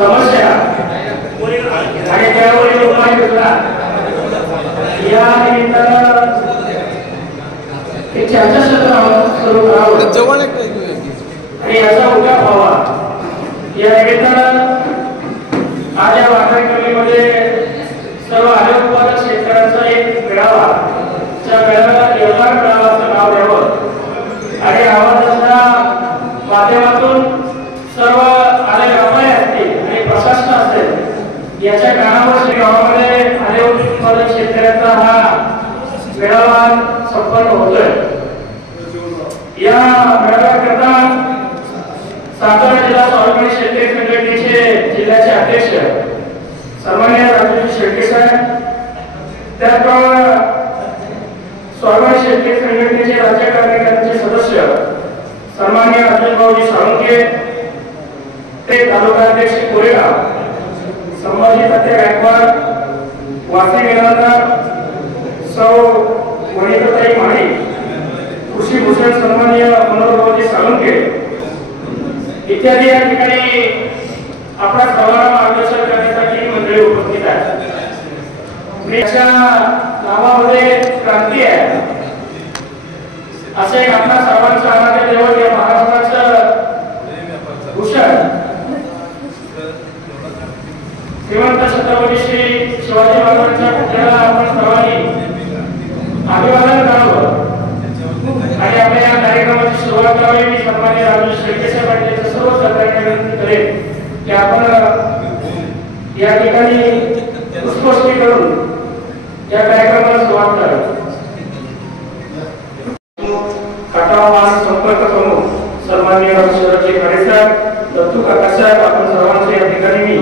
समस्या आणि त्यावरील उपाययोजना या निमित्तानं एक चर्चासत्र सुरू करावं आणि याचा उद्या व्हावा या निमित्तानं आज या वार्ताहर कमिटीमध्ये सर्व आलेल्या शेतकऱ्यांचा एक मेळावा त्या मेळाव्याला देवदार मेळाव्याचं नाव द्यावं आणि आवाजाच्या माध्यमातून सर्व आले व्यापारी असतील आणि प्रशासन असेल याच्या कानावर गावामध्ये आले उत्पादक शेतकऱ्यांचा हा मेळावा संपन्न होतोय। या मेळाव्याकरता सातारा जिल्हा स्वाभिमानी शेतकरी संघटनेचे जिल्ह्याचे अध्यक्ष सन्माननीय राजू शेट्टी साहेब, त्याचबरोबर स्वाभिमानी शेतकरी संघटनेचे राज्य कार्यकारिणीचे सदस्य सन्माननीय अजय भाऊजी साळुंखे, ते तालुकाध्यक्ष कोरेगाव संभाजी सत्य गायकवाड, वासी वेलांतर, सौ वनिताताई माळी, कृषी भूषण सन्माननीय मनोहर भाऊजी साळुंखे इत्यादी या ठिकाणी आपला सर्वांना मार्गदर्शन करण्यासाठी मंडळी उपस्थित आहेत। याच्या नावामध्ये क्रांती आहे असे आपल्या सर्वांचं आराध्य दैवत या महाराष्ट्राचं भूषण श्रीमंत छत्रपती श्री शिवाजी महाराजांच्या पुतळ्याला आपण सर्वांनी अभिवादन करावं आणि आपल्या या कार्यक्रमाची सुरुवात करावी। मी सन्माननीय राजू शेट्टी साहेबांचे सर्व सहकार्यांना विनंती करेन की आपण या ठिकाणी पुष्पवृष्टी करून या कार्यक्रमाला सुरुवात करावी। खटाव आणि संपर्क प्रमुख सन्माननीय शरदजी खरे साहेब, दत्तू काका साहेब, आपण सर्वांचे या ठिकाणी मी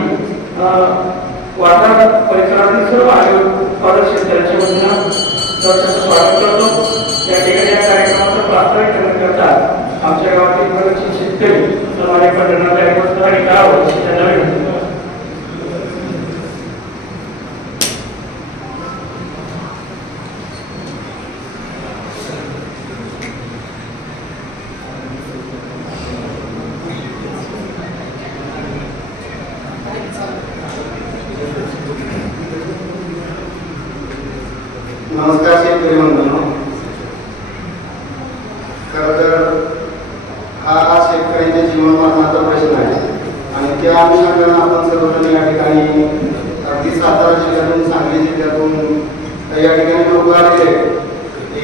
वार्ताहर परिसरातील सर्व उत्पादक शेतकऱ्यांच्या वतीनं स्वागत करतो। या ठिकाणी या कार्यक्रमाचं प्रास्ताविक करण्याकरता आमच्या गावातील प्रगतशील शेतकरी सन्माननीय पंढरनाथ गायकवाड आणि गाव त्यांना विनंती करतो। नमस्कार शेतकरी बंधूंनो, खरं तर हा शेतकऱ्यांच्या जीवन मरणाचा प्रश्न आहे आणि त्या अनुषंगाने आपण सर्वजण या ठिकाणी अगदी सातारा जिल्ह्यातून, सांगली जिल्ह्यातून या ठिकाणी लोक आलेले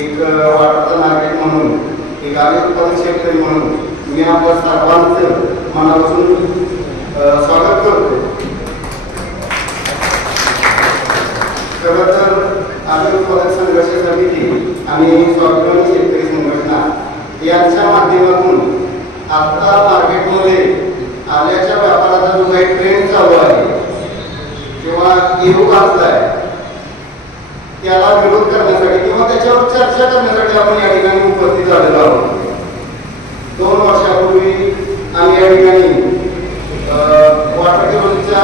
एक वाटाचा नागरिक म्हणून, एक आले उत्पादक शेतकरी म्हणून मी आपल्या सर्वांचं मनापासून स्वागत करतो। खरं तर आम्ही उत्पादक संघर्ष समिती आणि स्वाभिमानी शेतकरी संघटना यांच्या माध्यमातून आता मार्केटमध्ये आल्याच्या व्यापाराचा जो काही ट्रेंड चालू आहे किंवा येऊ असलाय त्याला विरोध करण्यासाठी किंवा त्याच्यावर चर्चा करण्यासाठी आपण या ठिकाणी उपस्थित झालेलो आहोत। 2 वर्षापूर्वी आम्ही या ठिकाणी वॉटर टेबलच्या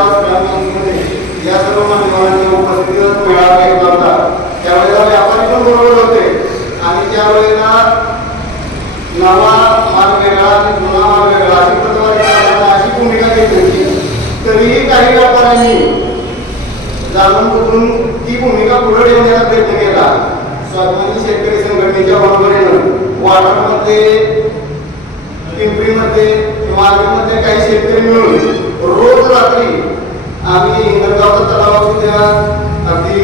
या सर्व मान्यवरांनी उपस्थित मेळावा घेतला होता। त्यावेळेला व्यापारी पण बरोबर होते आणि त्यावेळेला नवा माल वेगळा आणि जुना माल वेगळा अशी प्रकारची अशी भूमिका घेतली होती। तरीही काही व्यापाऱ्यांनी जाणून बुजून ती भूमिका पुढे ठेवण्याचा प्रयत्न केला। स्वाभिमानी शेतकरी संघटनेच्या बरोबरीनं वाठारमध्ये, पिंपरीमध्ये, मार्केटमध्ये काही शेतकरी मिळून रोज रात्री आम्ही हिंगणगावचा तलाव असू द्या, अगदी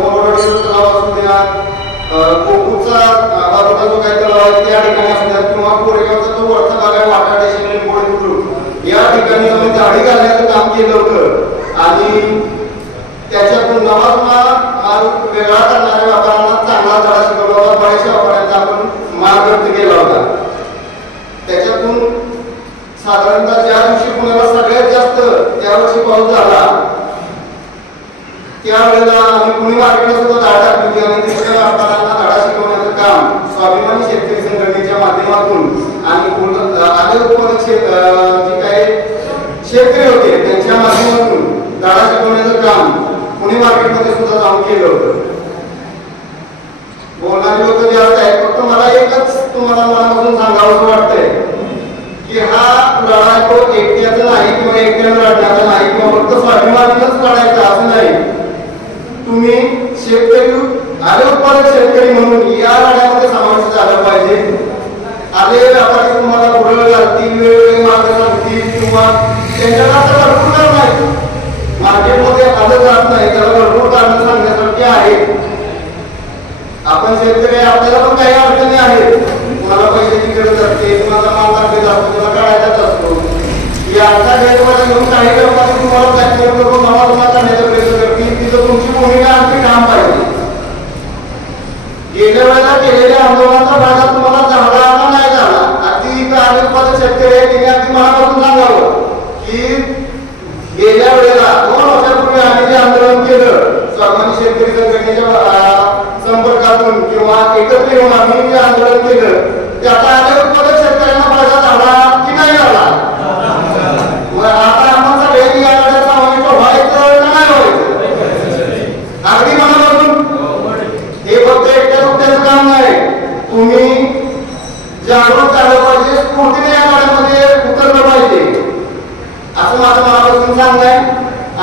कोरडवाडीचा तलाव असू द्या, कोकूरचा बाजूला जो काही तलाव आहे त्या ठिकाणी असू द्या किंवा कोरेगावचा जो वरचा भाग आहे वाटा स्टेशन पुढे बुद्रुक या ठिकाणी आम्ही झाडी घालण्याचं काम केलं होतं आणि त्याच्यातून नवा माल वेगळा करणाऱ्या व्यापाऱ्यांना चांगला धडा शिकवला होता। बऱ्याचशा व्यापाऱ्यांचा आपण माल व्यक्त केला होता। त्याच्यातून साधारणतः ज्या दिवशी पुण्याला सगळ्यात जास्त त्यावर्षी पाऊस झाला त्यावेळेला आम्ही पुणे मार्केटला सुद्धा धाड टाकली होती आणि तिथल्या व्यापाऱ्यांना धडा शिकवण्याचं काम स्वाभिमानी शेतकरी संघटनेच्या माध्यमातून आणि आले उत्पादक जे काही शेतकरी होते त्यांच्या माध्यमातून धडा शिकवण्याचं काम पुणे मार्केटमध्ये सुद्धा जाऊन केलं होतं। बोलणारी लोक जास्त आहेत, फक्त मला एकच तुम्हाला मनापासून सांगावं वाटतंय की हा लढा तो एकट्याचा नाही किंवा एकट्या शेतकरी आले उत्पादक शेतकरी म्हणून या लढ्यामध्ये समावेश झाला पाहिजे. आले व्यापारी तुम्हाला पुढे घालतील, वेगवेगळे मार्ग सांगतील किंवा त्यांच्याकडे आता भरपूर कारण आहे. मार्केटमध्ये आलं जात नाही, त्याला भरपूर कारण सांगण्यासारखी आहेत. आपण शेतकरी आपल्याला पण काही अडचणी आहेत. कुणाला पैशाची गरज असते, कुणाचा माल लागलेला असतो, त्याला काढायचाच असतो. याचा गैरफायदा घेऊन काही व्यापारी तुम्हाला ब्लॅकमेल करून मला करण्याचा प्रयत्न करतील. तिथं तुमची भूमिका आणखी ठाम पाहिजे. गेल्या वेळेला केलेल्या आंदोलनाचा फायदा तुम्हाला झाला का नाही झाला, अगदी आले उत्पादक शेतकरी आहे तिने अगदी मनापासून सांगावं की गेल्या वेळेला 2 वर्षापूर्वी आम्ही जे आंदोलन केलं स्वाभिमानी शेतकरी संघटनेच्या संपर्कातून किंवा एकत्र येऊन आम्ही जे आंदोलन केलं त्याचा आले उत्पादक शेतकऱ्यांना फायदा झाला की नाही झाला. आता आम्हाला सगळ्यांनी या लढ्यात समाविष्ट व्हायचं का नाही व्हायचं अगदी मनापासून. हे फक्त एकट्या दुसऱ्याचं काम नाही, तुम्ही जागरूक झालं पाहिजे, स्फूर्तीने या लढ्यामध्ये उतरलं पाहिजे असं माझं मनापासून सांगणं आहे.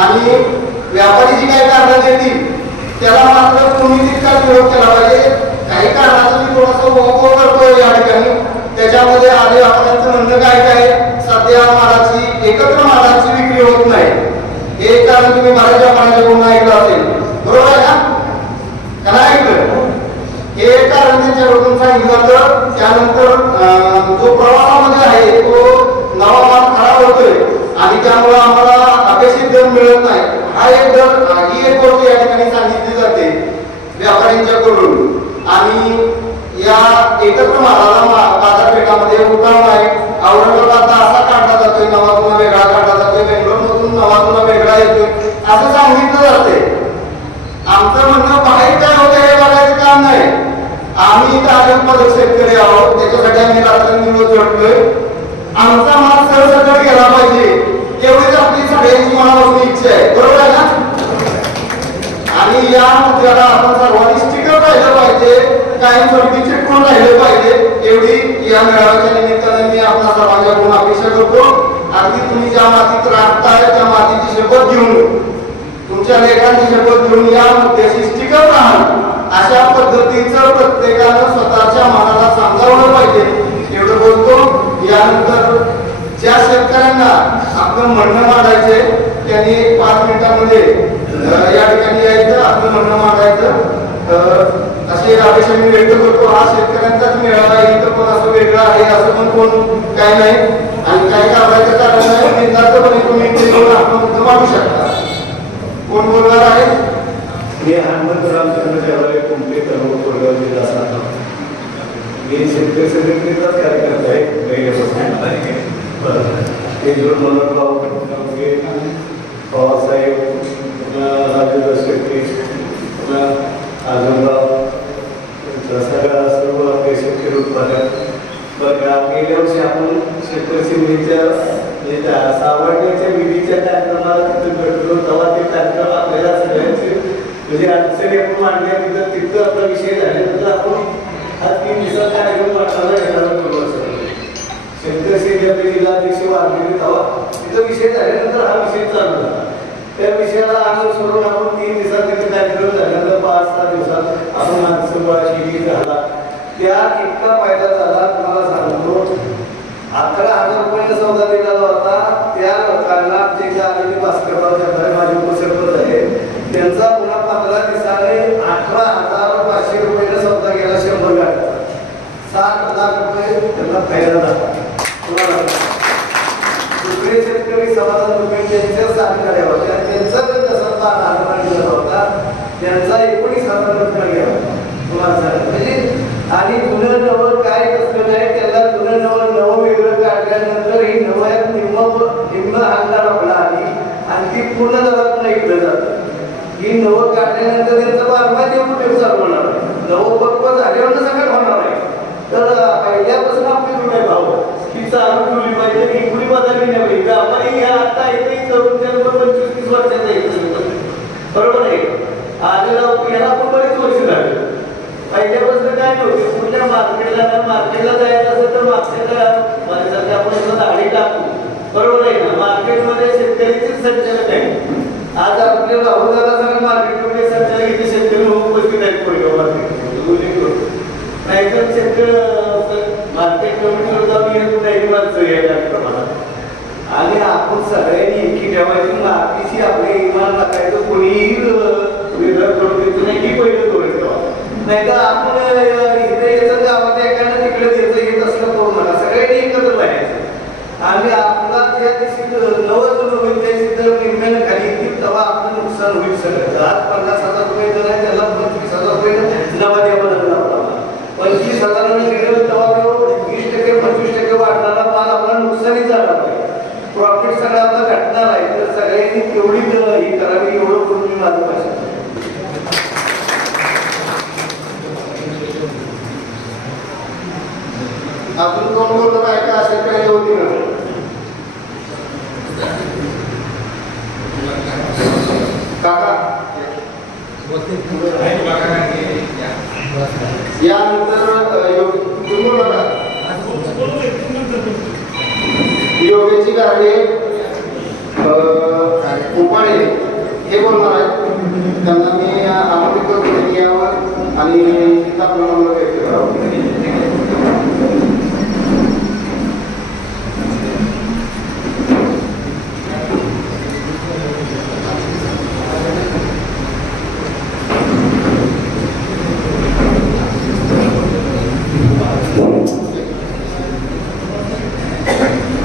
आणि व्यापारी जी काही कारणं देतील त्याला मात्र तुम्ही तितकाच विरोध केला पाहिजे. काही कारणाचं मी थोडंसं ओघ करतोय या ठिकाणी, त्याच्यामध्ये आले व्यापाऱ्यांचं म्हणणं काय सध्या मालाची एकत्र मालाची विक्री होत नाही. हे कारण तुम्ही बऱ्याच व्यापाऱ्यांच्याकडून ऐकलं असेल, बरोबर आहे ना? त्याला ऐकलं हे कारण त्यांच्याकडून सांगितलं तर त्यानंतर जो प्रवासामध्ये आहे तो नवा माल खराब होतोय आणि त्यामुळे आम्हाला अपेक्षित दर मिळत नाही. हा एक दर ही एक गोष्ट या ठिकाणी सांगितली जाते व्यापाऱ्यांच्याकडून. आणि या एकत्र मालाला बाजारपेठामध्ये उठाव नाही. औरंगाबादला असा काढला जातोय, नवा वेगळा काढला जातोय, बेंगलोरमधून नवा वेगळा येतोय असं सांगितलं जाते. आमचं म्हणणं बाहेर काय होतं हे बघायचं काम नाही. आम्ही इथं आले उत्पादक शेतकरी आहोत, त्याच्यासाठी आम्ही रात्रंदिवस झटलोय. आमचा माल सरसकट गेला पाहिजे एवढीच आपली सगळ्यांची मनापासून इच्छा आहे, बरोबर आहे ना? आणि या मुद्द्याला आपण सर्वांनी स्टिकर राहिलं पाहिजे, कायमस्वरूपी चिटकून राहिलं पाहिजे एवढी या मेळाव्याच्या निमित्ताने मी आपल्या सर्वांच्याकडून अपेक्षा करतो. अगदी तुम्ही ज्या मातीत राहताय त्या मातीची शपथ घेऊन, तुमच्या लेखांची शपथ घेऊन या मुद्द्याशी स्टिकर राहा अशा पद्धतीचं प्रत्येकानं स्वतःच्या मनाला समजावलं पाहिजे एवढं बोलतो. यानंतर ज्या शेतकऱ्यांना आपलं म्हणणं मांडायचंय त्यांनी 5 मिनिटांमध्ये या ठिकाणी यायचं, आपलं म्हणणं मांडायचं अशी एक अपेक्षा मी व्यक्त करतो. हा शेतकऱ्यांचाच मेळावा आहे, इथं पण असं वेगळं आहे असं पण कोण काय नाही आणि काय करायचं कारण नाही. निदान्तपणे तुम्ही ते घेऊन आपलं मुद्दा मांडू शकता. कोण बोलणार आहे? मी हनुमंतराव चंद्रशेखर कुंपले तरुण कोरगाव जिल्हा सातारा. मी शेतकरी संघटनेचाच कार्यकर्ता आहे पहिल्यापासून. ते जोड मनोहरराव पवारसाहेब, राजेंद्र शेट्टी, आजमराव सगळा सर्व आपले शेतकरी उत्पादक. बघा गेल्या वर्षी आपण शेतकरी सेनेच्या सावडण्याच्या विधीच्या कार्यक्रमाला तिथं भेटलो तेव्हा ते कार्यक्रम आपल्याला सगळ्यांचे म्हणजे अडचणी आपण मांडल्या तिथं आपला विषय झाल्यानंतर आपण हा 3 दिवसाचा कार्यक्रम वाटायला येणार होतो. शेतकरी सेनेचे जिल्हाध्यक्ष वाढलेले तेव्हा तिथं विषय झाल्यानंतर हा विषय चालू झाला. त्या विषयाला अनुसरून आपण 3 दिवसात तिथे कार्यक्रम झाल्यानंतर 5-6 दिवसात आपण मानसभा शिबिर झाला. त्या इतका फायदा झाला तुम्हाला सांगतो. 11,000 रुपयाला सौदा दिलेला होता. त्या लोकांना जे आलेले भास्करराव जगदाळे माझे उपसरपंच आहे त्यांचा पुन्हा 15 दिवसाने 18,500 रुपयाला सौदा गेला. 100 गाड्या 7,000 रुपये त्यांना फायदा झाला. दुसरे शेतकरी समाजात त्यांच्या सहकार्या होत्या, त्यांचा जसा ताण आंदोलन होता त्यांचा 19,000 रुपये गेला तुम्हाला सांग. म्हणजे आणि जुनं नवं काय कसं नाही, त्याला जुनं नवं वेगळं काढल्यानंतर ही नव्यात निम्म अंगार आपला आली आणि ती पूर्ण जगात नाही इकडे जातं. ही नवं काढल्यानंतर त्यांचं बारमाही कुठे चालू होणार आहे, नवं पक्व झाल्यावर सगळं होणार आहे. तर पहिल्यापासून आपली कुठे भाव ही चालू ठेवली पाहिजे, ही कुणी बदलली नाही पाहिजे. आपण या आता येते करून जन्म 25-30 वर्षाचा येतो, बरोबर आहे. आज याला पण बरेच वर्ष झाले. पहिल्यापासून काय नव्हते, कुठल्या मार्केटला जायचं असेल तर मागच्या माझ्यासारख्या आपण गाडी टाकू, बरोबर आहे ना. मार्केटमध्ये शेतकऱ्यांचीच संचालक आहे. आज आपल्या भाऊदाला सगळं मार्केटमध्ये संचालक इथे शेतकरी मार्केट कमिटीवर जाऊन येत नाही माणसं या कार्यक्रमाला आणि आपण सगळ्यांनी एकी ठेवायची मातीशी आपले इमान राखायचं कोणीही वेगळं करून देतो नाही की पहिलं डोळे ठेवा नाही तर आपण इथे याचं गावात एकानं तिकडे याचं येत असलं करून म्हणा सगळ्यांनी एकत्र राहायचं आणि आपला त्या दिवशी नवं होईल त्या दिवशी जर निर्णय खाली येतील तेव्हा आपलं नुकसान होईल सगळं आज 50,000 रुपये जर आहे त्याला 25,000 रुपये नवा बदल लावला 25,000 गेलं तेव्हा 20% 25% वाढणारा माल आपला नुकसानी जाणार नाही प्रॉफिट सगळं आपला घटणार आहे तर सगळ्यांनी तेवढी ही करावी एवढं करून मी माझं भाषण अजून कोण कोण बायका असेल काही होती ना काका यानंतर योगेची गाडी उपाळे हे बोलणार आहेत त्यांना मी आमंत्रित करतो यावर आणि आपला नंबर व्यक्त करावा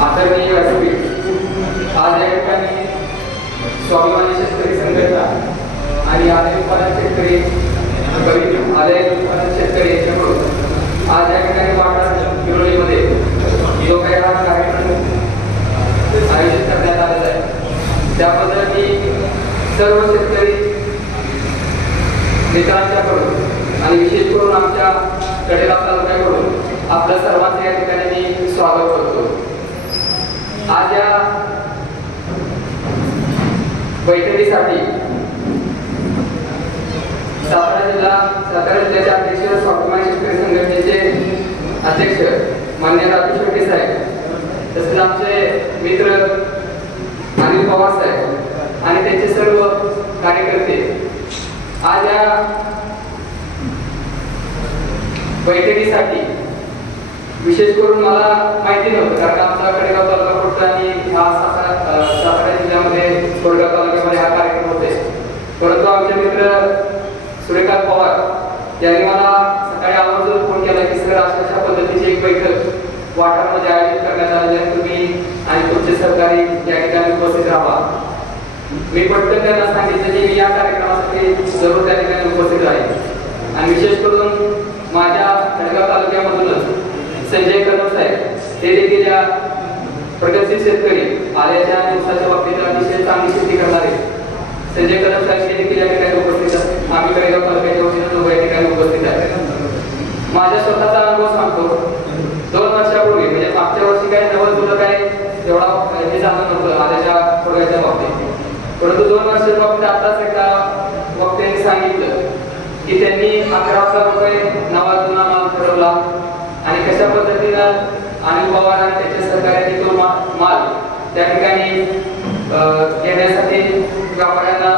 आदरणीय व्यासपीठ आज या ठिकाणी स्वाभिमानी शेतकरी संघटना आणि आदाय उत्पादन शेतकरी आदाय उत्पादन शेतकरी यांच्याकडून आज या ठिकाणी वाटा किरोलीमध्ये जो काही हा कार्यक्रम आयोजित करण्यात आलेला आहे त्याबद्दल मी सर्व शेतकरी मित्रांच्याकडून आणि विशेष करून आमच्या कडेगाव तालुक्याकडून आपल्या सर्वांचे या ठिकाणी मी स्वागत करतो आज या बैठकीसाठी सातारा जिल्ह्याचे अध्यक्ष स्वाभिमानी शेतकरी संघटनेचे अध्यक्ष माननीय राजू शेट्टी साहेब तसेच आमचे मित्र अनिल पवार साहेब आणि त्यांचे सर्व कार्यकर्ते आज या बैठकीसाठी विशेष करून मला माहिती नव्हतं कारण आमचा कडेगाव तालुका पडतो आणि हा सातारा जिल्ह्यामध्ये कोरगाव तालुक्यामध्ये हा कार्यक्रम होते परंतु आमचे मित्र सूर्यकांत पवार यांनी मला सकाळी आवर्जून फोन केला की सर अशा पद्धतीची एक बैठक वाठारमध्ये आयोजित करण्यात आलेली आहे तुम्ही आणि तुमचे सहकारी या ठिकाणी उपस्थित राहा मी पटकन त्यांना सांगितलं की मी या कार्यक्रमासाठी जरूर त्या ठिकाणी उपस्थित राहील आणि विशेष करून माझ्या कडेगाव तालुक्यामधूनच संजय कदम साहेब हे देखील या प्रगतशील शेतकरी आल्याच्या आणि ऊसाच्या बाबतीत अतिशय चांगली शेती करणारे संजय कदम साहेब हे देखील या ठिकाणी उपस्थित आहेत आम्ही कडेगाव तालुक्याच्या वतीनं या ठिकाणी उपस्थित आहे माझ्या स्वतःचा अनुभव सांगतो 2 वर्षापूर्वी म्हणजे मागच्या वर्षी काय नवल तुला काय एवढा हे झालं नव्हतं आल्याच्या थोड्याच्या बाबतीत परंतु 2 वर्षाच्या बाबतीत आताच एका वक्त्यांनी सांगितलं की त्यांनी 11,000 रुपये नवा जुना माल ठरवला आणि कशा पद्धतीनं अनिल पवार आणि त्याच्या सहकार्याने तो माल त्या ठिकाणी घेण्यासाठी व्यापाऱ्यांना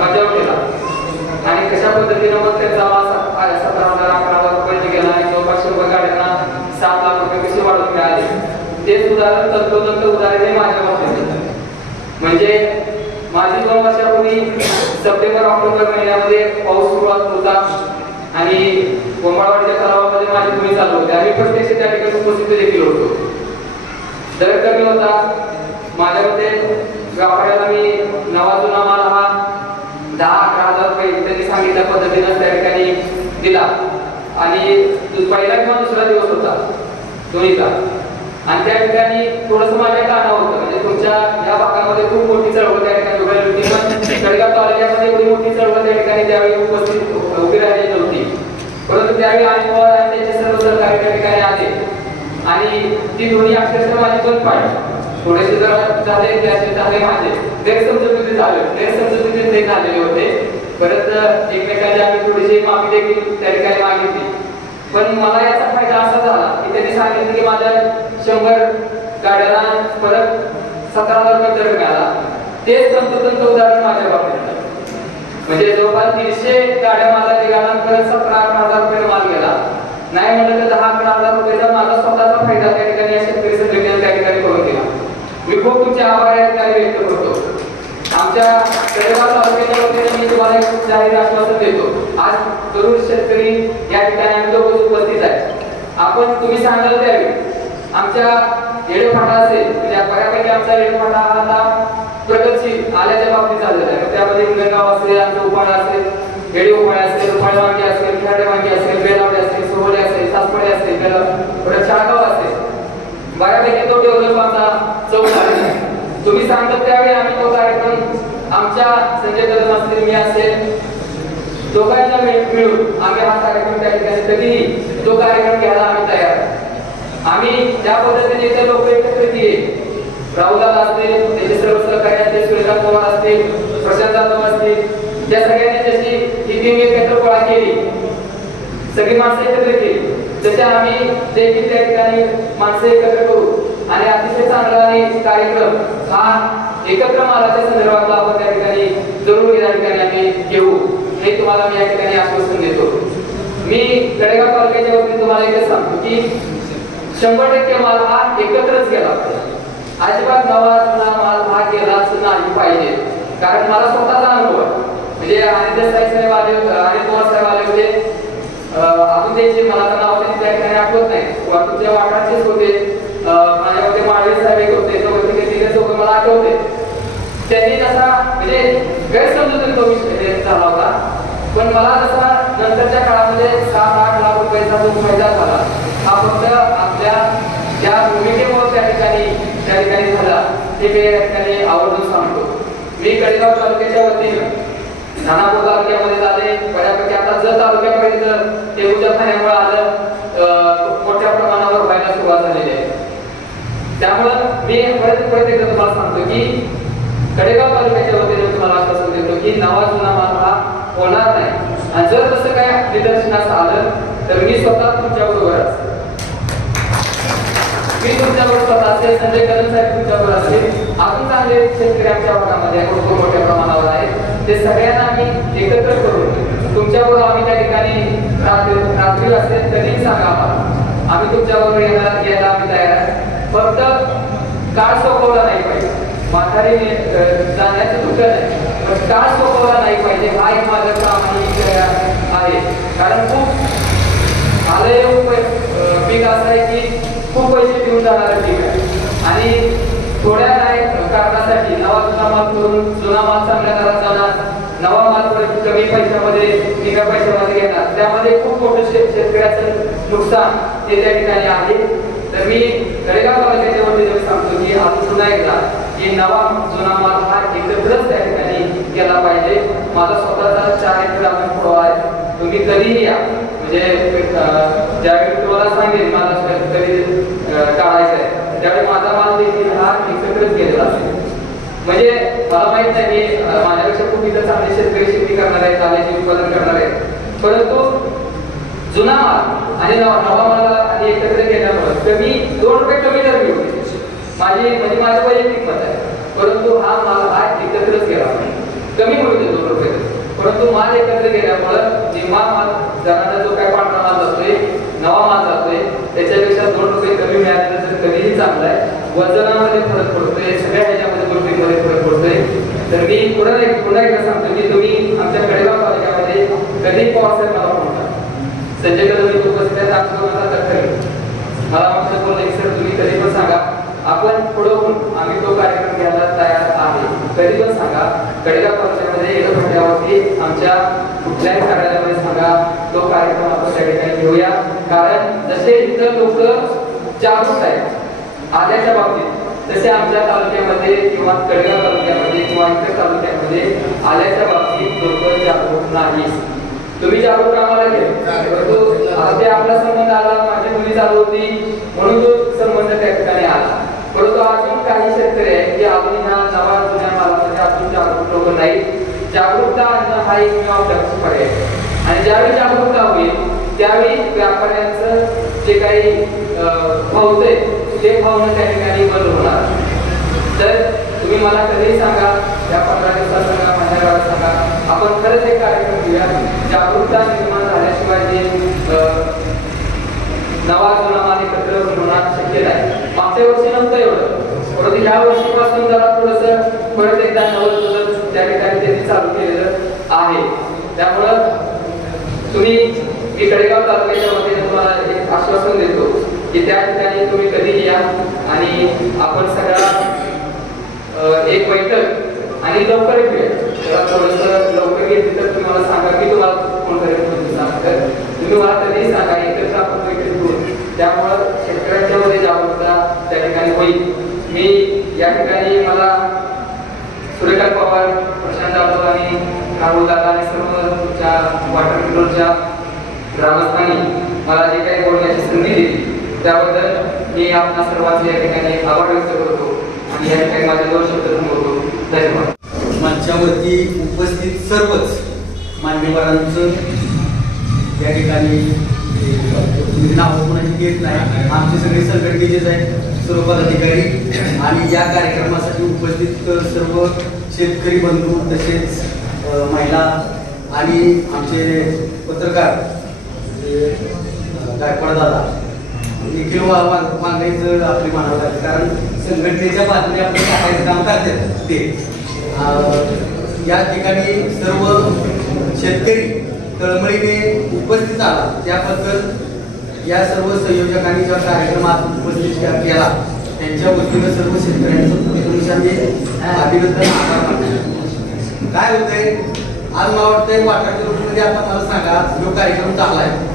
मजाव केला आणि कशा पद्धतीनं मग त्यांचा माल 17,000 11,000 रुपये गेला आणि 400 रुपये गाड्यांना 7 लाख रुपये कसे वाढवून मिळाले तेच उदाहरण तंतोतंत उदाहरण हे माझ्या बाबतीत म्हणजे माझी 2 वर्षापूर्वी सप्टेंबर ऑक्टोबर महिन्यामध्ये पाऊस सुरुवात होता आणि कोंबाळवाडीच्या तलावामध्ये माझी भूमी चालू होती आम्ही प्रत्यक्ष त्या ठिकाणी उपस्थित देखील होतो दर कमी होता माझ्यामध्ये व्यापाऱ्याला मी नवा जुना माल हा 10-11,000 रुपये त्यांनी सांगितल्या पद्धतीनं त्या ठिकाणी दिला आणि पहिला किंवा दुसरा दिवस होता दोन्हीचा आणि त्या ठिकाणी थोडंसं माझ्या कानावर होतं म्हणजे तुमच्या या भागामध्ये खूप मोठी चळवळ त्या ठिकाणी उभी होती पण कडेगाव तालुक्यामध्ये एवढी मोठी चळवळ त्या ठिकाणी त्यावेळी उपस्थित उभी राहिलेली नव्हती परंतु त्यावेळी अनिल पवार आणि त्यांचे सर्व सहकारी त्या ठिकाणी आले आणि ती दोन्ही अक्षरशः माझी बंद पाडली थोडेसे जर झाले त्याचे झाले माझे गैरसमजुती ते झालेले होते परत एकमेकांची आम्ही थोडीशी माफी देखील त्या ठिकाणी मागितली पण मला याचा फायदा असा झाला की त्यांनी सांगितलं की माझ्या 100 गाड्याला परत 17,000 रुपये दर मिळाला तेच तंतोतंत उदाहरण माझ्या बाबतीत म्हणजे जवळपास 150 गाड्या माझा निघाला परत 17-18,000 रुपये माल गेला नाही म्हटलं तर तळेगाव तालुक्याच्या वतीने मी तुम्हाला एक जाहीर आश्वासन देतो. आज तरुण शेतकरी या ठिकाणी आम्ही दोघं उपस्थित आहे. आपण तुम्ही सांगाल त्यावेळी आमच्या रेडिओफाटा असेल म्हणजे बऱ्यापैकी आमचा रेडिओफाटा आता प्रगतशील आल्याच्या बाबतीत झालेला आहे. त्यामध्ये हिंगणगाव असेल, आमचं उपाळ असेल, रेडिओपाळ असेल, रुपाळवांगी असेल, खेरडेवांगी असेल, बेलावडे असेल, सोहळे असेल, सासपडे असेल, परत शाळगाव असेल, बऱ्यापैकी तो डेव्हलप आमचा चौक झालेला आहे. तुम्ही सांगता त्यावेळी आम्ही तो कार्यक्रम आमच्या संजय कदम असतील, मी असेल, दोघांच्या मिळून आम्ही हा कार्यक्रम त्या ठिकाणी कधीही तो कार्यक्रम घ्यायला आम्ही तयार आहे. आम्ही ज्या पद्धतीने इथे लोक एकत्र केले, राहुल असतील, त्याचे सर्व सहकारी असतील, सुरेखा पवार असतील, प्रशांत जाधव असतील, त्या सगळ्यांनी जशी ही टीम एकत्र गोळा केली, सगळी माणसं एकत्र केली, तसे आम्ही देखील त्या ठिकाणी माणसं एकत्र करू आणि अतिशय चांगला कार्यक्रम हा एकत्र मालाच्या संदर्भातला आपण त्या ठिकाणी जरूर या ठिकाणी आम्ही घेऊ, हे तुम्हाला मी या ठिकाणी आश्वासन देतो. मी तळेगाव तालुक्याच्या वतीने तुम्हाला एकच सांगतो की 100% माल हा एकत्रच गेला पाहिजे. अजिबात नवा जुना माल हा गेलाच नाही पाहिजे. कारण मला स्वतःचा अनुभव आहे. म्हणजे अनिल साहेब आले, अनिल पवार साहेब आले होते, अजून त्यांचे मला तर नाव त्यांनी त्या ठिकाणी आठवत नाही, तुमच्या वाटांचेच होते, माझ्यामध्ये माळवे साहेब एक होते, तिघे मला आठवते. त्यांनी जसा म्हणजे गैरसमजूत तो विषय झाला होता, पण मला जसा नंतरच्या काळामध्ये 7-8 लाख रुपयाचा जो फायदा झाला हा फक्त आपल्या ज्या भूमिकेमुळे त्या ठिकाणी झाला हे मी या ठिकाणी आवर्जून सांगतो. मी कडेगाव तालुक्याच्या वतीने धानापूर तालुक्यामध्ये झाले, बऱ्यापैकी आता जत तालुक्यापर्यंत ते उद्या ठाण्यामुळे आलं मोठ्या प्रमाणावर व्हायला सुरुवात झालेली आहे. त्यामुळं मी परत एकदा तुम्हाला सांगतो की कडेगाव तालुक्याच्या वतीने तुम्हाला आश्वासन देतो की नवा जुना माल हा होणार नाही. आणि जर तसं काय निदर्शनास आलं तर मी स्वतः तुमच्या बरोबर असेल, मी तुमच्याबरोबर स्वतः असेल, संजय कदम साहेब तुमच्याबरोबर असेल, अजून चांगले शेतकरी आमच्या भागामध्ये मोठ्या प्रमाणावर आहेत, ते सगळ्यांना आम्ही एकत्र करून तुमच्याबरोबर आम्ही त्या ठिकाणी रात्री असेल तरी सांगा आम्ही तुमच्याबरोबर यायला आम्ही तयार आहे. फक्त काळ सोपवला नाही पाहिजे, म्हातारी जाण्याचं दुःख नाही, पण काळ सोपवला नाही पाहिजे हा एक माझं प्रामाणिक आहे. कारण खूप आलंय पीक असं आहे की खूप पैसे देऊन जाणारं पीक आहे आणि थोड्या नाही कारणासाठी नवा जुना माल करून जुना माल चांगल्या दरात जाणार, नवा माल कमी पैशामध्ये निघा पैशामध्ये घेणार, त्यामध्ये खूप मोठं शेतकऱ्याचं नुकसान हे त्या ठिकाणी आहे. तर मी कडेगाव तालुक्याच्या वतीने सांगतो की अजून पुन्हा एकदा की नवा जुना माल हा एकत्रच त्या ठिकाणी गेला पाहिजे. माझा स्वतःचा 4 एकर आम्ही पुरावा आहे, तुम्ही कधीही या, म्हणजे ज्यावेळी तुम्हाला सांगेल माझा कधी काढायचा आहे त्यावेळी माझा माल देखील हा एकत्रच गेलेला असेल. म्हणजे मला माहित नाही की माझ्यापेक्षा खूप इतर चांगले शेतकरी शेती करणार आहेत, चांगले उत्पादन करणार आहेत, परंतु जुना माल आणि नवा माल आणि एकत्र गेल्यामुळे कमी 2 रुपये कमी दर मिळते म्हणजे माझं वैयक्तिक मत आहे. परंतु हा माल हा एकत्रच गेला, कमी मिळते 2 रुपये, परंतु माल एकत्र गेल्यामुळे निम्मा माल जणांना जो काय पांढरा माल जातोय, नवा माल जातोय, त्याच्यापेक्षा 2 रुपये कमी मिळाले तर कधीही चांगलं आहे. वजनामध्ये फरक पडतोय, सगळ्या ह्याच्यामध्ये गोष्टींमध्ये फरक पडतोय. तर मी पुन्हा एकदा सांगतो की तुम्ही आमच्या कडेगाव तालुक्यामध्ये कधी पवार साहेब मला फोन करा, संजय कदम उपस्थित आहेत, आमचं मला आमचं बोललं की सर तुम्ही कधी पण सांगा, आपण पुढं आम्ही तो कार्यक्रम घ्यायला तयार आहे. कधी पण सांगा, कडेगाव तालुक्यामध्ये एका फाट्यावरती आमच्या कुठल्याही कार्यालयामध्ये सांगा, तो कार्यक्रम आपण त्या ठिकाणी घेऊया. कारण जसे इतर लोक जागरूक आहेत आल्याच्या बाबतीत, तसे आमच्या तालुक्यामध्ये किंवा कडेगाव तालुक्यामध्ये किंवा इतर तालुक्यामध्ये आल्याच्या बाबतीत लोक जागरूक नाही. तुम्ही जागरूक आम्हाला घ्या, परंतु ते आपला संबंध आला, माझी मुली चालू होती म्हणून तो संबंध त्या ठिकाणी आला. परंतु अजून काही शेतकरी आहेत की अजून ह्या नवा जुन्या मालामध्ये अजून जागरूक लोक नाही. जागरूकता आणणं हा एक पर्याय आहे आणि ज्यावेळी जागरूकता होईल त्यावेळी व्यापाऱ्यांचं जे काही भावतंय ते भावनं त्या ठिकाणी बंद होणार. तर तुम्ही मला कधीही सांगा, या 15 दिवसात सांगा, महिन्याभरात सांगा, आपण खरंच एक कार्यक्रम घेऊया. जागरूकता निर्माण झाल्याशिवाय जे नवा जुना माल एकत्र होणार शक्य नाही. मागच्या वर्षी नव्हतं एवढं, परंतु ह्या वर्षीपासून जरा थोडंसं परत एकदा नवं त्या ठिकाणी त्यांनी चालू केलेलं आहे. त्यामुळं तुम्ही मी कडेगाव तालुक्याच्या वतीने तुम्हाला एक आश्वासन देतो की त्या ठिकाणी तुम्ही कधीही या आणि आपण सगळा एक बैठक आणि लवकर भेट थोडंसं लवकर घेतली तर तुम्हाला सांगा की तुम्हाला फोन करेल सांगतात तुम्ही मला कधीही सांगा एकत्र आपण बैठक करू. त्यामुळं शेतकऱ्यांच्या मध्ये जागरूकता त्या ठिकाणी होईल. मी या ठिकाणी मला सूर्यकांत पवार, प्रशांत जाधव आणि राहुल दादा आणि सर्व तुमच्या वॉटर कंट्रोलच्या ग्रामस्थांनी मला जे काही बोलण्याची संधी दिली त्याबद्दल मी आपल्या सर्वांचे या ठिकाणी आभार व्यक्त करतो आणि या ठिकाणी माझे 2 शब्द थांबवतो. धन्यवाद. मंचावरती उपस्थित सर्वच मान्यवरांचं या ठिकाणी नाव कोणाची घेत नाही, आमचे सगळे संघटनेचेच आहेत सर्व पदाधिकारी आणि या कार्यक्रमासाठी उपस्थित सर्व शेतकरी बंधू तसेच महिला आणि आमचे पत्रकार गायकवाड दादा देखील मागणीचं आपली मानावं लागेल कारण संघटनेच्या बातम्या आपण टाकायचं काम करतात ते. या ठिकाणी सर्व शेतकरी तळमळीने उपस्थित आला त्याबद्दल या सर्व संयोजकांनी ज्या कार्यक्रमात उपस्थित केला त्यांच्या वतीनं सर्व शेतकऱ्यांचं अभिनंदन आभार मानतो. काय होतंय आज मला वाटतंय वाटाच्या रूपमध्ये आता मला सांगा जो कार्यक्रम चालला आहे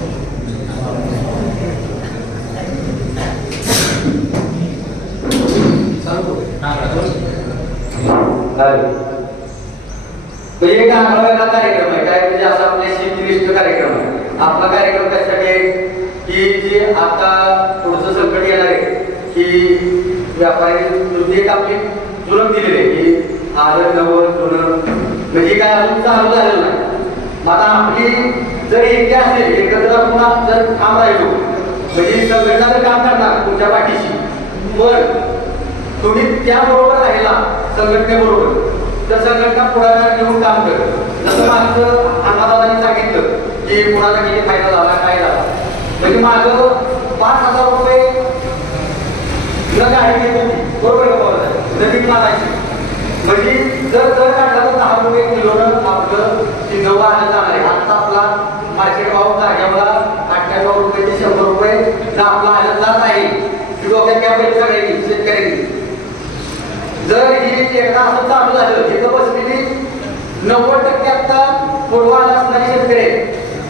म्हणजे एक आगळा कार्यक्रम आहे काय म्हणजे असा आपल्या शेतीविषयक कार्यक्रम आहे. आपला कार्यक्रम त्यासाठी आहे की जे आता पुढचं संकट येणार आहे की व्यापारी एक आपली जुलम दिलेली आहे की आदर नवं जुनं म्हणजे काय अजून चालू झालेलं नाही. मग आता आपली जर एकटे असेल एकत्र आपण जर काम राहिलो म्हणजे संघटना जर काम करणार तुमच्या पाठीशी पण तुम्ही त्याबरोबर राहिला संघटनेबरोबर तर संघटना पुढाकार घेऊन काम करत. जसं माझं अण्णादादांनी सांगितलं की कुणाला किती फायदा झाला काय झाला म्हणजे माझं 5,000 रुपये न गाडी घेत होती बरोबर नवीन मालाची म्हणजे जर काढला तर 10 रुपये किलोनं आपलं ती नवा आलं जाणार आहे. आता आपला मार्केट भाव जाग्याला 98 रुपये ते 100 रुपये जर आपला आलं जात आहे की डोक्यात घ्या पाहिजे सगळ्यांनी शेतकऱ्यांनी. जर ही एकदा असं चालू झालं तिथं बसलेली 90% आता पूर्वाला असणारी शेतकरी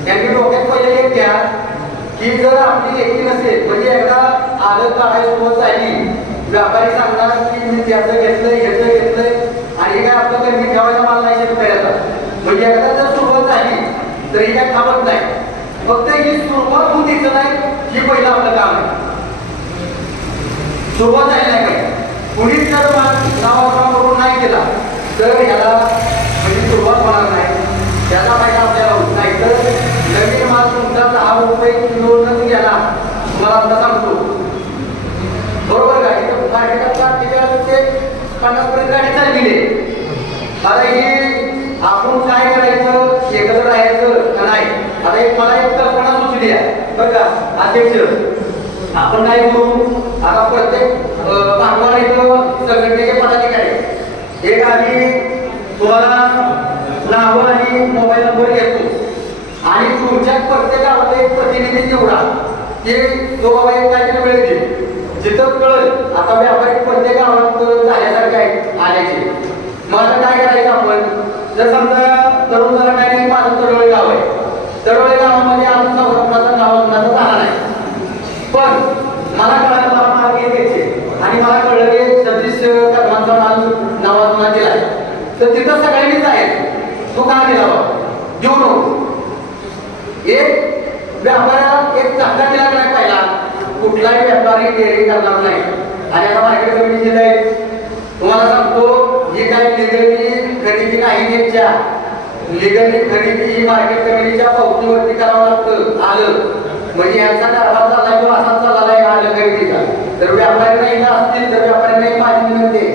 यांनी डोक्यात पहिले एक घ्या की जर आपली एकी नसेल म्हणजे एकदा आदत काढायला सुरुवात झाली व्यापारी सांगणार की मी त्याचं घेतलंय आणि काय आपलं कमी ठेवायचा माल नाही शेतकऱ्याचा म्हणजे एकदा जर सुरुवात झाली तर ही काय थांबत नाही. फक्त ही सुरुवात होऊन द्यायचं नाही ही पहिलं आपलं काम आहे. सुरुवात झाली नाही काय कुणीच जर नावाचा करून नाही केला तर याला म्हणजे सुरुवात होणार नाही. त्याचा फायदा आपल्याला होत नाही. तर नवीन माल तुमचा 10 रुपये किलोनं गेला तुम्हाला आता सांगतो बरोबर गाडी ते 50 पर्यंत गाडी चालली आहे. आता ही आपण काय करायचं एकत्र राहायचं का नाही. आता एक मला एक कल्पना सुचली आहे बरं का अध्यक्ष आपण काय करू आता प्रत्येक भागवार इथं संघटनेचे पदाधिकारी एक आम्ही तुम्हाला नाव आणि मोबाईल नंबर घेतो आणि तुमच्या प्रत्येक गावाला एक प्रतिनिधी निवडा की जो बाबा एक काहीतरी वेळ देईल जिथं कळेल आता व्यापारी प्रत्येक गावात झाल्यासारखे आहे आल्याचे. मग आता काय करायचं आपण जर समजा तरुण जरा काय नाही माझं तडोळे गाव आहे तडोळे गावामध्ये अजून संरक्षणाचं नाव झाला नाही पण मला कळालं मला मार्ग घ्यायचे आणि मला कळलं की सतीश कदमांचा नावाचा दिला तर तिथं सगळ्यांनीच आहे तो का दिला देऊ नको. एक व्यापाऱ्याला एक धक्का दिला नाही पाहिला कुठलाही व्यापारी डेअरी करणार नाही. आणि आता मार्केट कमिटी आहे तुम्हाला सांगतो जी काही लिगली खरेदी नाही घ्यायच्या लिगली खरेदी ही मार्केट कमिटीच्या पावतीवरती करावं लागतं आलं म्हणजे यांचा कारभार चाललाय तो असा चाललाय आलं खरेदीचा. तर व्यापाऱ्यांना इथं असतील तर व्यापाऱ्यांना माझी विनंती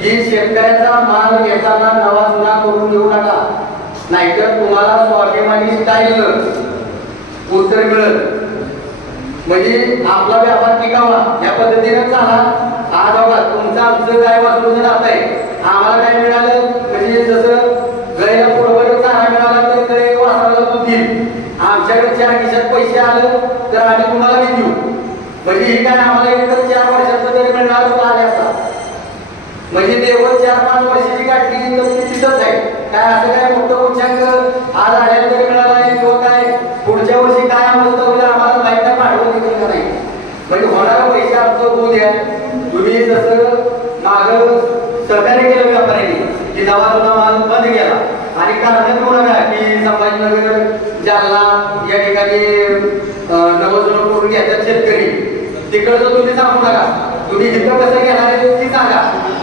की शेतकऱ्याचा माल घेताना नवा जुना करून घेऊ नका नाहीतर तुम्हाला स्वाभिमानी स्टाईल उत्तर मिळत म्हणजे आपला व्यापार टिकावा या पद्धतीने चाला. आज बघा तुमचं आमचं काय वाचवलं जात आहे आम्हाला काय मिळालं म्हणजे म्हणजे जसं गळ्याला पुढं चारा मिळाला तर गळे वासराला दूध देईल, आमच्याकडे 4 खिशात पैसे आलं तर आम्ही तुम्हाला बी देऊ. म्हणजे हे काय आम्हाला एकतर 4 वर्षाचं तरी मिळणार होतं आल्याचा. म्हणजे लेवल 4-5 वर्षाची काढली तर ती तिथंच आहे. काय असं काय मोठं उच्चांक आज आल्याला तरी मिळाला आहे किंवा काय पुढच्या वर्षी काय अवस्था होईल आम्हाला माहित नाही, पाठवून दिलं का नाही. म्हणजे होणारा पैसे आमचं होऊ द्या. तुम्ही जसं मागं सहकार्य केलं व्यापाऱ्यांनी की नवा जुना माल बंद केला आणि कारण देऊ नका की संभाजीनगर जालना या ठिकाणी नवं जुनं करून घ्यायचं शेतकरी तिकडचं तुम्ही सांगू नका. तुम्ही इथं कसं घेणार आहे ती सांगा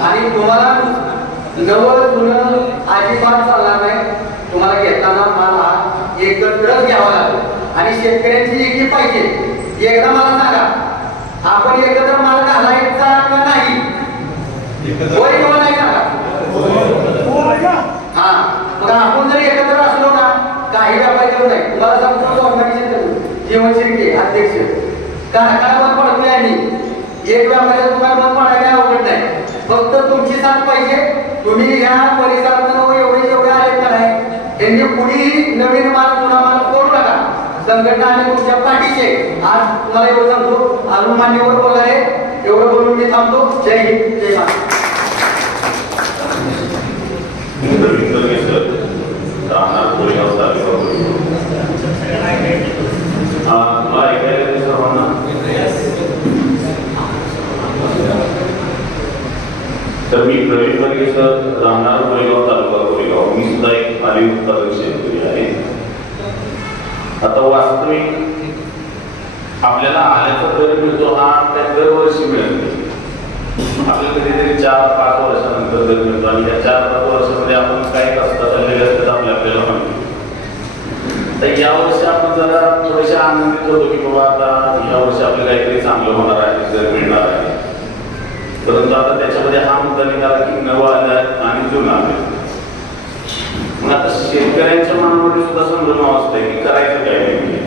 आणि तुम्हाला नवं जुनं अजिबात चालणार नाही. तुम्हाला घेताना माल हा एकत्रच घ्यावा लागतो आणि शेतकऱ्यांची एकी पाहिजे. एकदा मला सांगा, आपण एकत्र माल घालायचा का नाही? होय किंवा नाही सांगा. हा, मग आपण जर एकत्र असलो ना काही व्यापारी करू नाही. तुम्हाला सांगतो स्वाभिमानी जीवन शिर्के अध्यक्ष कारखाना बंद पडतोय आणि एक व्यापाऱ्याचं दुकान बंद पडायला अवघड नाही. फक्त तुमची साथ पाहिजे. तुम्ही ह्या परिसरात एवढे आले का नाही त्यांनी कुणीही नवीन माल जुना माल करू नका. संघटना आणि तुमच्या पाठीचे आज तुम्हाला एवढं सांगतो. अजून मान्यवर बोलणारे एवढं बोलून मी थांबतो. जय हिंद, जय महाराष्ट्र. तर मी प्रवीण बर्गे सर, राहणार कोरेगाव, तालुका कोरेगाव. मी सुद्धा एक आली उत्पादक शेतकरी आहे. आता वास्तविक आपल्याला आल्याचा दर मिळतो हा त्या दरवर्षी मिळत नाही. आपल्याला कधीतरी 4-5 वर्षानंतर दर मिळतो आणि या 4-5 वर्षामध्ये आपण काय कष्ट चाललेले असतात आपल्याला माहिती. तर यावर्षी आपण जरा थोडेसे आनंदित होतो की बाबा आता या वर्षी आपल्याला काहीतरी चांगलं होणार आहे, दर मिळणार आहे. परंतु आता त्याच्यामध्ये हा मुद्दा निघाला की नवं आलं आणि जुनं आलं. मग आता शेतकऱ्यांच्या मनामध्ये सुद्धा संभ्रम असतंय की करायचं काय नाही.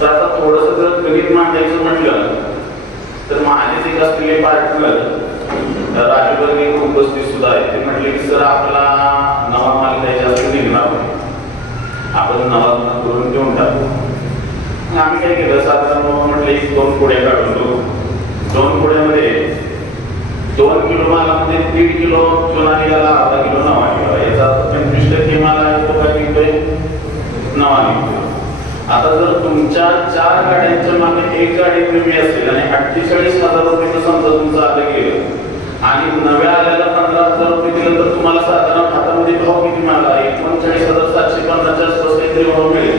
तर आता थोडंसं जर गणित मांडायचं म्हटलं तर माझेच एक असलेले पार्टनर राजू बर्गे उपस्थित सुद्धा आहे. ते म्हटले की सर आपला नवा माल काही जास्त निघणार नाही, आपण नवा करून देऊन टाकू. आम्ही काय केलं, साधारण म्हटले 2 पुड्या काढून देऊ. 2 पुड्यामध्ये 2 किलो मालामध्ये 1.5 किलो जुना निघाला, अर्धा किलो नवा निघाला. याचा 25% माल आहे तो काय निघतोय, नवा निघतोय. आता जर तुमच्या 4 गाड्यांच्या मागे 1 गाडी कमी असेल आणि 48,000 रुपये समजा तुमचं आलं गेलं आणि नव्या आल्याला 15,000 रुपये दिलं तर तुम्हाला साधारण हातामध्ये भाव किती माला 39,750 आसपास काहीतरी भाव मिळेल.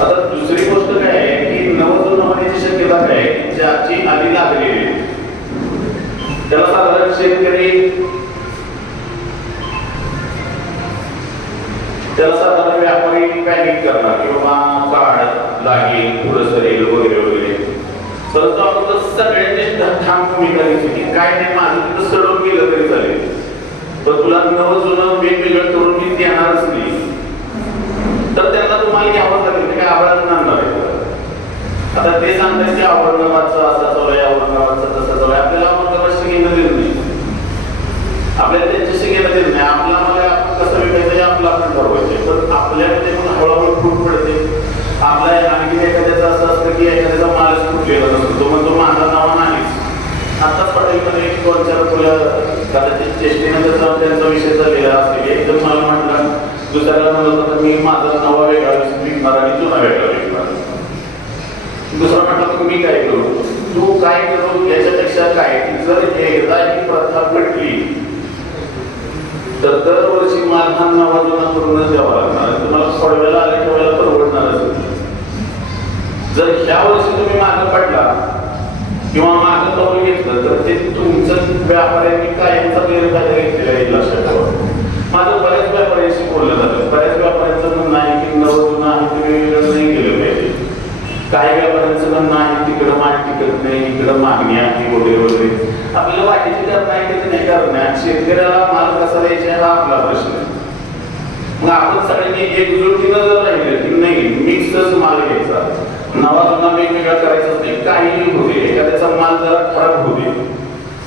आता दुसरी गोष्ट काय आहे की नवं होण्याची शक्यता काय आहे, ज्याची आधी लागलेली त्याला साधारण शेतकरी त्याला साधारण व्यापारी पॅनिक करणार की बाबा काढ लागेल, पुढं सरेल वगैरे वगैरे. परंतु आपण सगळ्यांनी ठाम भूमिका घेतली की काय नाही, माझं तिथं सडून गेलं तरी चालेल, पण तुला नवं जुनं वेगवेगळं करून मी देणारच नाही. तर त्यांना तुम्हाला घ्यावं लागेल, ते काय आवडत आणणार आहे. आता ते सांगतात की औरंगाबादचा असा चालू आहे, औरंगाबादचा तसा चालू आहे. आपल्याला औरंगाबादशी घेणं देत नाही, आपल्याला त्यांच्याशी घेणं देत नाही. आपला मला कसं विकायचं हे आपलं आपण ठरवायचं. पण आपल्याकडे पण हळूहळू फूट पडते. आपला आणखी एखाद्याचं असं असतं की एखाद्याचा मालच फुटलेला नसतो, तो म्हणतो माझा नाव नाहीच. आताच पटेलमध्ये 2-4 फुलं कदाचित चेष्टेने त्यांचा विषय चाललेला असेल. एकदम मला म्हटलं, दुसऱ्याला म्हणत होतं मी माझा नवा वेगळा विकणार आणि जुना वेगळा विकणार. दुसरा म्हटलं मी काय करू, तू काय करू, याच्यापेक्षा काय की जर एकदा ही प्रथा पेटली तर दरवर्षी माल हा नवा जुना करूनच द्यावा लागणार. तुम्हाला सोडव्याला आले तेवढ्याला परवडणारच नाही. जर ह्या वर्षी तुम्ही मागं पडला किंवा मागं पाऊल घेतलं तर ते तुमचं व्यापाऱ्यांनी कायमचा गैरफायदा घेतलेला आहे, लक्षात ठेवा. माझं बऱ्याच व्यापाऱ्यांशी बोललं जातं. बऱ्याच व्यापाऱ्यांचं म्हणणं आहे की नवं जुनं आहे ते वेगवेगळं नाही केलं पाहिजे. काही व्यापाऱ्यांचं म्हणणं आहे तिकडं माल टिकत नाही, इकडं मागणी आहे वगैरे वगैरे. आपल्याला वाटेची करत नाही करत नाही. शेतकऱ्याला माल कसा द्यायचा हा आपला प्रश्न आहे. मग आपण सगळ्यांनी एकजुटीनं जर राहिले की नाही मिक्सच माल घ्यायचा, नवा जुना वेगवेगळा करायचाच नाही. काहीही होऊ दे, एखाद्याचा माल जरा खराब होऊ दे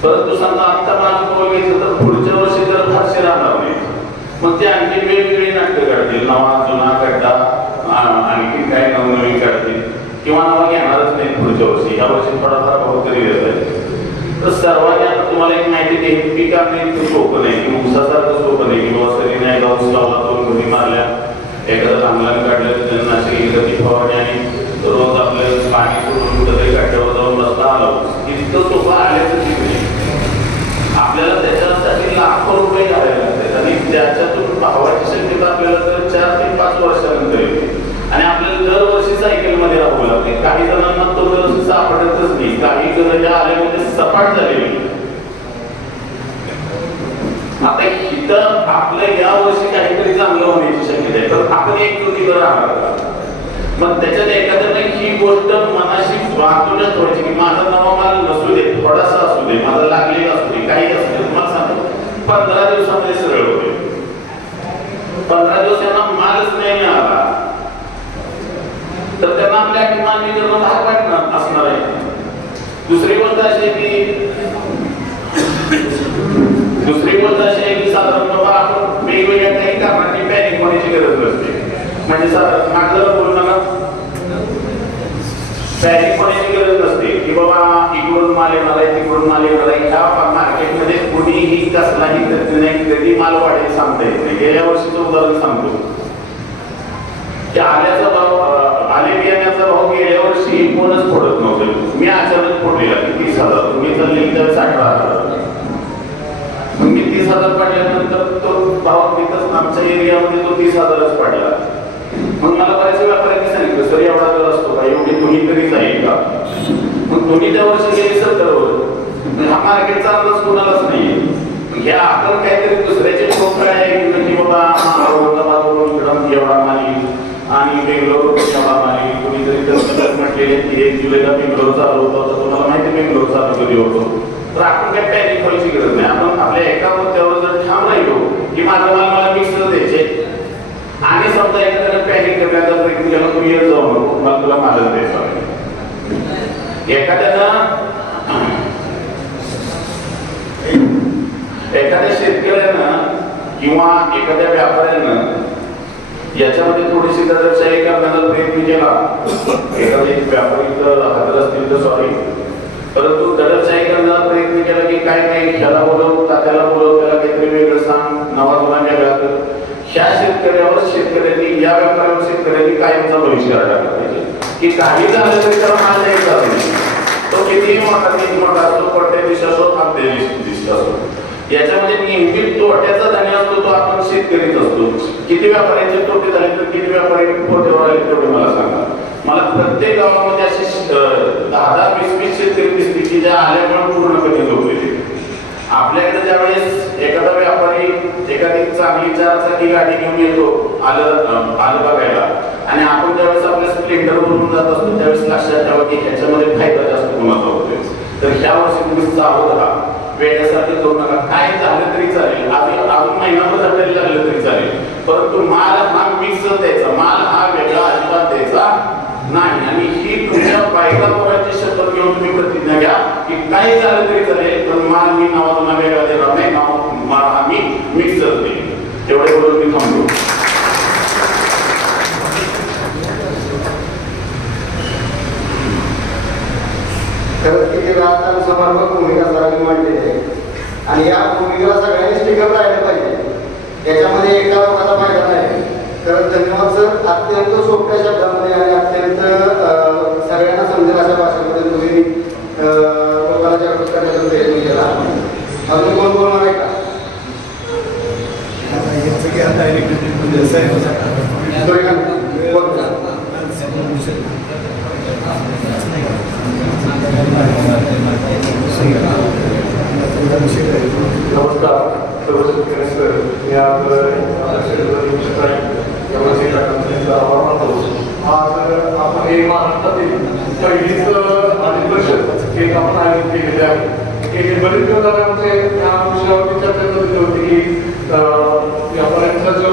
परंतु समजा आता माझं पाऊल घेतलं तर पुढच्या वर्षी तर फारसे राहणार नाही. मग ते आणखी वेगवेगळी नाटकं काढतील, नवा जुना गड्डा आणखी काय नवनवीन काढतील किंवा नवा घेणारच नाही पुढच्या वर्षी. ह्या वर्षी थोडाफार भाव तरी येत आहे. तर सर्वांनी आता तुम्हाला एक माहिती देईल, पीक आपलं इतकं सोपं नाही की ऊसासारखं सोपं नाही की बाबा सरी नाही ऊस लावला, 2 घडी मारल्या, एखादं रांगण काढलं, त्यांना नाशिक फवारणी आणि रोज आपलं पाणी सोडून कुठंतरी काट्यावर जाऊन रस्ता आला. इतकं सोपं आल्याचं नाही. आपल्याला त्याच्यासाठी लाखो रुपये घालावे लागतात आणि त्याच्यातून भावाची शक्यता आपल्याला तर 4 ते 5 वर्षानंतर येते आणि आपल्याला दरवर्षी सायकलमध्ये राहावं लागते. काही जणांना तो दरवर्षी सापडतच नाही. काही जण ज्या आल्यामध्ये सपाट झालेली. आता इथं आपलं या वर्षी काहीतरी चांगलं होण्याची शक्यता आहे, तर आपण एक कृतीवर राहणार. मग त्याच्यात एखाद्याने ही गोष्ट मनाशी वाटूनच व्हायची की माझा नवा माल नसू दे, थोडासा असू दे, माझा लागलेला असू दे, काही असू दे. तुम्हाला सांगतो 15 दिवसामध्ये सरळ होते. 15 दिवस त्यांना मालच नाही मिळाला तर त्यांना आपल्या मागणी करणं भाग वाटणार असणार आहे. दुसरी गोष्ट अशी आहे की साधारण बाबा आपण वेगवेगळ्या काही कारणांनी पॅनिक होण्याची गरज नसते. म्हणजे मागलं बोलू नका, पॅनिक होण्याची गरज नसते की बाबा इकडून माल येणार आहे, तिकडून माल येणार आहे. ह्या मार्केटमध्ये कुणीही कसलाही कधी माल वाढेल सांगता येत नाही. गेल्या वर्षीचं उदाहरण सांगतो की आल्याचा भाव, आले बियाण्याचा भाव गेल्या वर्षी कोणच फोडत नव्हतं. मी अचानक फोडलेला की 30,000, तुम्ही चालले तर 60,000. मग मी 30,000 पडल्यानंतर तो भाव तिथंच आमच्या एरियामध्ये तो 30,000च पडला. मग मला बऱ्याच व्यापाऱ्यांनी सांगितलं सर एवढा दर असतो का, एवढी तुम्ही तरी जाईल का. मग तुम्ही त्या वर्षी गेली 70वर. हा मार्केटचा अंदाज कोणालाच नाहीये. ह्या आपण काहीतरी दुसऱ्याचे ठोकळे आहे की बाबा औरंगाबादवरून इकडं एवढा माली आणि बेंगलोर एवढा माली. कोणीतरी तर म्हटलेले की 1 जुलैला बेंगलोर चालू होतो, तर तुम्हाला माहिती बेंगलोर चालू कधी होतो. तर आपण काय पॅनिक व्हायची गरज नाही. आपण आपल्या एका मुद्द्यावर जर ठाम राहिलो की माझा माल मला मिक्सर द्यायचे आणि समजा एखाद्याला पॅनिक करण्याचा प्रयत्न केला, तू येत जाऊ नको, मला तुला मालच द्यायचा. एखाद्या शेतकऱ्यानं किंवा एखाद्या व्यापाऱ्यानं याच्यामध्ये थोडीशी दडपशाही करण्याचा प्रयत्न केला, एखादे व्यापारी तर हातात असतील तर सॉरी, परंतु दडपशाही करण्याचा प्रयत्न केला की काय काय ह्याला बोलव, त्याला बोलव, त्याला काहीतरी वेगळं सांग, नवा जुना वेगळा कर. ह्या शेतकऱ्यांनी या व्यापाऱ्यावर शेतकऱ्यांनी कायमचा बहिष्कार टाकला पाहिजे की काही झालं तरी त्याला माल द्यायचा नाही. तो कितीही मोठा असतो, कोट्याधीश असो, अब्जाधीश असो, याच्यामध्ये नेहमी तोट्याचा धान्य असतो तो आपण शेतकरीच असतो. किती व्यापाऱ्यांचे तोटे झाले तर किती व्यापारी पोट्यावर आले तेवढे मला सांगा. मला प्रत्येक गावामध्ये असे 10-10, 20-20 शेतकरी दिसतील की ज्या आल्यामुळे पूर्णपणे झोपलेले. आपल्याकडे ज्यावेळेस एखादा व्यापारी एखादी चांगली 4 चाकी गाडी घेऊन येतो आलं बघायला आणि आपण ज्यावेळेस आपल्या स्प्लेंडर वरून जात असतो त्यावेळेस लक्षात ठेवा की ह्याच्यामध्ये फायदा जास्त कोणाचा होतोय. तर ह्या वर्षी तुम्ही चालवत राहा, वेळेसारखं करू नका. काय झालं तरी चालेल, अजून महिनाभर झालेलं लागलं तरी चालेल, परंतु माल हा मिक्स द्यायचा, माल हा वेगळा अजिबात द्यायचा नाही. आणि ही तुमच्या बायका पोराची शपथ घेऊन तुम्ही प्रतिज्ञा घ्या की काही झालं तरी चालेल पण माल मी नावा जुना वेगळा देणार नाही, माल हा मी मिक्सच देईन. तेवढे बोलून मी थांबतो. खरंच किती राजकारण समर्पक भूमिका सरांनी मांडलेली आहे आणि या भूमिकेला सगळ्यांनी स्टिकअप राहिलं पाहिजे. याच्यामध्ये एका लोकांना फायदा नाही. खरंच धन्यवाद सर. अत्यंत सोप्या शब्दामध्ये आणि अत्यंत सगळ्यांना समजेल अशा भाषेमध्ये तुम्ही लोकांना जागृत करण्याचा प्रयत्न केला. अजून कोण बोलणार आहे का? नमस्कार सर्व शेतकरी सर. मी आज आपण हे महाराष्ट्रातील पहिलीच आणि परिषद एक आपण आयोजित केलेली आहे. बरेच दिवसांमध्ये या विषयावरती चर्चा करत होती की व्यापाऱ्यांचा जो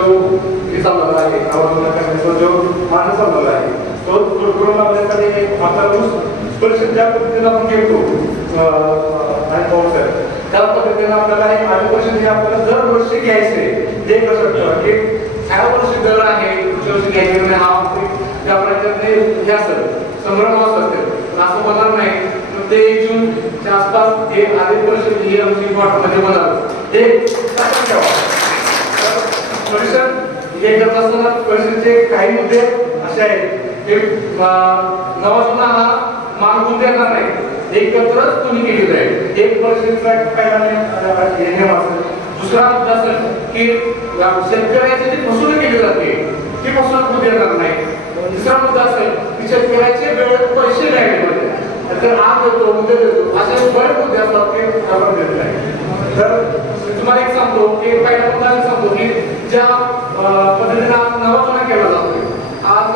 हे चाललेला आहे, करण्याचा जो मार्ग चाललेला आहे तो दुर्गुण लागण्यासाठी आपल्याला परिषद ज्या पद्धतीने आपण घेतो आणि पाऊस आहे त्या पद्धतीने आपल्याला एक आधी आपल्याला दरवर्षी घ्यायचे ते कसं ठरवलं की ह्या वर्षी दर आहे पुढच्या वर्षी घ्यायचे नाही हा त्या प्रकारे हे असेल संभ्रम असेल असं होणार नाही. ते 1 जूनच्या आसपास हे आधी परिषद ही आमची मध्ये बनवलं एक परिषद हे करत असताना परिषदेचे काही मुद्दे असे आहेत की नवा जुना हा मानून देणार नाही एकत्रच तुम्ही केलेलं आहे. एक परिषदेचा पहिला नियम असेल. दुसरा मुद्दा असेल की शेतकऱ्याची जी फसवणूक केली जाते ती फसवणूक होऊ देणार नाही. तिसरा मुद्दा असेल की शेतकऱ्याचे वेळेत पैसे मिळाले तर आज देतो उद्या देतो असे बरेच मुद्दे असतात ते आपण देत नाही. तर तुम्हाला एक सांगतो की पहिला मुद्दा सांगतो की ज्या पद्धतीने आज नवा जुना केला जातो आज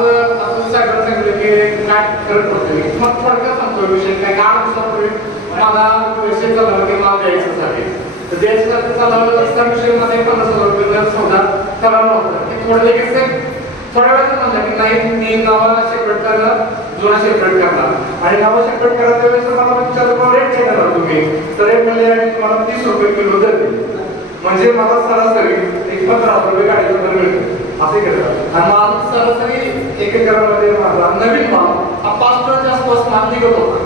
आपण साहेबांना सांगितलं की काय करत होते मग थोडक्यात सांगतो विषय काय 8 दिवसापूर्वी मला विषय चालला की मला द्यायच्यासाठी तर द्यायच्यासाठी चालवलं असता विषयामध्ये 50,000 रुपये सौदा करावा होता की थोडं लगेच थोड्या वेळात म्हणलं की नाही मी नवा सेपरेट करणार जुना सेपरेट करणार आणि नवा सेपरेट करायच्या वेळेस मला विचारलं रेट काय करणार तुम्ही तर एक म्हणले आणि तुम्हाला 30 रुपये किलो देते म्हणजे मला सरासरी 15,000 रुपये गाडीचं दर मिळतो असे करतात. आणि मला सरासरी 1 एकरामध्ये माझा नवीन माल हा 5 टनच्या आसपास माल निघत होता.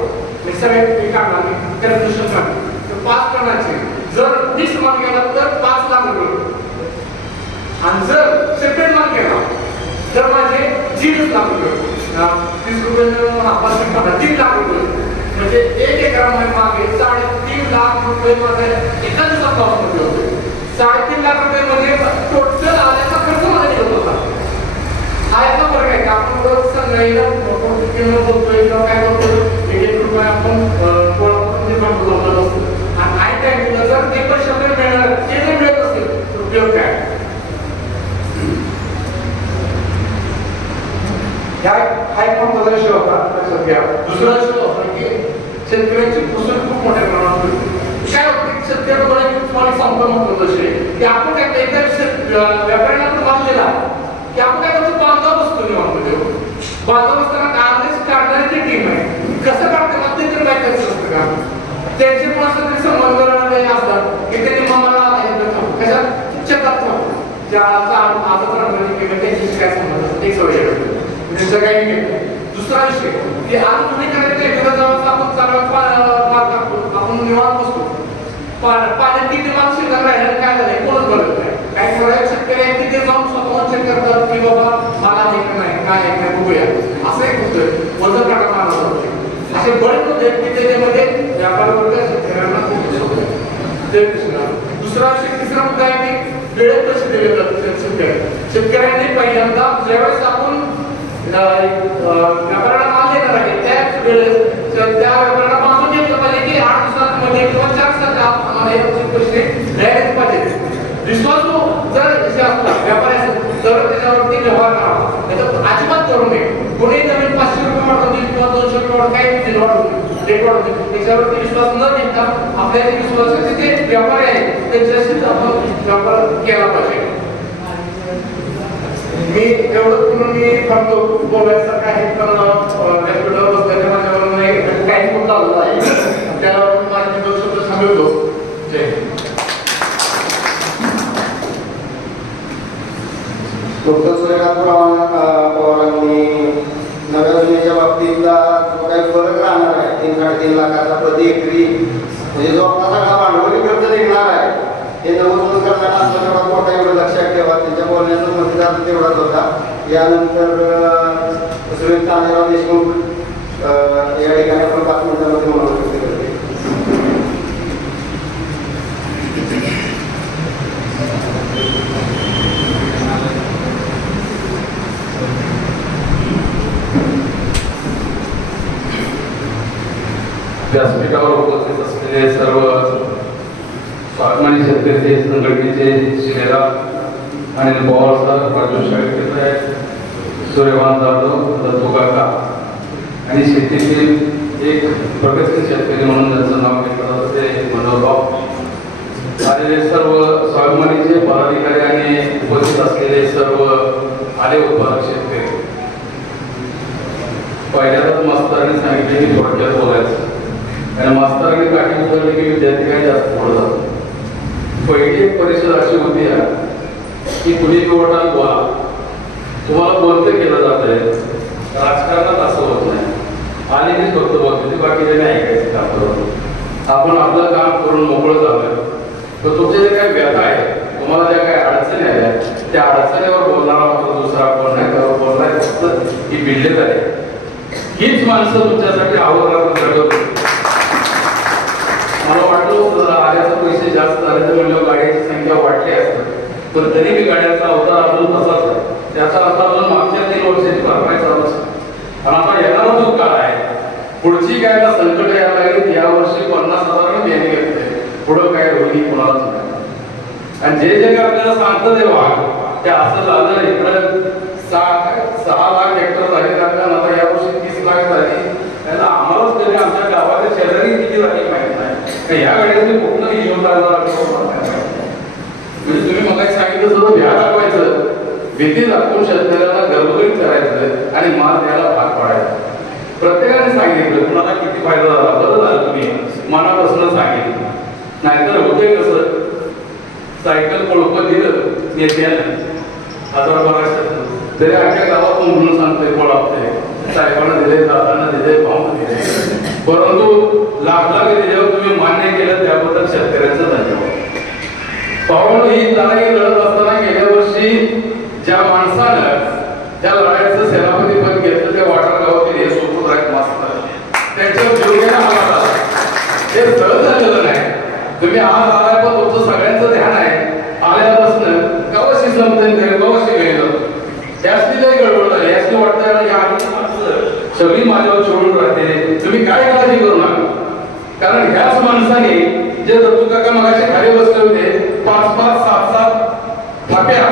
मी सगळे पीक काढणार मी कॅल्क्युलेशन काढले तर 5 टनाचे जर 30 माल गेला तर 5 लाख रुपये आणि जर सेपरेट माल गेला तर माझे 3 लाख रुपये 30 रुपये 3 लाख रुपये म्हणजे 1 एकरामध्ये मागे 3.5 लाख रुपये माझे एका दिवसात लॉसमध्ये होते. 3.5 लाख रुपये म्हणजे टोटल आल्याचा खर्च मला निघत होता. हा याचा फरक आहे का आपण रोज संघाईला बोलतोय किंवा काय करतो 1 रुपये आपण आणि आय टाइम जर ते पैसे आपल्याला मिळणार ते जर मिळत असेल तर उपयोग काय. हा एक महत्त्वाचा विषय होता लक्षात घ्या. दुसरा विषय होता की शेतकऱ्यांची फसवणूक खूप मोठ्या प्रमाणात होती. काय होतं शेतकऱ्यांकडे तुम्हाला सांगतो महत्त्वाचा विषय की आपण काय एकदा व्यापाऱ्यांना आपण माल दिला की आपण काय करतो बांधव बसतो निवांत बांधव बसताना काढणारी टीम आहे कसं काढते मग ते तर काय करायचं असतं का त्यांचे पण असं तरी संबंध असतात की त्यांनी मला कशा शेतात त्यांच्याशी काय संबंध एक सवय त्यांचं काही नाही. दुसरा विषय की आज तुम्ही करायचं एखादा जेव्हा आपण चालवा माल टाकतो आपण निवांत बसतो पाण्यात किती माल शिल्लक राहिला काय झालंय कोणच बघत नाही. काही ठराविक शेतकरी आहेत की ते जाऊन स्वतःहून चेक करतात की बाबा मला आहे का नाही काय आहे का बघूया असं एक होतं वजन काढा माल होते असे बरेच होते की त्याच्यामध्ये व्यापार वर्ग शेतकऱ्यांना दुसरा विषय तिसरा मुद्दा आहे की वेळेत पैसे दिले जातात शेतकऱ्यांनी पहिल्यांदा ज्यावेळेस आपण व्यापाऱ्याला माल देणार आहे त्याच वेळेस त्या व्यापाऱ्याला मागून घेतलं पाहिजे की 8 दिवसांमध्ये किंवा 4 दिवसात आम्हाला हे पैसे द्यायलाच पाहिजे. विश्वास जर असला व्यापारी असेल तर त्याच्यावरती व्यवहार करावा त्याचा अजिबात करू नये. कोणी नवीन 500 रुपये वाढवून देईल किंवा 200 रुपये वाढवून काही रेट वाढवून देईल त्याच्यावरती विश्वास न घेता आपल्या जे विश्वासाचे जे व्यापारी आहेत त्यांच्याशीच आपण व्यापार केला पाहिजे. मी एवढं म्हणून मी फक्त बोलायसारखं आहे पण व्यासपीठावर बसल्याने माझ्यावर काही मुद्दा आलेला आहे त्यावर माझे 2 शब्द सांगतो. जय डॉक्टर सूर्यकांत पवारांनी नव्या जुन्याच्या बाबतीतला जो काही फरक राहणार आहे 3-3.5 लाखाचा प्रति एकरी म्हणजे जो आपला सगळा भांडवली खर्च निघणार आहे हे नवं करताना असं तेवढा मोठा एवढं लक्षात ठेवा. त्यांच्या बोलण्याचा मतदार तेवढाच होता. यानंतर सुरेश तानाजीराव देशमुख या ठिकाणी आपण 5 मिनिटांमध्ये मनोगत व्यक्त करते. व्यासपीठावर उपस्थित असलेले सर्व स्वाभिमानी शेतकरी संघटनेचे श्रीराम आणि पवार सर राजू शाळेकर सूर्यकांत जाधव दत्तू काका आणि शेतीतील एक प्रगतशील शेतकरी म्हणून त्यांचं नाव घेतलं जातं ते मनोहरराव आलेले सर्व स्वाभिमानीचे पदाधिकारी आणि उपस्थित असलेले सर्व आले उत्पादक शेतकरी. पहिल्यांदाच मास्तरांनी सांगितले की थोडक्यात बोलायचं आणि मास्तरांनी काठी उचलली की विद्यार्थी काही जास्त पुढे जातो. पहिली एक परिषद अशी होती की कुणी निवडणार बोला, तुम्हाला बोलतं केलं जातंय. राजकारणात असं होत नाही, आणि मी फक्त बोलतो, बाकीचे नाही ऐकायचं काम करतो. आपण आपलं काम करून मोकळं झालं तर तुमचे जे काही व्यथा आहे, तुम्हाला ज्या काही अडचणी आल्या, त्या अडचणीवर बोलणारा मात्र दुसरा कोण नाही, त्यावर बोलणार फक्त ही बिल्डेच आहे. हीच माणसं तुमच्यासाठी आवडणार घडवत. मला वाटलं होतं आल्याचे पैसे जास्त झाले तर म्हणजे गाड्याची संख्या वाढली असते, पण तरी मी गाड्याचा अवतार अजून तसाच आहे. त्याचा अर्थ अजून मागच्या 3 वर्षाची भरपाई चालू आहे. आणि आता येणारा जो काळ आहे, पुढची काय ना संकट यायला लागली. या वर्षी 50,000 बियाणे घेतले, पुढं काय रोगी कोणालाच नाही. आणि जे जे आपल्याला सांगतं ते वाघ ते असं झालं. इकडं 6 लाख हेक्टर झाले, आता या वर्षी 30 लाख झाली. त्याला आम्हालाच तरी आमच्या गावाच्या शेजारी किती झाली माहित नाही. या गाड्याचे कुठलं हिशोब म्हणजे तुम्ही मला सांगितलं सगळं भ्या दाखवायचं, भीती दाखवून शेतकऱ्यांना गर्भगीत करायचं आणि माल द्यायला भाग पाडायचा. प्रत्येकाने सांगितलं कुणाला किती फायदा झाला, बरं झालं तुम्ही मनापासून सांगितलं. नाहीतर होतंय कसं, सायकल कोळपं दिलं नेत्यानं 1000-1200 तरी आमच्या गावात म्हणून सांगतोय कोळपते, साहेबांना दिले, दादांना दिले, भाऊंना दिले, परंतु लाख दिल्यावर तुम्ही मान्य केलं त्याबद्दल शेतकऱ्यांचं धन्यवाद. पाहून ही लढाई लढत असताना गेल्या वर्षी ज्या माणसानं त्या लढाईचं सेनापती पद घेतलं त्या वाटार गावातील हे सुपुत्र मास्तर, त्यांच्यावर जीवघेणा आला झाला. हे सहज झालेलं नाही. तुम्ही आज आलाय पण तुमचं सगळ्यांचं ध्यान आहे. आल्यापासून कवशी संपते कवशी गेलं त्याची लई गडबड झाली. याची वाटतं सगळी माझ्यावर सोडून राहते, तुम्ही काय काळजी करू नका. कारण ह्याच माणसाने जे दत्तू काका मगाशी खाली बसले होते, 5-5, 7-7 थाप्या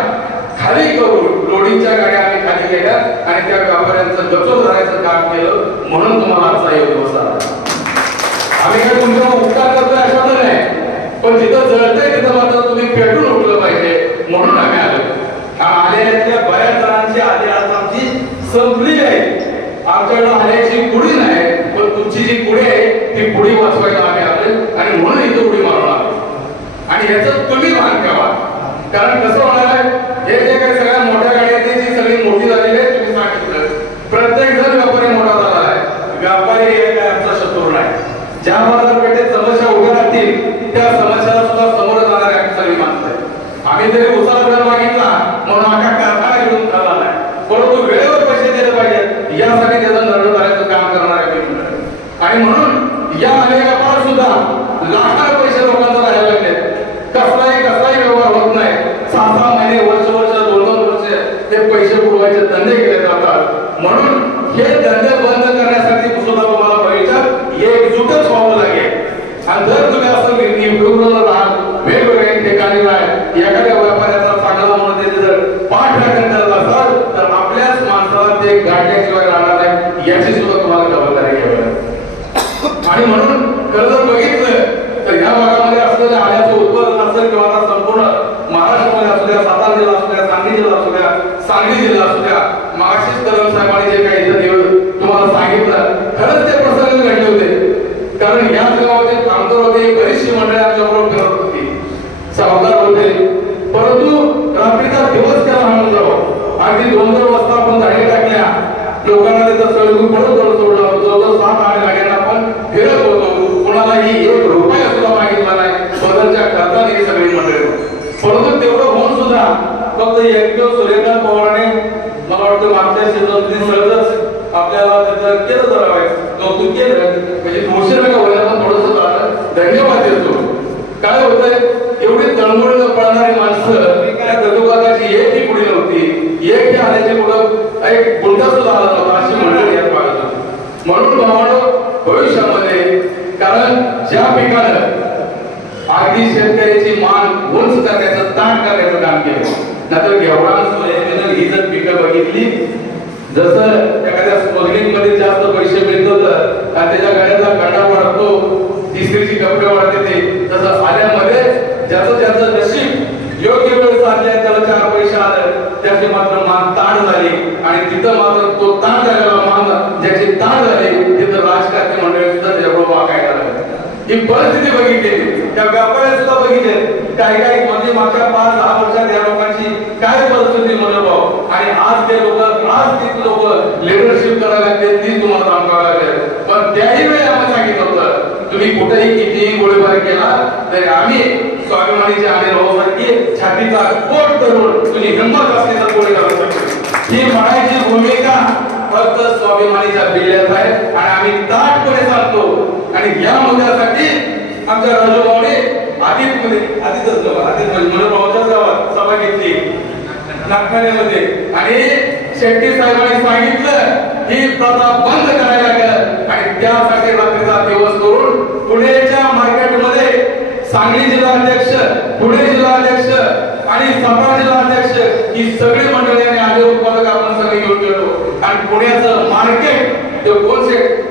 खाली करून लोडीच्या गाड्या आम्ही खाली केल्या आणि त्या व्यापाऱ्यांचं गचोल धरायचं काम केलं. म्हणून तुम्हाला आजचा योग दिवस आला. आम्ही काय तुमच्यावर उपकार करतोय असं नाही, पण जिथं जळतंय तिथं मात्र तुम्ही पेटून उठलं पाहिजे म्हणून आम्ही आलो. आलेल्या बऱ्याच जणांची आधी आज आमची संपली आहे. आमच्याकडे आल्याची पुढी नाही, पण तुमची जी पुढे आहे ती पुढी वाचवायला आम्ही आलो आणि म्हणून इथं उडी मारून आलो. आणि याचं तुम्ही भान ठेवा. कारण कसं होणार आहे, हे जे काही सगळ्या मोठ्या गाड्या आहेत जी सगळी मोठी झालेली आहे, तुम्ही सांगितलं प्रत्येक जण व्यापारी मोठा झाला आहे. व्यापारी हे काय आमचा शत्रू नाही. ज्या बाजारपेठेत समस्या उभ्या राहतील त्या समस्याला सुद्धा समोर जाणारे आम्ही सगळी माणसं आहे. आम्ही जरी उसाला दर मागितला म्हणून आका कारखाना घेऊन चालला नाही, परंतु वेळेवर पैसे दिले पाहिजे यासाठी त्याचं नरड धरायचं काम करणारे आणि म्हणून या आलेल्या व्यापार सुद्धा लाखांना पैसे लोकांचा राहायला लागले. कसलाही व्यवहार होत नाही. 6-6 महिने, वर्ष 2-2 वर्ष ते पैसे बुडवायचे धंदे केले जातात. म्हणून हे धंदे बंद करण्यासाठी सुद्धा तुम्हाला भविष्यात एकजुटच व्हावं लागेल. आणि जर तुम्ही असं निवडून राहा, वेगवेगळ्या ठिकाणी राहा, एखाद्या व्यापाऱ्याचा चांगला म्हणून त्याचे जर पाठराखण करत असाल तर आपल्याच माणसाला ते गाठल्याशिवाय राहणार नाही, याची सुद्धा तुम्हाला जबाबदारी घ्यावी लागेल. आणि म्हणून खरं जर बघितलं तर या भागामध्ये असलेल्या आल्याचं उत्पादन असेल किंवा आता संपूर्ण महाराष्ट्रामध्ये असू द्या, सातारा जिल्हा असू द्या, सांगली जिल्हा असू द्या, सांगली जिल्हा असू द्या, मागाशीच कदम साहेबांनी जे काही इथं तुम्हाला सांगितलं, खरंच ते प्रसंग घडले होते. कारण याच गावाचे कामगार होते, बरीचशी मंडळी आमच्याबरोबर फिरत होती, सावकार होते, परंतु रात्रीचा दिवस त्याला हाणून जावं. अगदी 2-2 वाजता आपण गाडी टाकल्या, लोकांना त्याचा सळगू पडत सोडलं. जवळजवळ 7-8 गाड्यांना आपण फिरत होतो. कोणालाही 1 रुपया सुद्धा मागितला नाही. बदलच्या खर्चाने ही सगळी मंडळी. परंतु तेवढं होऊन सुद्धा फक्त एकटो सूर्यकांत पवारांने मला वाटतं मागच्या सीझनमध्ये सहजच आपल्याला त्याचं केलं जरा कौतुक केलं. म्हणजे 200 रुपये होईल, पण थोडंसं धन्यवाद देतो. काय होतंय, एवढी तळमळीनं पळणारी माणसं काय दत्तूकाकाची एकही पुढे नव्हती, एकही आल्याची पुढं एक गुंडा सुद्धा आला नव्हता, अशी मंडळी यात पाहत होती. म्हणून भावानो भविष्यामध्ये, कारण ज्या पिकानं अगदी शेतकऱ्याची मान उंच करण्याचं, ताण करण्याचं काम केलं, नाहीतर घेवडा सोयाबीन ही जर पिकं बघितली, जसं एखाद्या स्मगलिंग मध्ये जास्त पैसे मिळतात आणि त्याच्या गाड्याचा कंडा वाढतो, तिसरीची कपडे वाढते, तसं आल्यामध्ये ज्याचं नशीब योग्य वेळ साधल्या त्याला 4 पैसे आले, त्याची मात्र मान ताण झाली. आणि तिथं मात्र तो ताण झालेला मान ज्याची ताण झाली तिथं राजकारणी मंडळी सुद्धा त्याच्याबरोबर वागायला लागले. परिस्थिती बघितली, त्या व्यापाऱ्या सुद्धा बघितले काही म्हणजे मागच्या 5-10 वर्षात या लोकांची काय परिस्थिती मनोभाव, आणि आज ते लोक लिडरशिप करायला लागले, ती तुम्हाला सांगावं लागेल. पण त्याही वेळी आम्ही सांगितलं होतं तुम्ही कुठेही कितीही गोळीबार केला तरी आम्ही स्वाभिमानीचे आणि भाऊसारखी छातीचा कोट करून तुम्ही हिंमत असलेला गोळी घालू शकतो. ही म्हणायची भूमिका फक्त स्वाभिमानीच्या बिल्ल्यात आहे आणि आम्ही ताटपणे सांगतो. आणि या मुद्द्यासाठी आमच्या राजू भाऊने आधीच मनोभावाच्याच गावात सभा घेतली नागठाण्यामध्ये, आणि शेट्टी साहेबांनी सांगितलं ही प्रथा बंद करायला लागेल. आणि त्यासाठी रात्रीचा दिवस करून पुण्याच्या मार्केटमध्ये सांगली जिल्हाध्यक्ष, पुणे जिल्हाध्यक्ष आणि सातारा जिल्हाध्यक्ष ही सगळी मंडळी आले उत्पादक आपण सगळे घेऊन गेलो. आणि पुण्याचं मार्केट ते कोण शेठ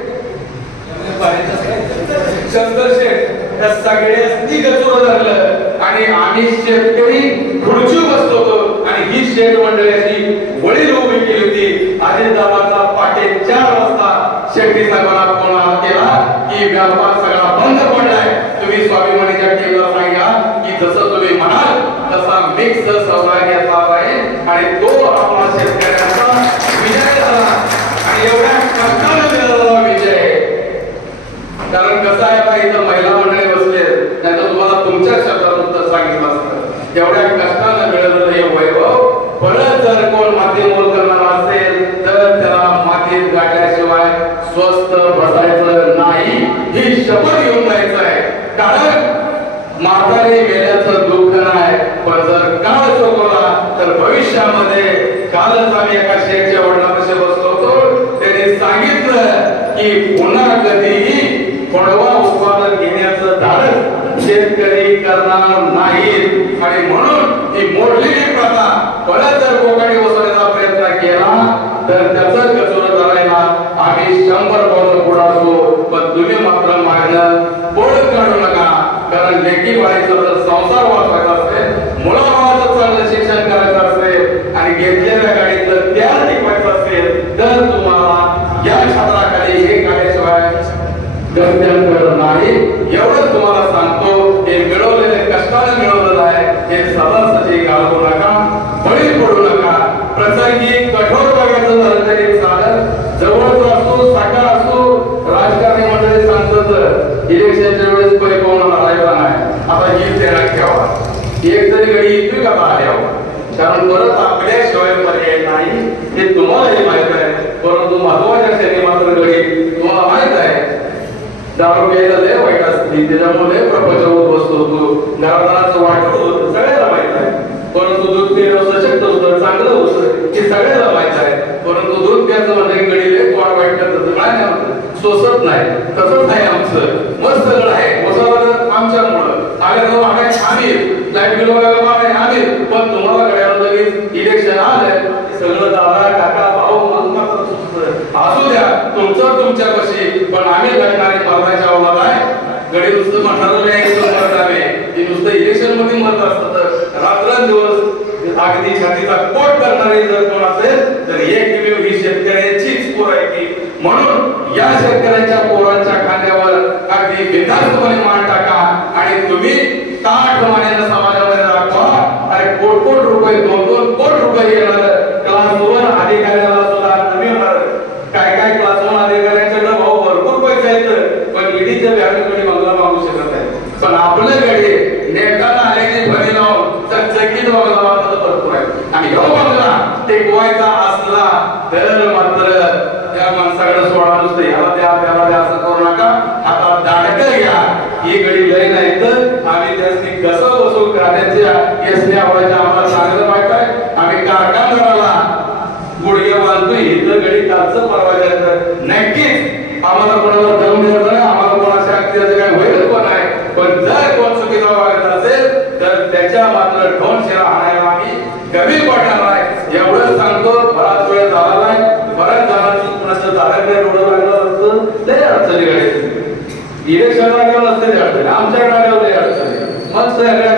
शंकर शेठ त्या सगळ्यांनी गचुरं धरलं आणि आम्ही शेतकरी खुर्ची बसतो होतो. आणि ही शेठ मंडळाची वडील उभी केली होती. अजितदादाचा पाटे 4 वाजता शेट्टी साहेबांना फोन केला की व्यापार सगळा बंद पडलाय, तुम्ही स्वाभिमानीच्या टीमला सांगा की जसं तुम्ही म्हणाल तसा मिक्स सहभाग घेतला आहे. आणि तो आपला शेतकऱ्यांचा विजय झाला आणि एवढ्या कष्टाने मिळालेला विजय. कारण कसं आहे बा, इथं महिला मंडळी बसले, नाही तर तुम्हाला तुमच्या शब्दात उत्तर सांगितलं असतं. एवढ्या कष्टाने मिळालेलं हे वैभव परत जर कोण मातीमोल करणार असेल तर त्याला मातीत गाडल्याशिवाय स्वस्थ बसायचं नाही, ही शपथ घेऊन जायचं आहे. कारण म्हातारी मेल्याचं दुःख नाही, पण जर काळ चुकवला तर भविष्यामध्ये. कालच आम्ही एका शेठच्या वडिलांपाशी बसलो होतो, त्यांनी सांगितलं की पुन्हा कधीही फळवा उत्पादन घेण्याचं धाडस शेतकरी करणार नाहीत. आणि म्हणून ही मोडलेली प्रथा परत जर कोकणी बसवण्याचा प्रयत्न केला तर त्याचं कचोरं करायला आम्ही 100 पावलं पुढे असू. पण तुम्ही मात्र मागणं पळ काढू नका. कारण लेकी बाळीचा जर संसार वाचवायचा असेल, मुलाबाळाचं चांगलं शिक्षण करायचं असेल आणि घेतलेल्या गाडीचं त्याग टिकवायचं असेल तर तुम्हाला या छत्राखाली हे काढल्याशिवाय गत्यंतर नाही. एवढंच तुम्हाला सांगतो. हे मिळवलेले कष्टाने मिळवलेलं आहे, हे सदासची घालवू नका, बळी पडू नका. प्रसंगी कठोर बघायचं झालं तरी चालत, जवळच असो साकार असो. राजकारणी मंडळी सांगतात इलेक्शनच्या वेळेस पैसे कोणाला राहायचा नाही, आता ही तयार ठेवा. एक तरी गडी येतोय का आल्यावर, कारण परत आपल्याशिवाय पर्याय नाही हे तुम्हालाही माहित आहे. परंतु महत्वाच्या क्षणी मात्र गडी तुम्हाला माहित आहे दारू प्यायला लय वाईट असते, त्याच्यामुळे प्रपंच होत बसतो होतो, घरादाराचं वाटत होतं, सगळ्याला माहित आहे. परंतु दूध पिणं सशक्त होतं, चांगलं होतं हे सगळ्याला माहित आहे. परंतु दूध प्यायचं म्हणजे गडीले वाट वाईट करत काय सोसत नाही. तसंच आहे आमचं मस्त सगळं आहे वसावत आमच्यामुळं आल्या आम्ही लाईट बिल वगैरे आम्ही. पण तुम्हाला कळायला लगेच इलेक्शन आलं सगळं दादा काका भाऊ असू द्या तुमचं तुमच्यापाशी, पण आम्ही लढणारे मरणाच्या अवलाद आहे. गडी नुसतं म्हणणारं नाही, नुसतं इलेक्शन मध्ये मत असतं. रात्रंदिवस अगदी छातीचा कोट करणारे जर कोण असेल तर एकमेव ही शेतकऱ्यांचीच पोर आहे की. म्हणून या शेतकऱ्यांच्या पोरांच्या खांद्यावर अगदी बिनधास्तपणे मान टाका आणि तुम्ही ताठ मानेनं समाजामध्ये दाखवा. अरे कोट रुपये 2-2 कोटी रुपये येणार क्लास 1 अधिकाऱ्याला सुद्धा नवीन काय क्लास 1 अधिकाऱ्यांच्याकडे भाऊ भरपूर पैसे आहेत, पण ईडीच्या व्यापारी बंगला मागू शकत नाही. पण आपल्याकडे नेटाला आल्याची भरी लावून चकचकीत बंगला भरपूर आहे. आणि ह्यो बंगला टेकवायचा असला तर मात्र त्या माणसाकडे सोडा नुसतं ह्याला द्या त्याला द्या असं करू नका. आता दाडकं घ्या. ही गडी लई नाही तर आम्ही त्याची कसं वसूल करायच्या यसने आवडायच्या आम्हाला चांगलं माहित आहे. आम्ही कारखानदाराला गुडघे बांधतोय इथं गडी कालचं परवायचं नक्कीच. आम्हाला कोणाला दम द्यायचा नाही, आम्हाला कोणाच्या अगदी काय होईल पण आहे. पण जर कोण चुकीचा वागत असेल तर त्याच्या मात्र ढोन शिरा हाणायला आम्ही कमी पडणार नाही. एवढंच सांगतो. बराच वेळ झाला नाही, बऱ्याच जणांचं कुणाचं दाराकडे रोड लागलं असतं लय अडचणी घडायची. इलेक्शन लागल्यावर नसते अडचणी, आमच्याकडे आल्यावर लय अडचणी. मग सगळ्या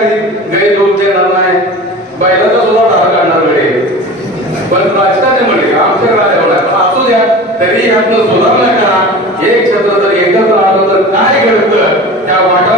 गैर लोक देणार नाही, बैलाचा सुद्धा धार काढणार वेळे. पण राजकारणी म्हणजे आमच्याकडे आल्यावर नाही. पण असू द्या तरी यातनं सुधारणा करा. एक क्षेत्र जर एकत्र आलं तर काय घडतं त्या वाटा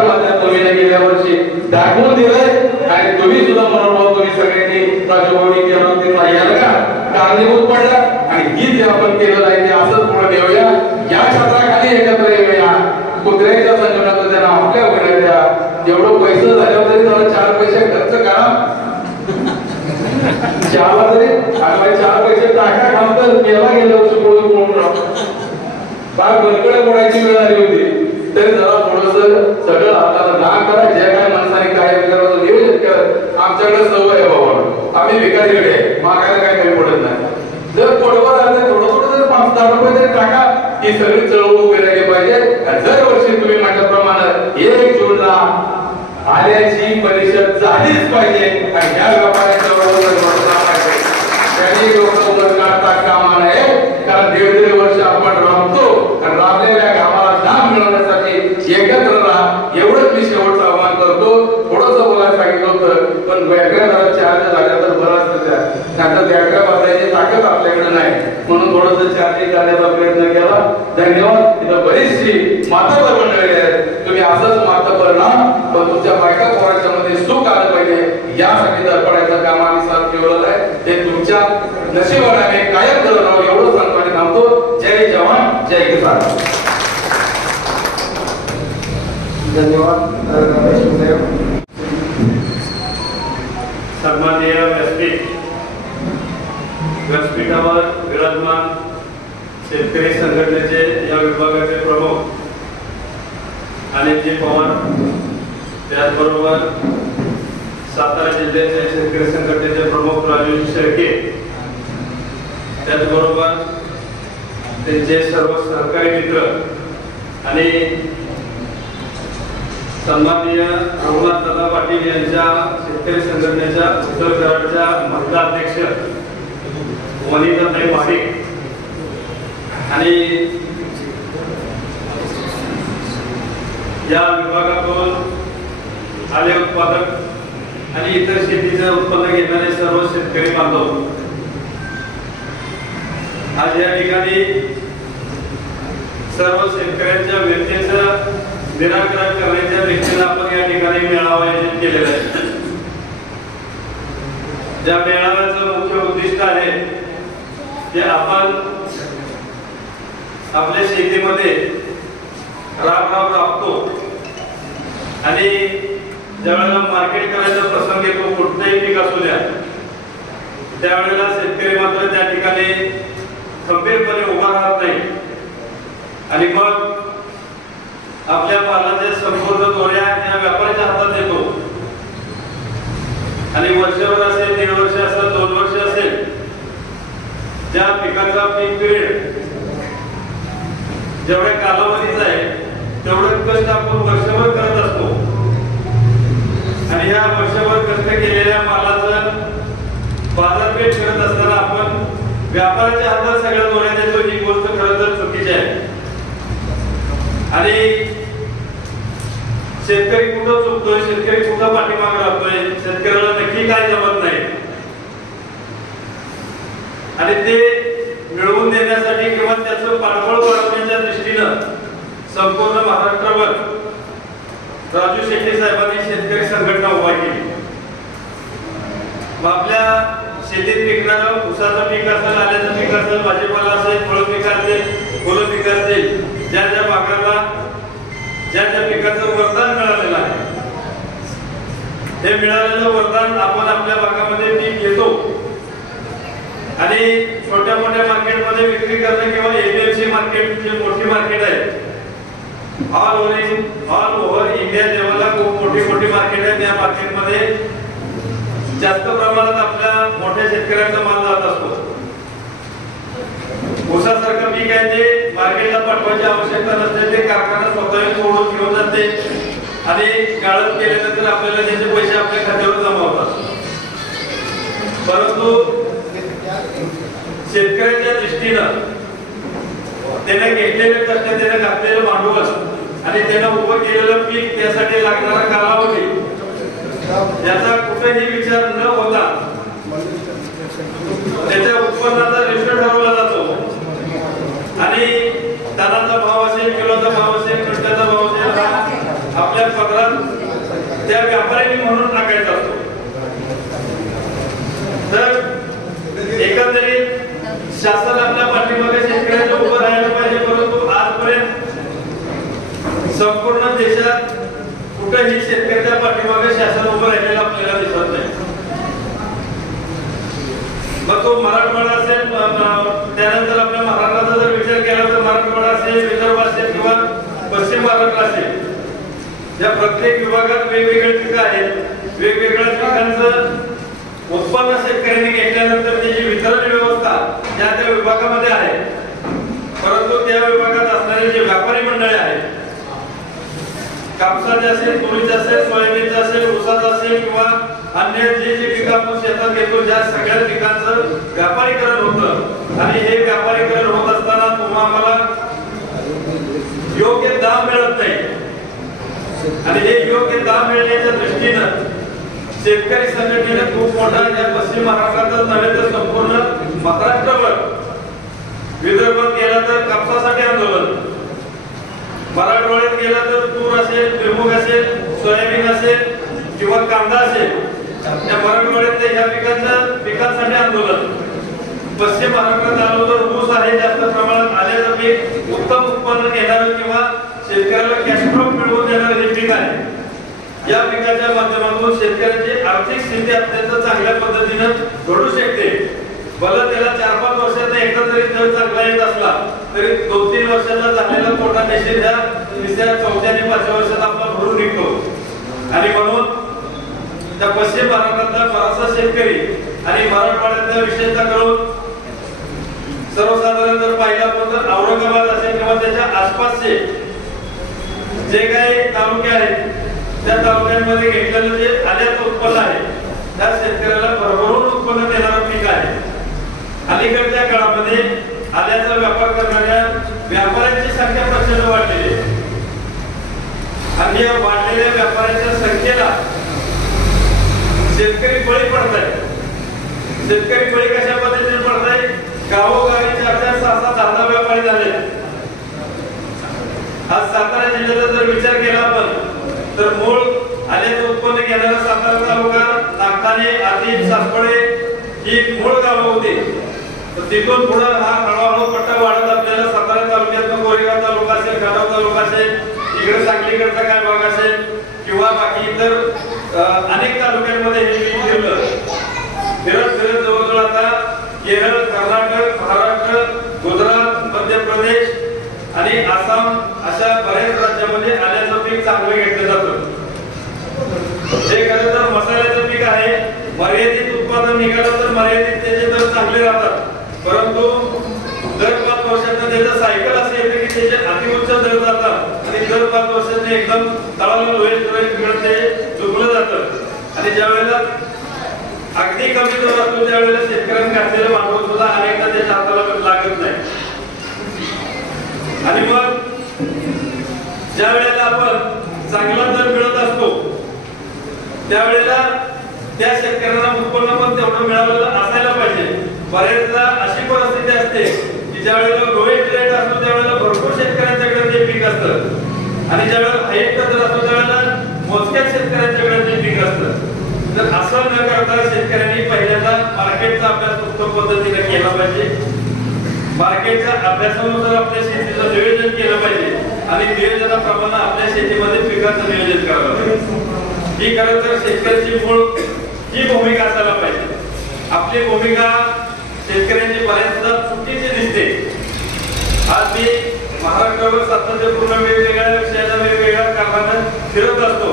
चहाला जरी आणि चार पैसे टाका खामतर मेला गेलं वर्षी म्हणून फार बरकडे मोडायची वेळ आली होती तरी जरा थोडस सगळं हाताला ना करा जे काय माणसाने काय करायचं नियोजन केलं आमच्याकडे सवय आहे बाबा आम्ही भिकारीकडे मागायला काय काही पडत नाही जर पोटवर आलं थोडं थोडं जर 5-10 रुपये जरी टाका ही सगळी चळवळ उभी राहिली पाहिजे दरवर्षी तुम्ही म्हटल्याप्रमाणे 1 जूनला आल्याची परिषद झालीच पाहिजे आणि ह्या व्यापाऱ्यांच्या बरोबर त्यांनी लोक काढता कामा नये कारण 1.5 वर्ष आपण राबतो आणि राबलेल्या कामाला दाम मिळवण्यासाठी एकत्र राहा एवढंच मी शेवटचं आव्हान करतो थोडंसं बोलायला सांगितलं होतं पण बॅटऱ्या जरा चार्ज झाल्या तर बरं असतं त्या बॅटऱ्या बदलायची ताकद आपल्याकडे नाही म्हणून थोडंसं चार्जिंग करण्याचा प्रयत्न केला धन्यवाद इथं बरीचशी मातबर मंडळी आहेत तुम्ही असंच मातबर ना पण तुमच्या बायका पोराच्या मध्ये सुख आलं पाहिजे यासाठी दर्पणाचं काम आम्ही साथ ठेवलेलं आहे ते तुमच्या नशिबाने कायम करत राहू एवढं सांगतो आणि थांबतो जय जवान जय किसान धन्यवाद सन्माननीय व्यासपीठावर विराजमान शेतकरी संघटनेचे या विभागाचे प्रमुख अनिलजी पवार त्याचबरोबर सातारा जिल्ह्याचे शेतकरी संघटनेचे प्रमुख राजू शेळके त्याचबरोबर त्यांचे सर्व सहकारी मित्र आणि सन्माननीय रघुनाथ दादा पाटील यांच्या शेतकरी संघटनेच्या उत्तर कराडच्या महिला अध्यक्ष वनिताताई महाडिक आणि या विभागातून आले उत्पादक आणि इतर शेतीचं उत्पन्न घेणारे सर्व शेतकरी बांधव आज या ठिकाणी सर्व शेतकऱ्यांच्या व्यथेचं निराकरण करण्याच्या दृष्टीने आपण या ठिकाणी मेळावा आयोजित केलेला आहे ज्या मेळाव्याचं मुख्य उद्दिष्ट आहे की आपण आपल्या शेतीमध्ये राबतो आणि ज्यावेळेला मार्केट करायचा प्रसंग येतो कुठलंही पीक असू द्या त्यावेळेला शेतकरी मात्र त्या ठिकाणी खंबीरपणे उभा राहत नाही आणि मग आपल्या मालाच्या संपूर्ण दोऱ्या या व्यापाऱ्याच्या हातात येतो आणि वर्षभर असेल 1.5 वर्ष असेल 2 वर्ष असेल ज्या पिकाचा पीक पिरियड जेवढ्या कालावधीचा आहे तेवढं कष्ट आपण वर्षभर करत असतो आणि या वर्षभर कष्ट केलेल्या मालाचं बाजारपेठ करत असताना आपण व्यापाऱ्याच्या हातात सगळ्या दोऱ्या देतो ही गोष्ट खरं तर चुकीची आहे आणि शेतकरी कुठं चुकतोय शेतकरी कुठं पाठीमागे राहतोय शेतकऱ्याला नक्की काय जमत नाही आणि ते मिळवून देण्यासाठी किंवा त्याचं पाठबळ वाढवण्याच्या दृष्टीनं संपूर्ण महाराष्ट्रावर राजू शेट्टी साहेबांनी शेतकरी संघटना उभा केली आपल्या शेतीत पिकणारं ऊसाचं पीक असेल आल्याचं पीक असेल भाजीपाला असेल फळ पीक असेल फुलं पीक असेल ज्या ज्या भागाला ज्या ज्या पिकाचं वरदान मिळालेलं आहे हे मिळालेलं वरदान आपण आपल्या भागामध्ये पीक घेतो आणि छोट्या मोठ्या मार्केटमध्ये विक्री करणं किंवा एपीएमसी मार्केट जी मोठी मार्केट आहे ऑल ओव्हर इंडिया लेवलला खूप मोठी मार्केट आहे त्या मार्केटमध्ये जास्त प्रमाणात आपल्या मोठ्या शेतकऱ्यांचा माल जात असतो ऊसासारखं पीक आहे ते मार्केटला पाठवायची आवश्यकता नसते ते कारखाना स्वतः तोडून घेऊन जाते आणि गाळप केल्यानंतर आपल्याला त्याचे पैसे आपल्या खात्यावर जमा होतात परंतु शेतकऱ्याच्या दृष्टीनं त्याने घेतलेले कष्ट त्याने घातलेलं भांडवल आणि त्यानं उभं केलेलं पीक त्यासाठी लागणारा कालावधी याचा कुठेही विचार न होता त्याच्या उत्पन्नाचा रेशो ठरवला जातो आणि टनाचा भाव असेल किलोचा भाव असेल क्विंटलचा भाव असेल आपल्या पदरात त्या व्यापाऱ्यांनी म्हणून टाकायचा असतो तर एकंदरीत शासन आपल्या पाठीमागे शेतकऱ्यांना उभं राहायला पाहिजे परंतु आजपर्यंत संपूर्ण देशात कुठेही शेतकऱ्याच्या पाठीमागे शासन उभं राहिलेलं आपल्याला दिसत नाही या प्रत्येक विभागात वेगवेगळी पिकं आहेत. वेगवेगळ्या पिकांचं उत्पन्न शेतकऱ्यांनी घेतल्यानंतर त्याची वितरण व्यवस्था त्या त्या विभागामध्ये आहे. परंतु त्या विभागात असणारे जे व्यापारी मंडळे आहेत, कापसाचे असेल, तुरीचे असेल, सोयाबीनचे असेल, ऊसाचं असेल किंवा अन्य जे जे पिकं आपण शेतात घेतो, ज्या सगळ्या पिकांचं व्यापारीकरण होतं आणि हे व्यापारीकरण होत असताना तुम्हाला योग्य दाम मिळत नाही. आणि हे योग्य दाम मिळण्याच्या दृष्टीनं शेतकरी संघटनेने खूप मोठा या पश्चिम महाराष्ट्रातच नव्हे तर संपूर्ण महाराष्ट्रभर, विदर्भात गेला तर कापसासाठी आंदोलन, मराठवाड्यात गेला तर तूर असेल, भुईमूग असेल, सोयाबीन असेल किंवा कांदा असेल, या मराठवाड्यात ह्या पिकांसाठी आंदोलन. पश्चिम महाराष्ट्रात आलो तर ऊस आहे, जास्त प्रमाणात आल्याचं पीक, उत्तम उत्पन्न घेणारं किंवा शेतकऱ्याला कॅश क्रॉप मिळवून देणारं हे पीक आहे. या पिकाच्या माध्यमातून शेतकऱ्याची आर्थिक स्थिती अत्यंत चांगल्या पद्धतीनं घडू शकते. भलं त्याला 4-5 वर्षात एकदा जरी दर चांगला येत असला तरी 2-3 वर्षाला झालेला मोठा निश्चित ह्या 3ऱ्या, 4थ्या आणि 5व्या वर्षात आपला भरून निघतो. आणि म्हणून त्या पश्चिम महाराष्ट्रातला बराचसा शेतकरी आणि मराठवाड्यातल्या विशेषतः करून सर्वसाधारण जर पाहिलं आपण तर औरंगाबाद असेल किंवा त्याच्या आसपासचे जे काही तालुके आहेत त्या तालुक्यांमध्ये घेतलेलं जे आल्याचं उत्पन्न आहे त्या शेतकऱ्याला भरभरून उत्पन्न देणारं पीक आहे. अलीकडच्या काळामध्ये आल्याचा व्यापार करणाऱ्या व्यापाऱ्यांची संख्या प्रचंड वाढलेली आहे. आणि या वाढलेल्या व्यापाऱ्यांच्या संख्येला शेतकरी बळी पडत आहे. शेतकरी बळी कशा पद्धतीने पडत आहे? गावोगावी 4-6 व्यापारी झाले. आज सातारा जिल्ह्याचा जर विचार केला आपण तर मूळ आल्याचं उत्पन्न घेणारा सातारा तालुका, नागठाणे, आदिल, सासवडे ही मूळ गावं होती. तर तिथून पुढे हा हळूहळू पट्टा वाढत आपल्याला सातारा तालुक्यातून गोरेगाव तालुका असेल, खटाव तालुका असेल, इकडे सांगलीकडचा काय भाग असेल किंवा बाकी इतर अनेक तालुक्यांमध्ये हे पीक फिरलं. फिरत फिरत जवळजवळ आता केरळ, कर्नाटक, महाराष्ट्र, गुजरात, मध्य प्रदेश आणि आसाम अशा बऱ्याच राज्यामध्ये आल्याचं पीक चांगलं घेतलं जातं. हे खरं तर मसाल्याचं पीक आहे. मर्यादित उत्पादन निघालं तर मर्यादित त्याचे दर चांगले राहतात. परंतु दर 5 वर्षांना त्याचं सायकल असे येते की त्याचे अतिउच्च दर जातात आणि दर 5 वर्षांनी एकदम तळाला लोहे ते चुकलं जातं. आणि ज्या वेळेला अगदी कमी दर असतो त्यावेळेला शेतकऱ्यांनी घातलेलं भांडवल सुद्धा अनेकदा त्याच्या हाताला लागत नाही. आणि मग ज्या वेळेला आपण चांगला दर मिळत असतो त्यावेळेला त्या शेतकऱ्यांना उत्पन्न पण तेवढं मिळालेलं असायला पाहिजे. बरेचदा अशी परिस्थिती असते की ज्या वेळेला लो रेट असतो त्यावेळेला भरपूर शेतकऱ्यांच्याकडे ते पीक असतं आणि ज्या वेळेला हाईट दर असतो त्यावेळेला मोजक्याच शेतकऱ्यांच्याकडे ते पीक असतं. तर असं न करता शेतकऱ्यांनी पहिल्यांदा मार्केटचा अभ्यास उत्तम पद्धतीने केला पाहिजे. मार्केटच्या अभ्यासानुसार आपल्या शेतीचं नियोजन केलं पाहिजे आणि नियोजनाप्रमाणे आपल्या शेतीमध्ये पिकाचं नियोजन करावं पाहिजे. ही खरं तर शेतकऱ्याची मूळ ही भूमिका असायला पाहिजे. आपली भूमिका शेतकऱ्यांची बऱ्याचदा चुकीची दिसते. आज मी महाराष्ट्रावर सातत्यपूर्ण वेगवेगळ्या विषयाला वेगवेगळ्या कारणानं फिरत असतो.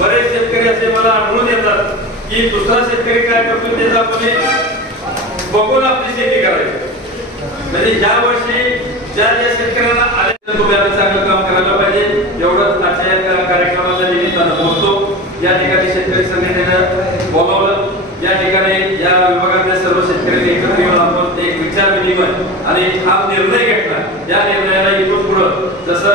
बरेच शेतकरी असे मला आढळून येतात की दुसरा शेतकरी काय करतो त्याचा आपण बघून आपली शेती करायची. म्हणजे या वर्षी ज्या शेतकऱ्यांना आले तुम्ही चांगलं काम करायला पाहिजे एवढंच आजच्या कार्यक्रमाच्या निमित्तानं बोलतो. या ठिकाणी शेतकरी संघटनेनं बोलावलं. या ठिकाणी या विभागातल्या सर्व शेतकऱ्यांनी एकत्र येऊन आपण एक विचार विनिमय आणि हा निर्णय घेतला. या निर्णयाला इथून पुढं जसं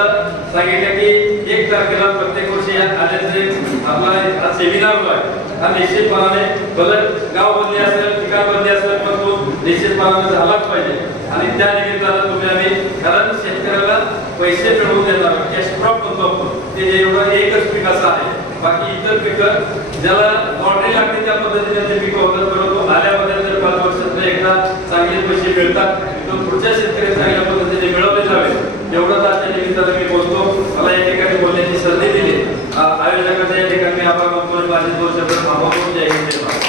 सांगितलं की 1 तारखेला प्रत्येक वर्षी आल्याचे आपला सेमिनार होतो आहे. हा निश्चितपणाने भलं गाव बदली असेल, ठिकाण बदली असेल पण तो निश्चितपणाने झालाच पाहिजे. आणि त्या निमित्तानं तुम्ही आम्ही कारण शेतकऱ्याला पैसे मिळवून देणार कॅश क्रॉप म्हणतो आपण ते एवढं एकच पीक असं आहे. बाकी इतर पिकं ज्याला लॉटरी लागते त्या पद्धतीने ते पिकं होतात. परंतु आल्यामध्ये जर 5 वर्षात एकदा चांगले पैसे मिळतात तर पुढच्या शेतकरी चांगल्या पद्धतीने मिळवले जावे एवढंच आजच्या निमित्तानं मी बोलतो. मला या ठिकाणी बोलण्याची संधी दिली आयोजकांच्या या ठिकाणी मी आभार मानतो. माझे 2 शब्द थांबवून जय हिंद जय भारत.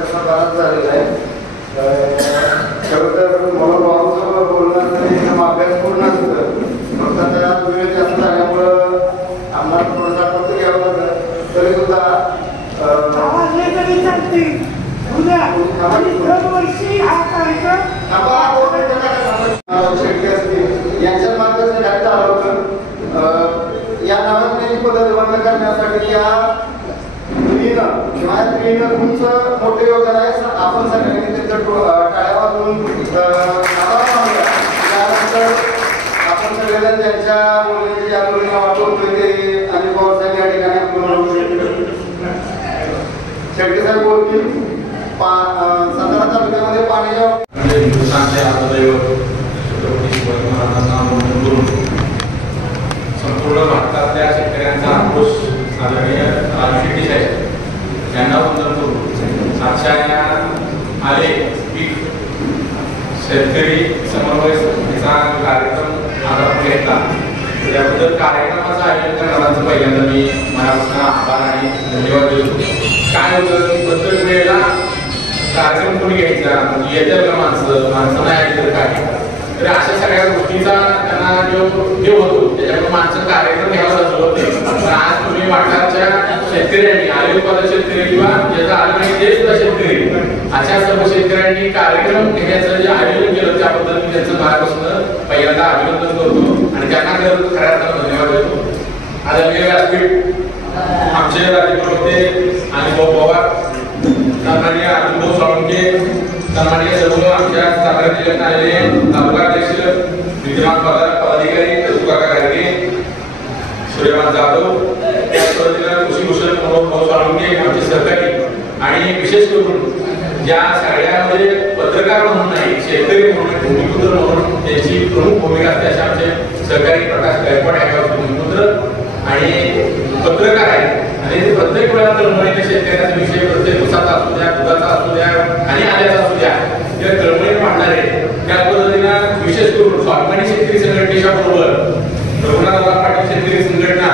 कसा बराच झालेला आहे. खरं तर मनोभावासह बोलणं तरी अभ्यास पूर्ण असतं. फक्त त्या वेळ जास्त झाल्यामुळं तुमचं मोठं योगदान आहे. आपण सगळ्यांनी त्याचं टाळ्या वाजवून त्यानंतर आपण सगळेजण त्यांच्या मुलींचे ज्या मुलींना वाटवतोय ते आणि पवारसाहेब या ठिकाणी शेट्टी साहेब बोलतील. सातारा तालुक्यामध्ये पाण्याच्या हिंदुस्थानचे आत्मदैवत छत्रपती शिवाजी महाराजांना वंदन करून संपूर्ण भारतातल्या शेतकऱ्यांचा आक्रोश आदरणीय राजू शेट्टी साहेब यांना वंदन करून आजच्या या आले पीक शेतकरी समन्वय समितीचा कार्यक्रम आज आपण घेतला. त्याबद्दल कार्यक्रमाचं आयोजन करणाऱ्यांचं पहिल्यांदा मी मनापासून आभार आणि धन्यवाद देतो. काय होतं की प्रत्येक वेळेला कार्यक्रम कोणी घ्यायचा येतील का माणसं नाही आली तर काय, तर अशा सगळ्या गोष्टीचा त्यांना जो हे होतो त्याच्यामुळे माणसं कार्यक्रम घ्यायला जातो. पण आज तुम्ही वाटाच्या शेतकऱ्यांनी आले उत्पादक शेतकरी किंवा ज्याचा आलं नाही ते सुद्धा शेतकरी अशा सर्व शेतकऱ्यांनी कार्यक्रम घेण्याचं जे आयोजन केलं त्याबद्दल मी त्यांचं मनापासून पहिल्यांदा अभिनंदन करतो आणि त्यांना खऱ्या अर्थानं धन्यवाद देतो. आदरणीय व्यासपीठ आमचे राज्यप्रवक्ते आणि भाऊ पवार, सन्माननीय अरुणभाऊ साळुंखे, सन्माननीय सर्व आमच्या सातारा जिल्ह्यात आलेले तालुका अध्यक्ष, विद्यमान पदाधिकारी काका गाडगे, सूर्यकांत जाधव, त्याच पद्धतीनं कृषीभूषण भाऊ साळुंखे आमचे सहकारी आणि विशेष करून ज्या सगळ्यामध्ये पत्रकार म्हणून नाही शेतकरी म्हणून भूमिपुत्र म्हणून त्यांची प्रमुख भूमिका असते अशा आमचे सहकारी प्रकाश गायकवाड आहे भूमिपुत्र आणि पत्रकार आहे. आणि प्रत्येक वेळा तळमळीने शेतकऱ्याचा विषय प्रत्येक उसाचा असू द्या, दुधाचा असू द्या आणि आल्याचा असू द्या त्या तळमळीने मांडणारे त्या पद्धतीनं विशेष करून स्वाभिमानी शेतकरी संघटनेच्या बरोबर रघुनाथराव पाटील शेतकरी संघटना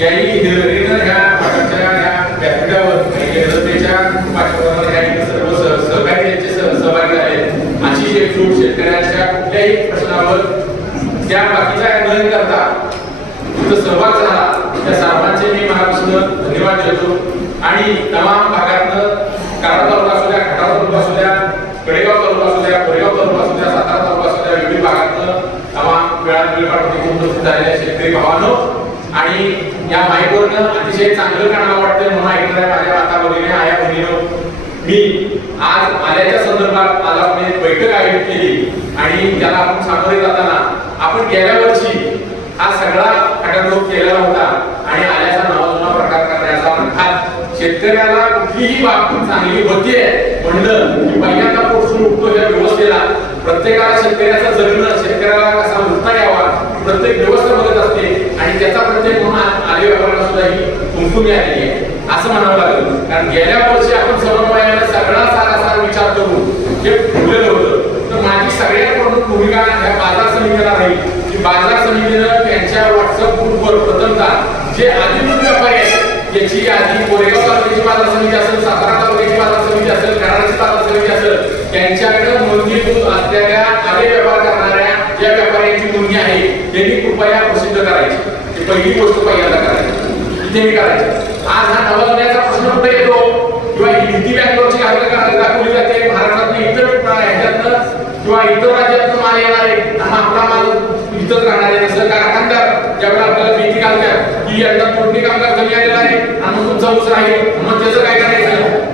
यांनी हिरवीनं ह्या भागाच्या ह्या व्यासपीठावर आणि जनतेच्या पाठीवर सर्व सहकारी यांचे सहभागी आहेत. अशी एकजूट शेतकऱ्यांच्या कुठल्याही प्रश्नावर त्या बाकीच्या न करता तुमचा सहभाग झाला त्या सर्वांचे मी मनापासून धन्यवाद देतो. आणि तमाम भागातनं कराड तालुका असू द्या, खटाव तालुका असू द्या, कडेगाव तालुका असू द्या, कोरेगाव तालुका असू द्या, सातारा तालुका असू द्या, विविध भागातनं तमाम वेळात वेळ काढून उपस्थित झालेल्या शेतकरी भावांनो आणि या माईकवरनं अतिशय चांगलं कानाला वाटतं म्हणून ऐकणाऱ्या माझ्या माता भगिनी आया भगिनीनो, मी आज आल्याच्या संदर्भात आज आपण एक बैठक आयोजित केली आणि त्याला आपण सामोरे जाताना आपण गेल्या वर्षी हा सगळा खटाटोप केलेला होता आणि आल्याचा नवा प्रकार करण्याचा अर्थात शेतकऱ्याला कुठलीही बाब चांगली होतीये म्हणलं की पहिल्यांदा पोषण उठतो या व्यवस्थेला प्रत्येकाला शेतकऱ्याचं जगणं शेतकऱ्याला कसा उठता यावा प्रत्येक व्यवस्था बघत असते आणि त्याचा प्रत्येक म्हणून आले व्यापाऱ्याला सुद्धा ही कुंकुमी आलेली आहे असं म्हणावं लागेल. कारण गेल्या वर्षी आपण समन्वयाने सगळा सारासार विचार करून हे ठेवलेलं होतं. तर माझी सगळ्यात प्रमुख भूमिका ह्या बाजार समितीला राहील की बाजार समितीनं त्यांच्या व्हॉट्सअप ग्रुपवर प्रथमतः जे अधिकृत व्यापारी आहेत याची यादी कोरेगाव तालुक्याची बाजार समिती असेल, सातारा तालुक्याची बाजार समिती असेल, कराडची बाजार समिती असेल त्यांच्याकडे नोंदणीकृत असलेल्या आले व्यापार करणाऱ्या ज्या व्यापाऱ्यांची नोंदणी आहे त्यांनी कृपया प्रसिद्ध करायची. ही पहिली गोष्ट पहिल्यांदा करायची इथे करायची. आज हा नवा होण्याचा प्रश्न कुठे येतो किंवा हिंदी बँकेवरची दाखवली जाते महाराष्ट्रातल्या इतर ह्याच्यातनं किंवा इतर राज्यातनं माल येणार आहे आणि आपला माल इथंच राहणार आहे. जसं कारखानदार ज्यावेळेला आपल्याला भीती घालतात की यांना कोणती कामगार कमी आलेला आहे आणि मग तुमचा ऊस राहील मग त्याचं काय करायचं.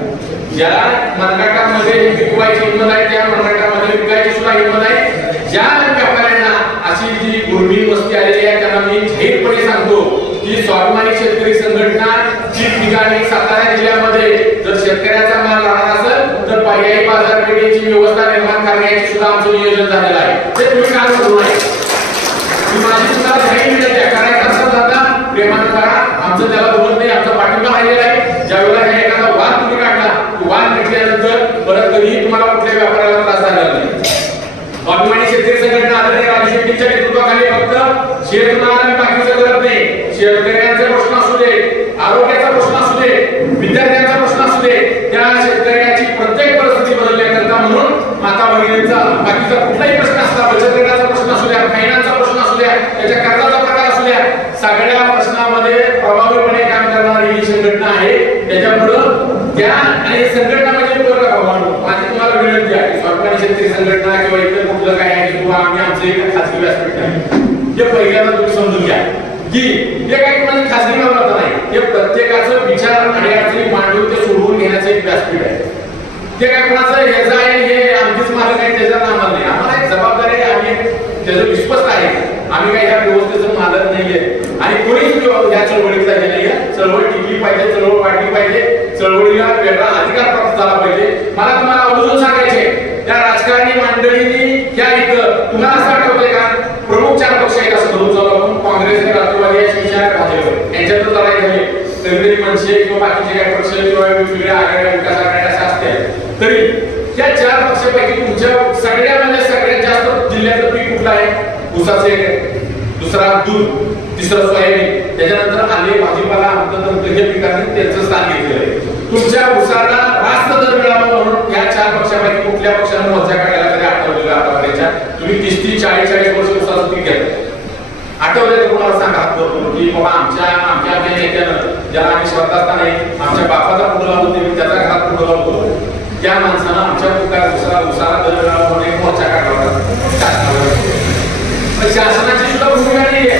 ज्या मनगटामध्ये विकवायची हिंमत आहे त्या मनगटामध्ये विकायची सुद्धा हिंमत आहे. ज्या व्यापाऱ्यांना अशी जी गुरमी वस्ती आलेली आहे त्यांना मी जाहीरपणे सांगतो की स्वाभिमानी शेतकरी संघटना जी ठिकाणी सातारा जिल्ह्यामध्ये जर शेतकऱ्याचा माल राहणार असेल तर पर्यायी बाजारपेठेची व्यवस्था निर्माण करण्याचे सुद्धा आमचं नियोजन झालेलं आहे. ते तुम्ही काय करू नये माझी सुद्धा जाहीर विनंती आहे. करायचं असं जाता प्रेमानं करा आमचं त्याला बोलत नाही आमचा पाठिंबा राहिलेला आहे. ज्यावेळेला हे एखादा वाद तुम्ही काढला वाद मिटल्यानंतर परत कधीही तुम्हाला कुठल्या व्यापाऱ्याला त्रास झालेला नाही. स्वाभिमानी शेतकरी संघटना आदरणीय राजू शेट्टींच्या नेतृत्वाखाली फक्त शेतमाल आणि बाकीचं करत नाही. शेतकऱ्यांचे प्रश्न असू दे, आरोग्याचा प्रश्न असू दे, विद्यार्थ्यांचा प्रश्न असू दे, त्या शेतकऱ्याची प्रत्येक परिस्थिती बदलण्याकरता म्हणून माता भगिनींचा बाकीचा कुठलाही प्रश्न असला बचत गटाचा प्रश्न असू द्या, फायनान्सचा प्रश्न असू द्या, त्याच्या कर्जाचा प्रकार असू द्या, सगळ्या प्रश्नामध्ये प्रभावीपणे काम करणारी ही संघटना आहे. त्याच्यामुळं त्या आणि संघटना म्हणजे माझी तुम्हाला विनंती आहे स्वाभिमानी शेतकरी संघटना किंवा इतर कुठलं काय आहे किंवा आम्ही आमचं एक खासगी व्यासपीठ आहे हे पहिल्यांदा तुम्ही समजून घ्या की हे काही माझी खासगी मालमत्ता नाही. हे प्रत्येकाचं विचार आणि अडचणी मांडून ते सोडवून घेण्याचं एक व्यासपीठ आहे. ते काय कोणाचं ह्याचं आहे हे आमचीच मालक आहे त्याच्यात आम्हाला नाही. आम्हाला एक जबाबदारी आहे, आम्ही त्याचं विश्वस्त आहे. आम्ही काही ह्या व्यवस्थेचं मालक नाहीये आणि कोणीच या चळवळीतला हे नाहीये. चळवळ टिकली पाहिजे, चळवळ वाढली पाहिजे, चळवळीला वेगळा अधिकार प्राप्त झाला पाहिजे. मला तुम्हाला आवर्जून सांगायचे त्या राजकारणी मंडळींनी या इथं तुम्हाला असं आठवतंय का प्रमुख 4 पक्ष आहेत असं धरून चालू आपण काँग्रेस, राष्ट्रवादी, शिवसेना, भाजप यांच्यातच लढाई झाली. सगळे मनसे किंवा बाकीचे काही पक्ष किंवा वेगवेगळ्या आघाड्या विकास आघाड्या अशा असतील तरी या 4 पक्षापैकी तुमच्या सगळ्यामध्ये सगळ्यात जास्त जिल्ह्याचं पीक कुठलं आहे? ऊसाचे, दुसरा दूध, तिसरं सोयाबीन, त्याच्यानंतर आले भाजीपाला हे पिकांनी त्यांचं स्थान घेतलेलं आहे. तुमच्या ऊसाला रास्त दर मिळावा म्हणून या 4 पक्षापैकी कुठल्या पक्षाने मोर्चा काढायला कधी आठवलेलं आतापर्यंतच्या? तुम्ही 30-40 वर्ष ऊसाचं पीक घेतलं आठवलं तर कोणाला सांगा की बाबा आमच्या नेत्यानं ज्याला आम्ही श्रद्धास्थान आहे आमच्या बापाचा पुढं लावतो त्याचा घरात पुढं लावतो त्या माणसानं आमच्या उसाला दर मिळावा म्हणून मोर्चा काढला होता. शासनाची सुद्धा भूमिका नाही आहे.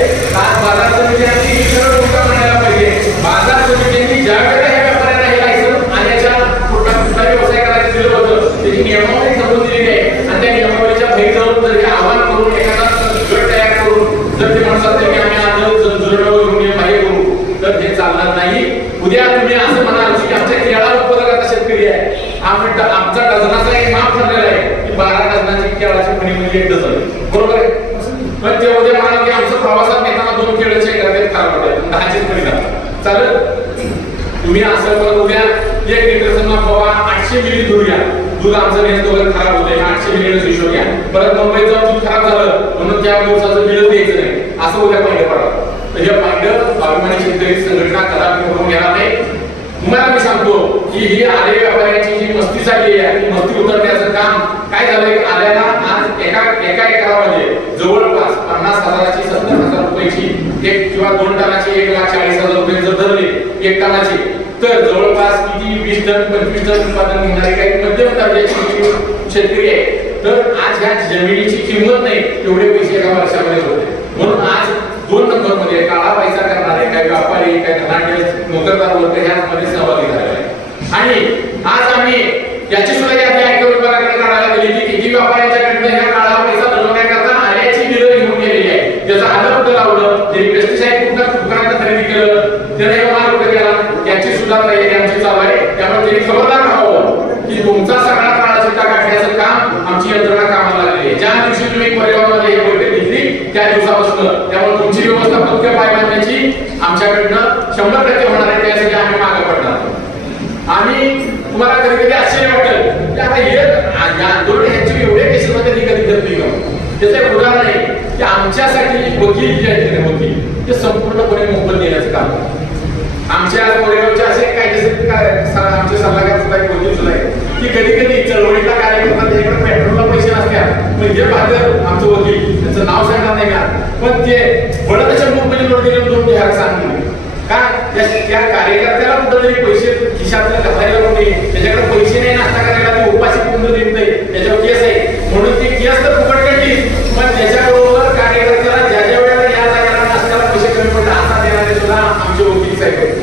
बाजार समित्यांनी भूमिका म्हणायला पाहिजे. बाजार समित्यांनी ज्या वेळेला ह्या व्यापाऱ्यांना हे लायसन आल्याच्या कुठला व्यवसाय करायला दिलं होतं त्याची नियमावली समजून दिलेली आहे आणि त्या नियमावलीच्या बाहेर जाऊन जर हे आव्हान करून एखादा गट तयार करून जर ते म्हणतात की आम्ही आज जुळवून बाहेर करू तर हे चालणार नाही. उद्या तुम्ही असं म्हणाल की आमच्या केळा उत्पादकाचा शेतकरी आहे आमचा डझनाचा एक माप ठरलेला आहे की 12 डझनाची केळाची फणी म्हणजे 1 डझन बरोबर आहे. पण ते उद्या म्हणाल की आमचं प्रवासात नेताना 2 केळाचे एखाद्या खराब होते 10चेच परिणाम चालेल. तुम्ही असं पण उद्या 1 लिटर समजा बाबा 800 मिली दूध घ्या दूध आमचं नेत वगैरे खराब होते 800 मिली हिशोब घ्या परत मुंबईत जाऊन दूध खराब झालं म्हणून त्या दिवसाचं बिल द्यायचं नाही असं उद्या पाहिजे पडा. तर हे पाहिजे अभिमानी शेतकरी संघटना कदापि करून घेणार नाही. तुम्हाला मी सांगतो की ही आले व्यापाऱ्यांची जी मस्ती झाली आहे ती मस्ती उतरण्याचं काम काय झालंय आल्याला आज एका एकरामध्ये जवळपास 50,000ची 70,000 रुपयाची 1 किंवा 2 टनाची 1,40,000 रुपये जर धरले 1 टनाची तर जवळपास किती 20 टन 25 टन उत्पादन घेणारे काही मध्यम दर्जाची शेतकरी आहे. तर आज ह्या जमिनीची किंमत नाही तेवढे पैसे एका वर्षामध्ये होते. म्हणून आज 2 नंबरमध्ये काळा पैसा करणारे काही व्यापारी काही धनाढ्य नोकरदार वर्ग ह्यामध्ये सहभागी झालेले आहे. आणि आज आम्ही याची सुद्धा यादी आयकर विभागाकडे काढायला गेली की किती व्यापाऱ्यांच्याकडनं ह्या काळा पैसा जमवण्याकरता आल्याची बिलं घेऊन गेलेली आहे. त्याचं आलं कुठं लावलं जे पेस्टिसाइड दुकानात खरेदी केलं त्याने हे माल कुठे गेला याची सुद्धा तयारी आमची चालू आहे. त्यामुळे त्यांनी खबरदार राहावं की तुमचा सगळा काळा चिट्टा काढण्याचं काम आमची यंत्रणा कामाला लागली आहे. ज्या दिवशी तुम्ही परिवारामध्ये हे बैठक घेतली त्या दिवसापासून त्यामुळे तुमची व्यवस्था पक्के पाय बांधण्याची आमच्याकडनं 100% होणार आहे. त्यासाठी आम्ही मागे पडणार. आम्ही तुम्हाला कधी कधी आश्चर्य वाटेल की आता हे आंदोलन ह्याची एवढे केसेसमध्ये कधी करत नाही. त्याचं एक उदाहरण आहे की आमच्यासाठी वकील जे आहेत वकील ते संपूर्णपणे मोफत देण्याचं काम आमच्या कोरेगावचे असे काय आमचे सल्लागार सुद्धा एक वकील सुद्धा आहे की कधी कधी चळवळीतला कार्यक्रम त्याच्याकडे पेट्रोलला पैसे नसतात म्हणजे बाहेर आमचं वकील त्याचं नाव सांगणार नाही का पण ते बळत 100 रुपये दिले 2 बिहार सांगितले का त्या कार्यकर्त्याला कुठेतरी पैसे खिशातल्या घालायला नाही त्याच्याकडे पैसे नाही नाश्ता करायला ते उपाशी पूर्ण देत नाही त्याच्यावर केस आहे म्हणून ती केस तर फुकट काढली पण त्याच्याबरोबर कार्यकर्त्याला ज्या वेळेला या जागेला नाश्त्याला पैसे कमी पडले असा देणारे सुद्धा आमचे वकील साहेब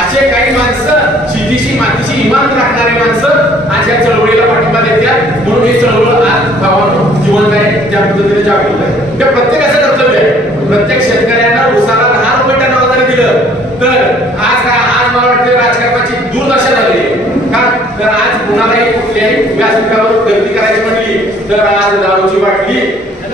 असे काही माणसं शेतीशी मातीशी इमान राखणारी माणसं आज या चळवळीला पाठिंबा देतात म्हणून ही चळवळ आज भावानं जिवंत आहे त्या पद्धतीने जागृत आहे. त्या प्रत्येकाचं कर्तव्य आहे. प्रत्येक शेतकऱ्यांना उसाला 10 रुपये टनावर जरी दिलं तर आज मला वाटतं राजकारणाची दुर्दशा झाली का तर आज कुणालाही कुठल्याही व्यासपीठावर गर्दी करायची म्हणली तर आज दारूची बाटली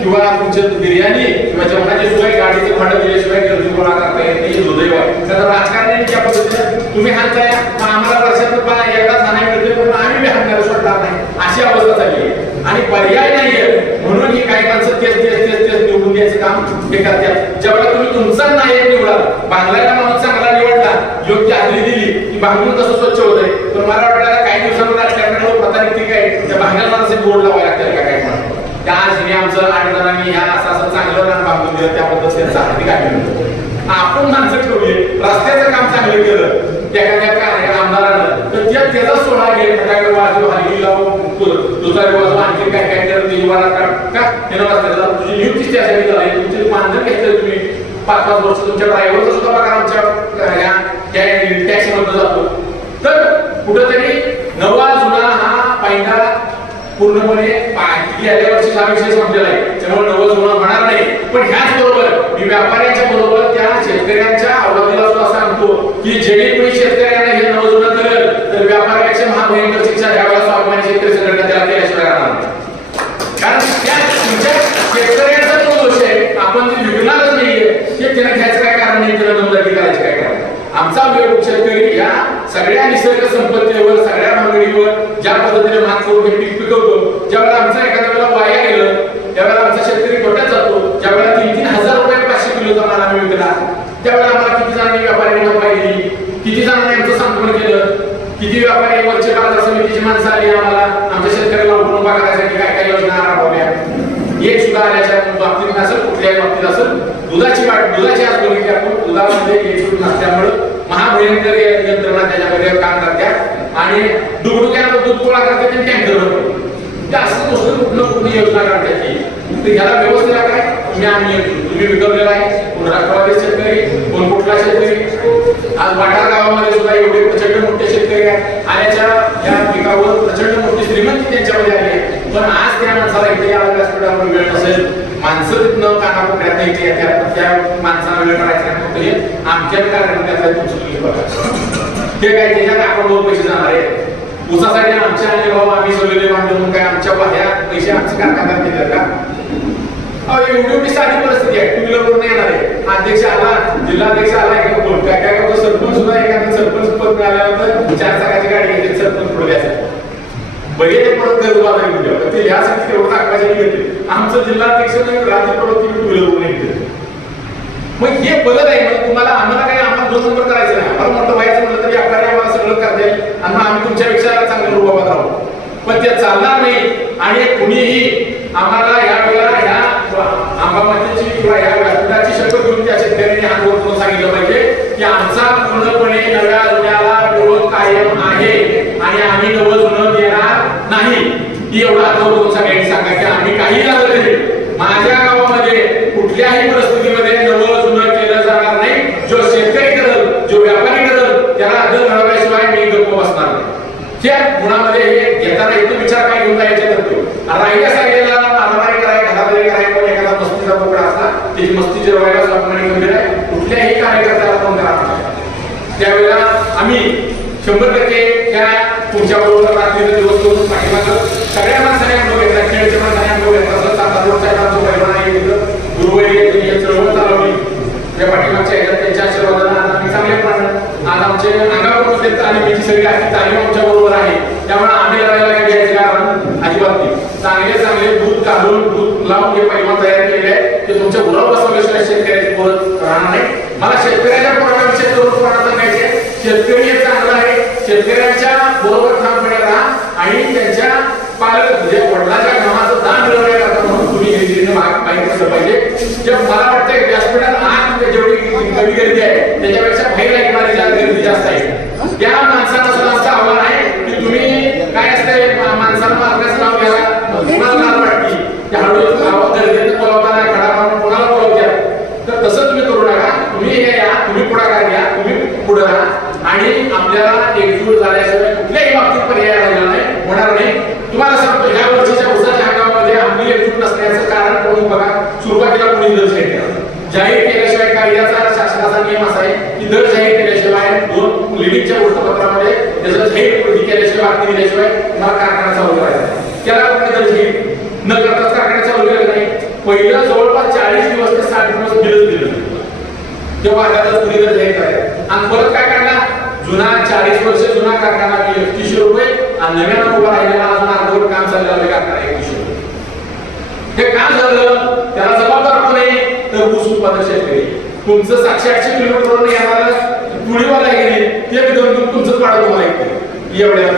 किंवा तुमच्या बिर्याणी किंवा जेवणाची सोय गाडीचं भाडं दिल्याशिवाय गर्दी गोळा करता येत नाही. दुर्दैव आहे. तर राजकारण्यांनी ज्या पद्धतीने तुम्ही हाणताय आम्हाला वर्षात एकदा खाना मिळते पण आम्ही हाणणार सोडणार नाही अशी अवस्था झाली आहे आणि पर्याय नाहीये म्हणून ही काही माणसं तेच निवडून द्यायचं काम हे करतात. ज्यावेळेला तुम्ही तुमचा नायक निवडा बांगलाला माणूस चांगला निवडला योग्य हजेरी दिली की बांगलून कसं स्वच्छ होत आहे पण मला वाटलं काही दिवसांवर राजकारणाला प्रथा निघते काय त्या बांगल्याला असे बोर्ड लावायला लागतात का काय म्हणून त्या आज आमचं 8 जणांनी ह्या असं चांगलं रान बांधून दिलं त्याबद्दल त्यांचं हार्दिक अभिनंदन. आपण माणसं ठेवली रस्त्याचं काम चांगलं केलं एखाद्या आमदारानं तर त्याचा सोहळा घे फटाके वाजव हलगी लावून दुसरा वाजव आणखी काय काय करत का रस्त्याचा तुझी नियुक्ती त्यासाठी झाली तुमचे मानधन घेतलं तुम्ही 5-5 वर्ष तुमच्या ड्रायव्हरचा सुद्धा पगार आमच्या टॅक्स मध्ये जातो तर कुठेतरी नवा जुना हा पहिला पूर्णपणे गेल्या वर्षी हा विषय संपलेला आहे, त्यामुळे नवं जुनं होणार नाही. पण ह्याच बरोबर मी व्यापाऱ्यांच्या बरोबर त्या शेतकऱ्यांच्या अवलंबीला सुद्धा सांगतो की जेणे कोणी शेतकऱ्यांना हे नवं जुनं करेल तर व्यापाऱ्यापेक्षा महाभयंकर शिक्षा यावेळेला स्वाभिमानी शेतकरी संघटना त्याला केल्याशिवाय राहणार नाही. कारण त्या तुमच्या शेतकऱ्यांचा जो दोष आहे, आपण जे विकणारच नाहीये हे त्यांना घ्यायचं काय कारण नाही, त्याला नोंदणी करायची काय कारण. आमचा शेतकरी या सगळ्या निसर्ग संपत्तीवर सगळ्या मागणीवर ज्या पद्धतीने मात करून हे पीक पिकवतो, ज्यावेळेला आमचा एखाद्या वेळेला वाया गेलं त्यावेळेला आमचा शेतकरी तोट्यात जातो. ज्यावेळेला 3,000 रुपये 500 किलोचा माल आम्ही विकला त्यावेळेला आम्हाला किती जणांनी व्यापाऱ्यांनी मदत दिली, किती जणांनी आमचं सांत्वन केलं, किती व्यापारी वरचे बाजार समितीची माणसं आली आम्हाला आमच्या शेतकऱ्याला उठून उभा करायसाठी काय काय योजना राबवल्या. एक सुद्धा आल्याच्या बाबतीत नसेल, कुठल्याही बाबतीत असेल. दुधाची आज बघितली आपण, दुधामध्ये एकजूट नसल्यामुळे महाभयंकर यंत्रणा त्याच्यामध्ये काम करतात आणि डुगडुक्याला दूध गोळा करतात आणि टँकर भरतो. असं गोष्ट कुठली योजना काढतात की ह्याला व्यवस्थित काय तुम्ही विकवलेला आहे. कोण राष्ट्रवादी शेतकरी, कोण कुठला शेतकरी. आज वाटार गावामध्ये सुद्धा एवढे प्रचंड मोठे शेतकरी आहेत आल्याच्या या पिकावर प्रचंड मोठी श्रीमंती त्यांच्यामध्ये आली आहे. पण आज त्या माणसाला इथे यावं व्यासपीठावर वेळ नसेल, माणसं तिथनं कानाकोपऱ्यात नाही येतात, त्या माणसाला वेळ करायचा नाही. आमच्या कार्यक्रमात तुमचं बघा ते काय त्याच्यात आपण 2 पैसे जाणार आहे. उसासाठी आमच्या आणि भाऊ आम्ही सगळे बांधून काय आमच्या ह्या पैसे आमचे कारखान्यात देतात का? एवढी साधी परिस्थिती आहे. 2 व्हीलर वरून येणार आहे. अध्यक्ष आला, जिल्हाध्यक्ष आला, काय काय करतो सरपंच सुद्धा एखादं सरपंच पद मिळाल्यानंतर 4 चाकाची गाडी घेते सरपंच पुढे द्यायचं बघे परत घर उभा नाही ते ह्यासाठी तेवढं दाखवायचे घेते. आमचं जिल्हाध्यक्ष राज्य प्रवृत्ती 2 व्हीलर वरून येते. मग हे बदल आहे. म्हणजे तुम्हाला आम्हाला काही आम्हाला 2 नंबर करायचं नाही. आम्हाला मोठं व्हायचं म्हटलं तरी आपल्याला आम्हाला सगळं करता येईल आणि मग आम्ही तुमच्यापेक्षा चांगलं रूपात राहू. पण ते चालणार नाही आणि कुणीही आम्हाला या वेळेला ह्या आंबामातीची किंवा या व्यासपीठाची शपथ घेऊन त्या शेतकऱ्यांनी हात वर करून सांगितलं पाहिजे की आमचा पूर्णपणे नव्या जुन्याला विरोध कायम आहे आणि आम्ही नवं जुनं देणार नाही. ही एवढा हात वर करून सगळ्यांनी सांगा की आम्ही काही झालं तरी माझ्या गावामध्ये कुठल्याही परिस्थितीमध्ये नवं जुनं केलं जाणार नाही. जो शेतकरी करेल, जो व्यापारी करेल त्याला दर मिळवल्याशिवाय मी गप्प बसणार नाही. त्या गुणामध्ये हे घेताना एकदम विचार काय घेऊन जायचे करतो. राहिल्या सांगितलेला मारामारी कराय, घरादारी कराय, पण एखादा मस्तीचा बोकडा असला त्याची मस्ती जिरवायला स्वाभिमानी मंदिर आहे. कुठल्याही कार्यकर्त्याला फोन करा. त्यावेळेला आम्ही 100% त्या तुमच्या बरोबर रात्रीचा दिवस करून पाठीमागं सगळ्या माणसाने अनुभव घेतला, खेळच्या माणसाने अनुभव घेतला. सातारा रोडच्या आमचं परिमाण आहे गुरुवारी चळवळ चालवली त्या पाठीमागच्या ह्याच्यात त्यांच्या आशीर्वादाला आम्ही चांगल्या प्रमाणात आज आमचे अंगावर देतात आणि त्याची सगळी आखी तालीम आमच्या बरोबर आहे. त्यामुळे आम्ही लढायला काय घ्यायचं कारण अजिबात नाही. चांगले दूध काढून दूध लावून हे पैमान तयार केले आहे ते तुमच्या गुलाब बसवल्याशिवाय शेतकऱ्याची बोलत राहणार नाही. मला शेतकऱ्याच्या पोराविषयी तरुण सांगायचे शेतकरी हे चांगला आहे. शेतकऱ्यांच्या बरोबर ठामपणे राहा आणि त्यांच्या पालक म्हणजे वडिलांच्या कामाचं दान मिळवण्याला म्हणून तुम्ही हिंदीने माहिती असलं पाहिजे. जे मला वाटतं व्यासपीठात आज जेवढी कमी गर्दी आहे त्याच्यापेक्षा बाहेर ऐकणारी गर्दी जास्त आहे. त्या माणसांना सुद्धा आमचं आव्हान आहे की तुम्ही काय असतंय माणसाला मारण्याचं नाव घ्यायला कुणाला वाटते की हळूहळू गर्दीत बोलावताना खडा मारून कोणाला बोलवत्या. तर तसं तुम्ही करू नका. तुम्ही हे या, तुम्ही पुढाकार घ्या, तुम्ही पुढे राहा आणि आपल्याला एकजूट झाल्याशिवाय कुठल्याही बाबतीत पर्याय राहिला नाही, होणार नाही. तुम्हाला सांगतो ह्या वर्षीच्या उसाच्या हंगामामध्ये आपली एकजूट नसण्याचं कारण कोणी बघा. सुरुवातीला कोणी दर जाहीर केला, जाहीर केल्याशिवाय कार्याचा शासनाचा नियम असा आहे की दर जाहीर केल्याशिवाय 2 लिडिंगच्या वृत्तपत्रामध्ये त्याचं जाहीर केल्याशिवाय बातमी दिल्याशिवाय मला कारखाना चालू करायचा. त्याला कोणी दर जाहीर न करताच कारखाना चालू केलं नाही. पहिलं जवळपास 40 दिवस ते 60 दिवस बिलच दिलं तेव्हा आता कुणी दर जाहीर करायचा आणि परत काय काढला जुना 40 वर्ष जुना कारखाना 3100 रुपये आणि नव्यानं उभा राहिलेला अजून अर्धवट काम चाललेला कारखाना 2100 रुपये. हे का झालं त्याला जबाबदार कोण आहे तर ऊस उत्पादक शेतकरी. तुमचं 700-800 किलोमीटरवरून येणारं तुळीवाला गेले ते विधून तुमचंच पाडत तुम्हाला ऐकते एवढ्या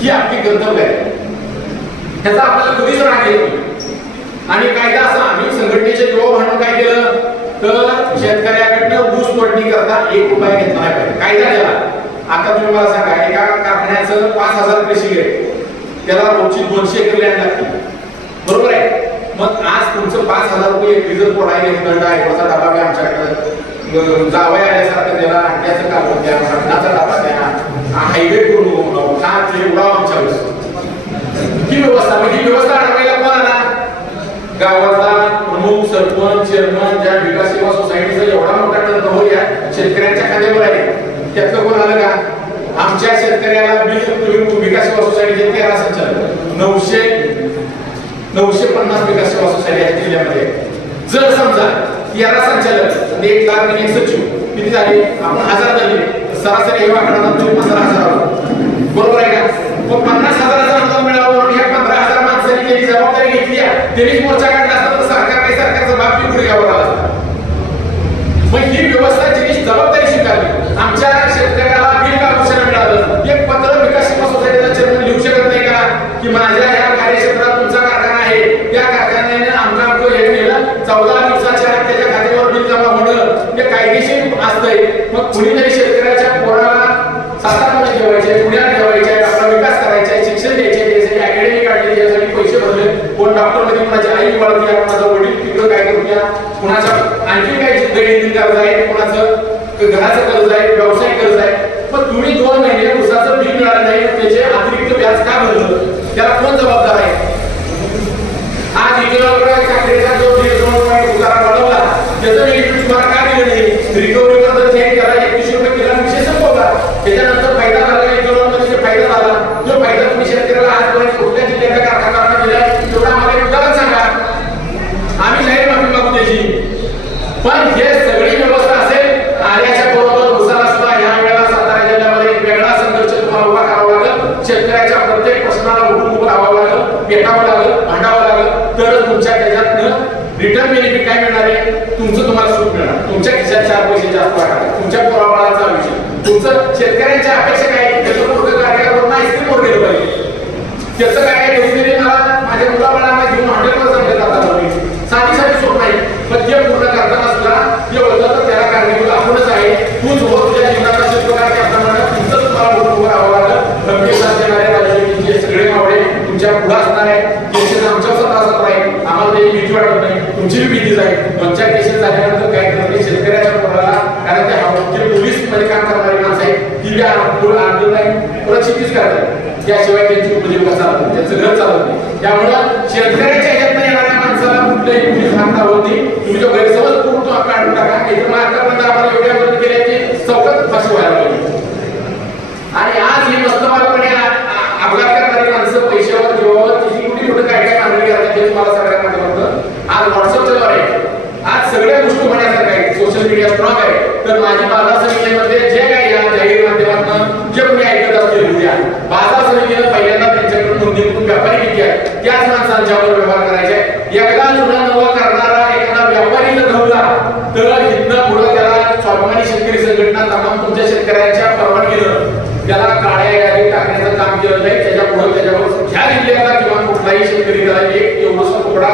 ही आपली गंतव्य आहे. ह्याचा आपल्याला कधीच राग येतो आणि कायदा असा आम्ही संघटनेचे युवा म्हणून काय केलं तर शेतकऱ्याकडनं ऊस तोडणी करता 1 रुपया घेतला नाही. कायदा दिला. आता तुम्ही मला सांगा एका कारखान्याचं 5000 कृषी आहे त्याला रोजची 200 एकर लँड लागते बरोबर आहे. मग आज तुमचं 5000 रुपये एकरी जर तोडायला दंड आहे त्याचा डबा बी आमच्याकडे जावया आल्यासारखं त्याला अंड्याचं कालवण द्या, मटणाचा डबा द्या, हायवे करून खात उडाव आमच्या ही व्यवस्था ही व्यवस्था अडवायला कोण आला? गावातला प्रमुख सरपंच चेअरमन ज्या विकास सेवा सोसायटीचा एवढा मोठा टर्नओव्हर या शेतकऱ्यांच्या खात्यावर आहे त्यातलं कोण आलं का? आमच्या शेतकऱ्याला बिल विकास सेवा सोसायटीचे 13 संचालक 950 विकास सेवा सोसायटी आहेत जिल्ह्यामध्ये. जर समजा 13 संचालक 1 लाख आणि 1 सचिव किती झाले? आपण 1000 झाले. सरासरी हे आकडा 15,000 बरोबर आहे का? मग 50,000चा अनुदान मिळावं म्हणून ह्या 15,000 माणसांनी ज्यांनी जबाबदारी घेतली त्यांनीच मोर्चा काढला असता तर सरकारचा बाप पुढे घ्यावा लागला. मग ही व्यवस्था ज्यांनी जबाबदारी स्वीकारली आमच्या शेतकऱ्याला बिल का घोषणा मिळालं एक पत्र विकास सेवा सोसायटीचा चेअरमन लिहू शकत नाही का की माझ्या या कार्यक्षेत्रात तुमचा कारखाना आहे त्या कारखान्याने आमचं हे केलं 14 दिवसाच्या आत त्याच्या खात्यावर बिल जमा होणं हे कायदेशीर असतंय. मग कुणीतरी शेतकऱ्याच्या पोराला सातारमध्ये ठेवायचे पुण्यात ठेवायचे आपला विकास करायचा शिक्षण द्यायचे त्यासाठी अकॅडमी काढली त्यासाठी पैसे भरले कोण डॉक्टर मध्ये कोणाची आई वाढवली कोणाचा वडील तिकडं काय करूया कोणाच्या आणखी काही दैनंदिन कर्ज आहे कोणाचं घराचं कर्ज आहे व्यावसायिक कर्ज आहे. पण तुम्ही 2 महिने उसाचं बिल मिळालं नाही त्याचे अतिरिक्त व्याज का भरलं त्याला कोण जबाबदार आहे? आज इकॉनॉमिक काँग्रेसचा जो 1.5 उतारा वाढवला त्याचं बेनिफिट तुम्हाला का दिलं नाही? रिकव्हरी कर्ज चेंज करा 21 रुपये किलो विषय संपवला त्याच्यानंतर फायदा झाला इकॉनॉमिकमध्ये फायदा झाला जो फायदा तुम्ही शेतकऱ्याला आजपर्यंत कुठल्या जिल्ह्याच्या कारखान्याला दिला तेवढा आम्हाला उदाहरण सांगा आम्ही जाहीर माफी मागू त्याची. पण हे सगळी व्यवस्था असेल आल्याच्या बरोबर उसाला सुद्धा ह्या वेळेला सातारा जिल्ह्यामध्ये एक वेगळा संघर्ष तुम्हाला उभा करावा लागेल. शेतकऱ्याच्या प्रत्येक प्रश्नाला उठून राहावं लागेल भेटावं लागेल भांडावं लागेल तरच तुमच्या त्याच्यातनं रिटर्न बेनिफिट काय मिळणार आहे? तुमचं तुम्हाला सुख मिळणार तुमच्या खिशात 4 पैसे जास्त वाढणार तुमच्या पोराबाळाचा आयुष्य तुमचं शेतकऱ्यांच्या अपेक्षा काय त्याचं पूर्ण कार्यक्रम नाही ते मोड गेलं पाहिजे. त्याचं काय कधीतरी मला माझ्या मुलाबाळांना घेऊन हॉटेलवर चालले जातात साधी सोप नाही पण जे पूर्ण करताना सुद्धा जे होतं तर त्याला कारणीभूत आपणच आहे. तू जो तुझ्या जीवनाचा शिल्पकार त्याप्रमाणे तुमचं तुम्हाला उभं राहावं लागलं. गंभीर देणारे राजकीय सगळे मावळे तुमच्या पुढे असणार आहे केसेस आमच्या स्वतः आहे आम्हाला त्याची भीती वाटत नाही तुमची भीतीच आहे. 2-4 केसेस झाल्यानंतर काय करते शेतकऱ्याच्या पोराला कारण ते पोलीस मध्ये काम करणारी माणसं आहेत ती आंदोलन नाही परत शेतीच करतात त्याशिवाय त्यांची उपजीविका चालत नाही त्यांचं घर चालत नाही. त्यामुळं शेतकऱ्याच्या ह्याच्यात येणाऱ्या माणसाला कुठल्याही पोलीस हात होती तुम्ही जो गैरसमज पूर्ण काढून टाका इथं महाराष्ट्रामध्ये आम्हाला एवढ्या मदत केल्या की चौकात फाशी व्हायला पाहिजे. आणि आज ही मस्तमालपणे अपघात करणारी माणसं पैशावर जीवावर किती कुठे काय काय मांडणी करतात हे तुम्हाला सगळ्या माध्यमातून आज व्हॉट्सअपच्या द्वारे आज सगळ्या गोष्टी होण्यासारख्या आहेत. सोशल मीडिया स्ट्रॉंग आहे तर माझी बाजार समितीमध्ये जे काही या जाहीर माध्यमातून जे कोणी ऐकत असतील उद्या बाजार समितीनं पहिल्यांदा त्यांच्याकडून नोंदणी करून व्यापारी किती आहे त्याच माणसांच्यावर व्यवहार करायचे. एकदा जुना नवा करणारा एखादा व्यापारी जर नव्हता तर इथनं पुढे त्याला स्वाभिमानी शेतकरी संघटना तमाम तुमच्या शेतकऱ्यांच्या परवानगीनं त्याला काळ्या यादीत टाकण्याचं काम केलं जाईल. त्याच्या पुढे त्याच्यावर ह्या जिल्ह्याला किंवा कुठलाही शेतकरी त्याला एक एवढासा तुकडा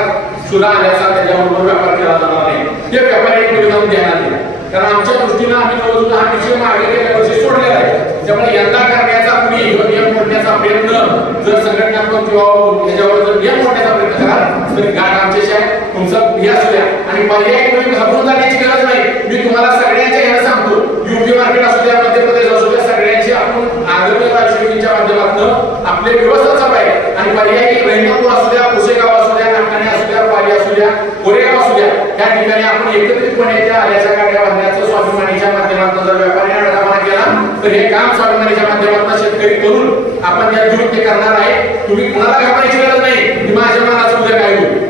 सुद्धा आल्याचा त्याच्याबरोबर व्यापार केला जाणार नाही. हे व्यापारी पुढे जाऊन देणार नाही कारण आमच्या दृष्टीनं आम्ही जवळजवळ हा विषय मागे गेल्या वर्षी सोडलेला आहे. त्यामुळे यंदा करण्याचा कुणी नियम मोडण्याचा प्रयत्न जर संघटनात्मक किंवा त्याच्यावर जर नियम मोडण्याचा प्रयत्न कराल तर गाठ आमच्याशी आहे तुमचं हे असू द्या. आणि पर्यायी तुम्ही घाबरून जाण्याची गरज नाही. मी तुम्हाला सगळ्यांच्या ह्याला सांगतो युपी मार्केट असू द्या मध्य प्रदेश असू द्या सगळ्यांची आपण आगामी राजकीयच्या माध्यमातून आपले व्यवस्था चालू आहे. आणि पर्यायी रहिमापूर असू द्या पुसेगाव असू द्या नागठाणे असू द्या पाली असू द्या कोरेगाव असू द्या त्या ठिकाणी आपण एकत्रितपणे त्या आल्याच्या गाड्या बांधण्याचं स्वाभिमानीच्या माध्यमातून जर व्यापाऱ्यांना रवाना केला तर हे काम स्वाभिमानीच्या माध्यमातून शेतकरी करून आपण त्या जीवन ते करणार आहे. तुम्ही कुणाला घाबरायची गरज नाही की माझ्या मनाचं उद्या काय होईल.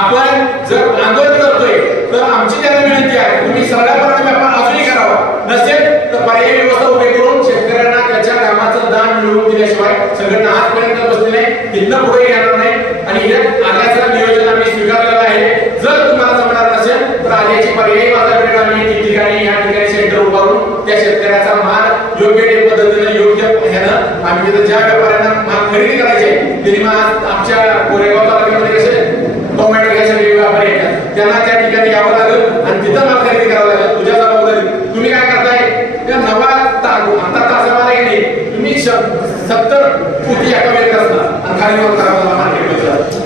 आपण जर आंदोलन करतोय तर आमची त्याला विनंती आहे तुम्ही सरकारपर्यंत व्यापार अजूनही करावा नसेल तर पर्यायी व्यवस्था उभी करून शेतकऱ्यांना त्याच्या कामाचं दान मिळवून दिल्याशिवाय संघटना आजपर्यंत बसली नाही तिथनं पुढे येणार नाही. आणि हे आल्याचं नियोजन आम्ही स्वीकारलेलं आहे. जर तुम्हाला जमणार नसेल तर आल्याची पर्यायी बाजारपेठ आम्ही ठिकठिकाणी या ठिकाणी सेंटर उभारून त्या शेतकऱ्याचा माल योग्य पद्धतीने योग्य ह्यानं आम्ही तिथं ज्या व्यापाऱ्यांना माल खरेदी करायचे त्यांनी मग आमच्या कोरेगाव तालुक्यामध्ये कसे टोमॅटो घ्यायसाठी व्यापारी येतात त्यांना त्या ठिकाणी यावं लागेल आणि तिथं माल खरेदी करावं लागेल. तुझ्या जबाबदारी तुम्ही काय करताय त्या नवा आता तासाला नाही तुम्ही 70 कोटी एका वेळेत असणार आणि खाली मार्केट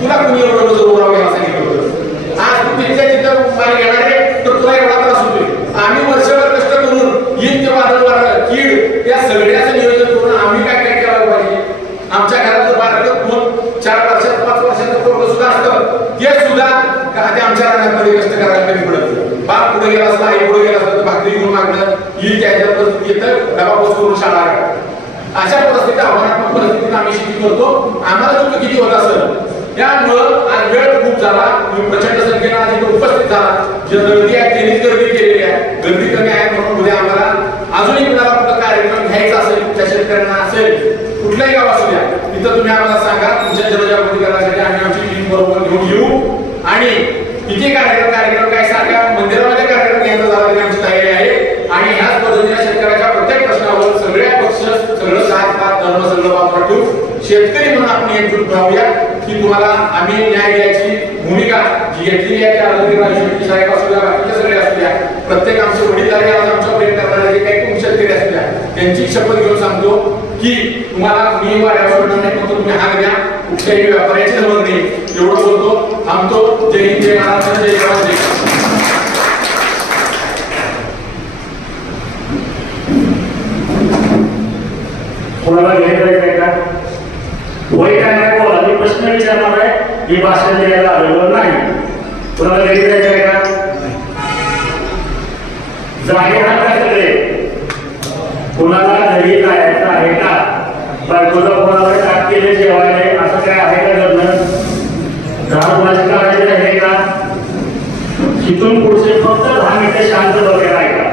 तुला कुणी एवढं ते सुद्धा ते आमच्या रानामध्ये कष्ट करायला कमी पडत. बाप पुढे गेला असता, आई पुढे गेला असता तर भाकरी घेऊन मागणं ही त्याच्या परिस्थिती येतं, डबा पोस्ट करून शाळा. अशा परिस्थितीत आव्हानात्मक परिस्थितीत आम्ही शेती करतो. आम्हाला दुःख किती होत असेल त्यामुळं आज वेळ खूप झाला. तुम्ही प्रचंड संख्येनं आज इथे उपस्थित झाला. जे गर्दी आहे त्यांनीच गर्दी केलेली आहे. गर्दी कमी आहे म्हणून उद्या आम्हाला अजूनही कुणाला कुठं कार्यक्रम घ्यायचा असेल, कुठल्या शेतकऱ्यांना असेल, कुठल्याही गाव असू द्या, तिथं तुम्ही आम्हाला सांगा. तुमच्या जनजागृती करण्यासाठी आम्ही आमची टीम बरोबर घेऊन येऊ. आणि किती कार्यक्रम काय सारख्या मंदिरामध्ये कार्यक्रम घ्यायचा झाला तरी आमची तयारी आहे. आणि ह्याच पद्धतीने शेतकऱ्याच्या प्रत्येक प्रश्नावर सगळ्या पक्ष, सगळं जात पात धर्म सगळं बाजूला ठेवून शेतकरी म्हणून आपण एकजूट राहूया की तुम्हाला आम्ही न्याय द्यायची भूमिका जी घेतलेली आहे त्या आरोग्य साहेब असू द्या, बाकीचे सगळे असू द्या, प्रत्येक आमचे वडीलधारी आज आमच्या प्रेम करणारे जे काही तुमचे शेतकरी असू द्या त्यांची शपथ घेऊन सांगतो की तुम्हाला मी वाऱ्यावर सोडणार नाही. फक्त तुम्ही हाक द्या, कुठल्याही व्यापाऱ्याची जमत नाही. एवढं बोलतो, थांबतो. जय हिंद, जय महाराष्ट्र, जय जवान, जय कोणाला घ्यायचं आहे का? वय काय नाही बोला, मी प्रश्न विचारणार आहे, ही भाषण द्यायला आलेलं नाही. कोणाला घरी जायचं आहे का? जागे हा काय सगळे? कोणाला घरी जायचं आहे का? बायकोचा कोणाला टाक केले जेवायला असं काय आहे का? लग्न दहा कोणाची काळजी आहे का? तिथून पुढचे फक्त 10 मिनिटं शांत वगैरे आहे का?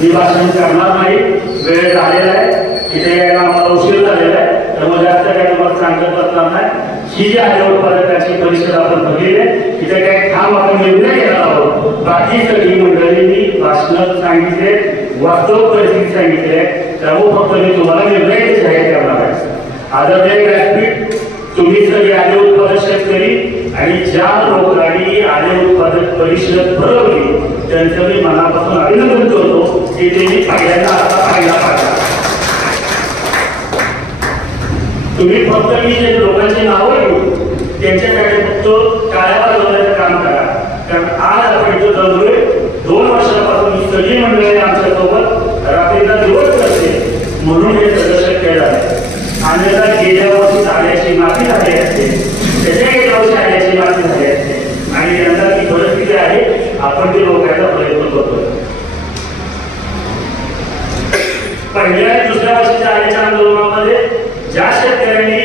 मी भाषण करणार नाही. वेळ झालेला आहे, इथे यायला आम्हाला उशीर झालेला आहे, त्यामुळे जास्त काही तुम्हाला सांगत बसणार नाही. ही जी आहे उत्पादकाची परिषद आपण बघितली आहे, तिथे काही ठाम आपण निर्णय घेणार आहोत. बाकी सगळी मंडळींनी भाषण सांगितले, वास्तव परिस्थिती सांगितली आहे, त्यामुळे फक्त मी तुम्हाला निर्णय जाहीर करणार आहे. आदरणीय व्यासपीठ, तुम्ही सगळे आले उत्पादक शेतकरी आणि ज्या लोकांनी आले उत्पादक परिषद भरवली त्यांचं मी मनापासून अभिनंदन करतो की त्यांनी पहिल्यांदा आता पाहिला पाहिजे. तुम्ही फक्त मी जे लोकांची नावं घेऊन त्यांच्यासाठी फक्त टाळ्या वाजवण्याचं काम करा. कारण आज आपण इथं जमलोय, 2 वर्षापासून ही सगळी मंडळी आमच्यासोबत रात्रीचा दिवस करते म्हणून हे सगळं शक्य झालं. अन्यथा गेल्या वर्षी आल्याची माती झाली असते, त्याच्या गेल्या वर्षी आल्याची माती झाली असते आणि यंदा ती परिस्थिती आहे. आपण ते रोखायचा प्रयत्न करतोय. पहिल्या दुसऱ्या वर्षीच्या आल्याच्या आंदोलनामध्ये ज्या शेतकऱ्यांनी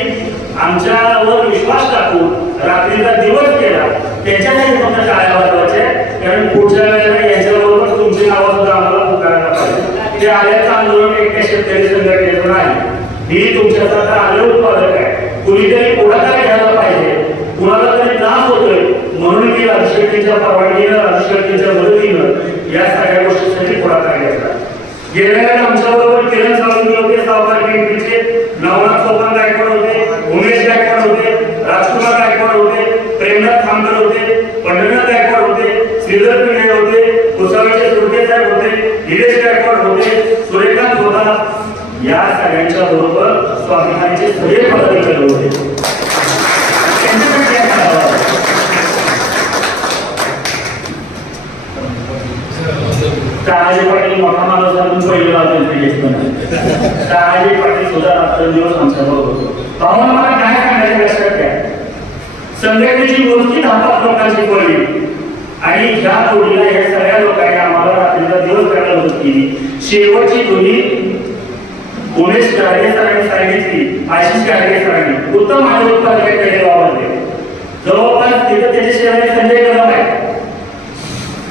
आमच्यावर विश्वास टाकून रात्रीचा दिवस केला त्यांच्यासाठी फक्त टाळ्या वाजवायच्या, कारण पुढच्या वेळेला यांच्याबरोबर तुमची नावं सुद्धा आम्हाला पुकारायला पाहिजे. ते आल्याचं आंदोलन एकट्या शेतकरी संघटनेचं नाही, ही तुमच्यासारखा आले उत्पादक आहे. कुणीतरी पुढाकार घ्यायला पाहिजे. कुणाला तरी त्रास होतोय म्हणून मी राजशेट्टीच्या परवानगीनं, राजशेट्टीच्या मदतीनं या सगळ्या गोष्टीसाठी पुढाकार घेतला. गेल्या वेळेला आमच्याबरोबर किरण सावंत होते, सावकार पिंपरीचे, नवनाथ सोपान गायकवाड होते, उमेश गायकवाड होते, राजकुमार गायकवाड होते, प्रेमनाथ खामकर होते, पंढरनाथ गायकवाड होते, श्रीधर पिंगळे होते, गोसावीचे सुरके साहेब होते, निलेश गायकवाड होते, सूर्यकांत होता. या सगळ्यांच्या बरोबर स्वाभिमानीचे सगळे पदाधिकारी होते. तानाजी पाटील मोठा माणूस अजून पहिलं तानाजी पाटील सुद्धा रात्रंदिवस आमच्या बरोबर होतो. पाहून मला काय सांगायचं लक्षात घ्या, संघटनेची मूर्ती 10 लोकांची पडली आणि ह्या जोडीला या सगळ्या लोकांनी आम्हाला रात्रीचा दिवस करायला मदत केली. शेवटची दोन्ही उमेश गाडगे सरांनी सांगितली, आशिष गाडगे सरांनी उत्तम आले उत्पादक खेडेगावामध्ये जवळपास तिथं त्याच्या शेजारी संजय कदम आहे.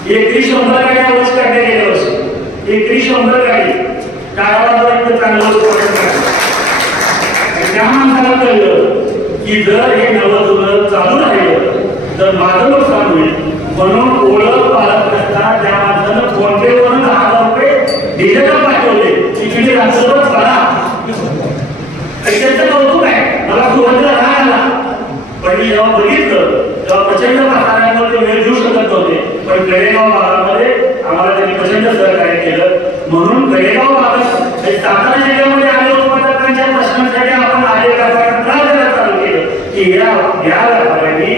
100 गाडी आवाज काढले गेल्या वर्षी 100 गाडी काळावर चांगलं उत्पादन काढलं. त्या माणसाला कळलं की जर हे नवं जुनं चालू राहिलं तर माझं नुकसान होईल, म्हणून ओळख पालक असताना त्या माणसानं फोन पे वरून 10,000 रुपये डिजिटल पाठवले की तुम्ही रात्रभर करा. त्याचं कौतुक आहे. मला सुरुवातीला राग आला, पण मी जेव्हा बघितलं तेव्हा प्रचंड प्रकारांवर ते वेळ देऊ शकत नव्हते, पण कडेगाव भागामध्ये आम्हाला त्यांनी प्रचंड सहकार्य केलं. म्हणून कडेगाव भागात सातारा जिल्ह्यामध्ये आले उत्पादकांच्या प्रश्नांसाठी आपण आले व्यापाऱ्यांना त्रास द्यायला चालू केलं की या व्यापाऱ्यांनी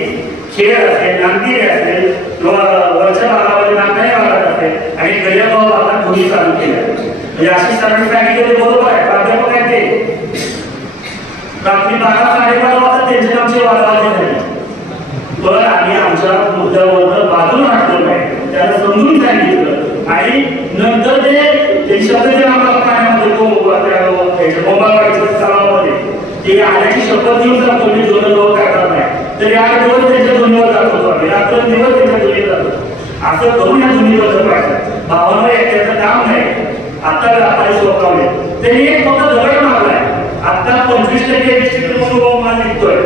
खेळ असेल, नांदिरे असेल, वरच्या भागामध्ये नांदाई भागात असेल आणि कडेगाव भागात गुन्हे चालू केल्या. म्हणजे अशी सरांनी सांगितलं ते बरोबर आहे. प्राध्यापक आहे ते रात्री 12-12:30 वाजता त्यांचे आमचे वादवादी झाले. पण आम्ही आमच्या मुद्द्यावर बाजूला हटलो नाही, त्याला समजून सांगितलं आणि नंतर ते शब्द जे आम्हाला पाण्यामध्ये तलावामध्ये ते आल्याची शपथ घेऊन जातो मी दोन लोक करणार नाही, तर 8 दिवस त्यांच्या दोन्हीवर जातो आम्ही, रात्रंदिवस त्यांच्या दोन्ही जातो. असं करून या दोन्ही बदल पाहिजे. भावांना एकट्याचं काम नाही. आता व्यापारी सोपवले त्यांनी एक फक्त दगड मारलाय. आता 25% डिस्ट्रिक्ट म्हणून माल निघतोय.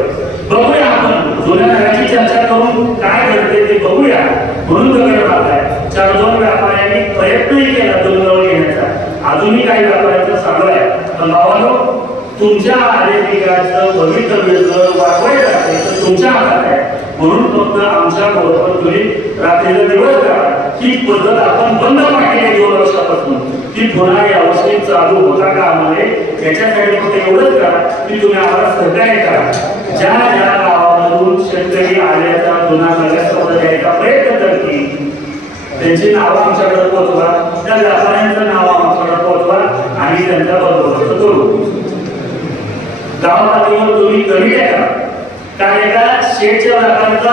बघूया आपण जुन्या नगाची चर्चा करून काय घडते ते बघूया म्हणून दगड मारलाय. 4-2 व्यापाऱ्यांनी प्रयत्नही केला दोन घेण्याचा. अजूनही काही व्यापाऱ्यांचं चालू आहे. पण भावांनो तुमच्या आलेखिकाचं भवितव्य जर वाढवायचं असेल तर तुमच्या हातात आहे. म्हणून फक्त आमच्या बरोबर तुम्ही रात्रीचा दिवस करा. ही पद्धत आपण बंद पाडली 2 वर्षापासून, ती पुन्हा यावर्षी चालू होता कामा नये. याच्यासाठी फक्त एवढंच करा की तुम्ही आम्हाला सहकार्य करा. ज्या ज्या गावामधून शेतकरी आल्याचा जुना नगरसभा द्यायचा प्रयत्न करतील त्यांची नावं आमच्याकडे पोहोचवा, त्या व्यापाऱ्यांचं नाव आमच्याकडे पोहोचवा आणि त्यांचा बंदोबस्त करू. गाव पातळीवर तुम्ही कमी करा. कारण एका शेतच्या व्यापाऱ्याचा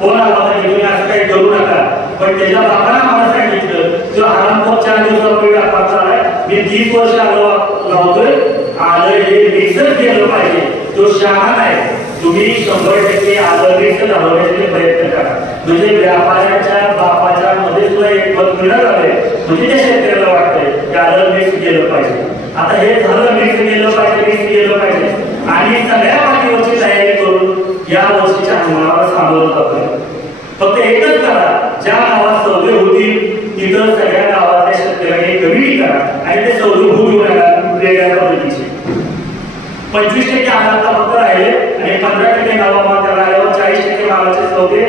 फोन आला होता की तुम्ही असं काही करू नका, पण त्याच्या बापाला मला सांगितलं जो आरामपूर 4 दिवसापूर्वी व्यापार चाललाय, मी 30 वर्ष लावतोय, आलं हे रिसर्च केलं पाहिजे. तो शहाणा आहे. तुम्ही 100% आलं रिसर्च घालवण्याचे प्रयत्न करा. म्हणजे व्यापाऱ्याच्या बापाच्या मध्ये सुद्धा एक मत मिळत आलंय, म्हणजे त्या शेतकऱ्याला वाटतंय की आलं मिक्स केलं पाहिजे. आता हे झालं मिक्स केलं पाहिजे आणि सगळ्या पाठीवरची तयारी करून या वर्षीच्या हंगामाला सामोरं जातोय. फक्त एकच करा, ज्या गावात सौदे होतील तिथं सगळ्या गावातल्या शेतकऱ्यांनी कमी करा आणि ते सौदे भूक घेऊन वेगळ्या पद्धतीचे 25% आधारता फक्त राहिले आणि 15% गावामध्ये त्याला आल्यावर 40% मालाचे सौदे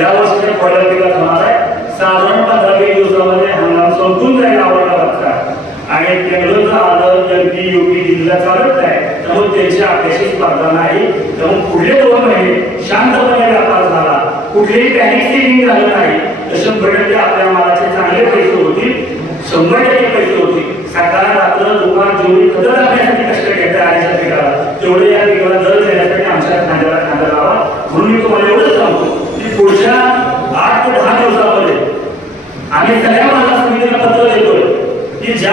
या वर्षीच्या पहिल्या पिकात होणार आहे. साधारण 15-20 दिवसामध्ये हंगाम संपून जाईल आवडता आणि बेंगलोरचा आदर एमपी यूपी दिल्लीला चालत आहे. त्यामुळे त्यांची आपल्याशी स्पर्धा नाही. त्यामुळे पुढले 2 महिने शांतपणे व्यापार झाला, कुठलेही पॅनिक सेलिंग झालं नाही तर 100% आपल्या मालाचे चांगले पैसे होतील, 100% पैसे होतील. सकाळ रात्र दुपार जेवढी कदर आणण्यासाठी कष्ट घेता आल्याच्या पिकाला तेवढे या पिकाला दर देण्यासाठी आमच्या खांद्याला खांदा लावा. म्हणून मी तुम्हाला एवढंच सांगतो की पुढच्या 8 ते 10 दिवसामध्ये आम्ही सगळ्या माला समितीला पत्र देतोय की ज्या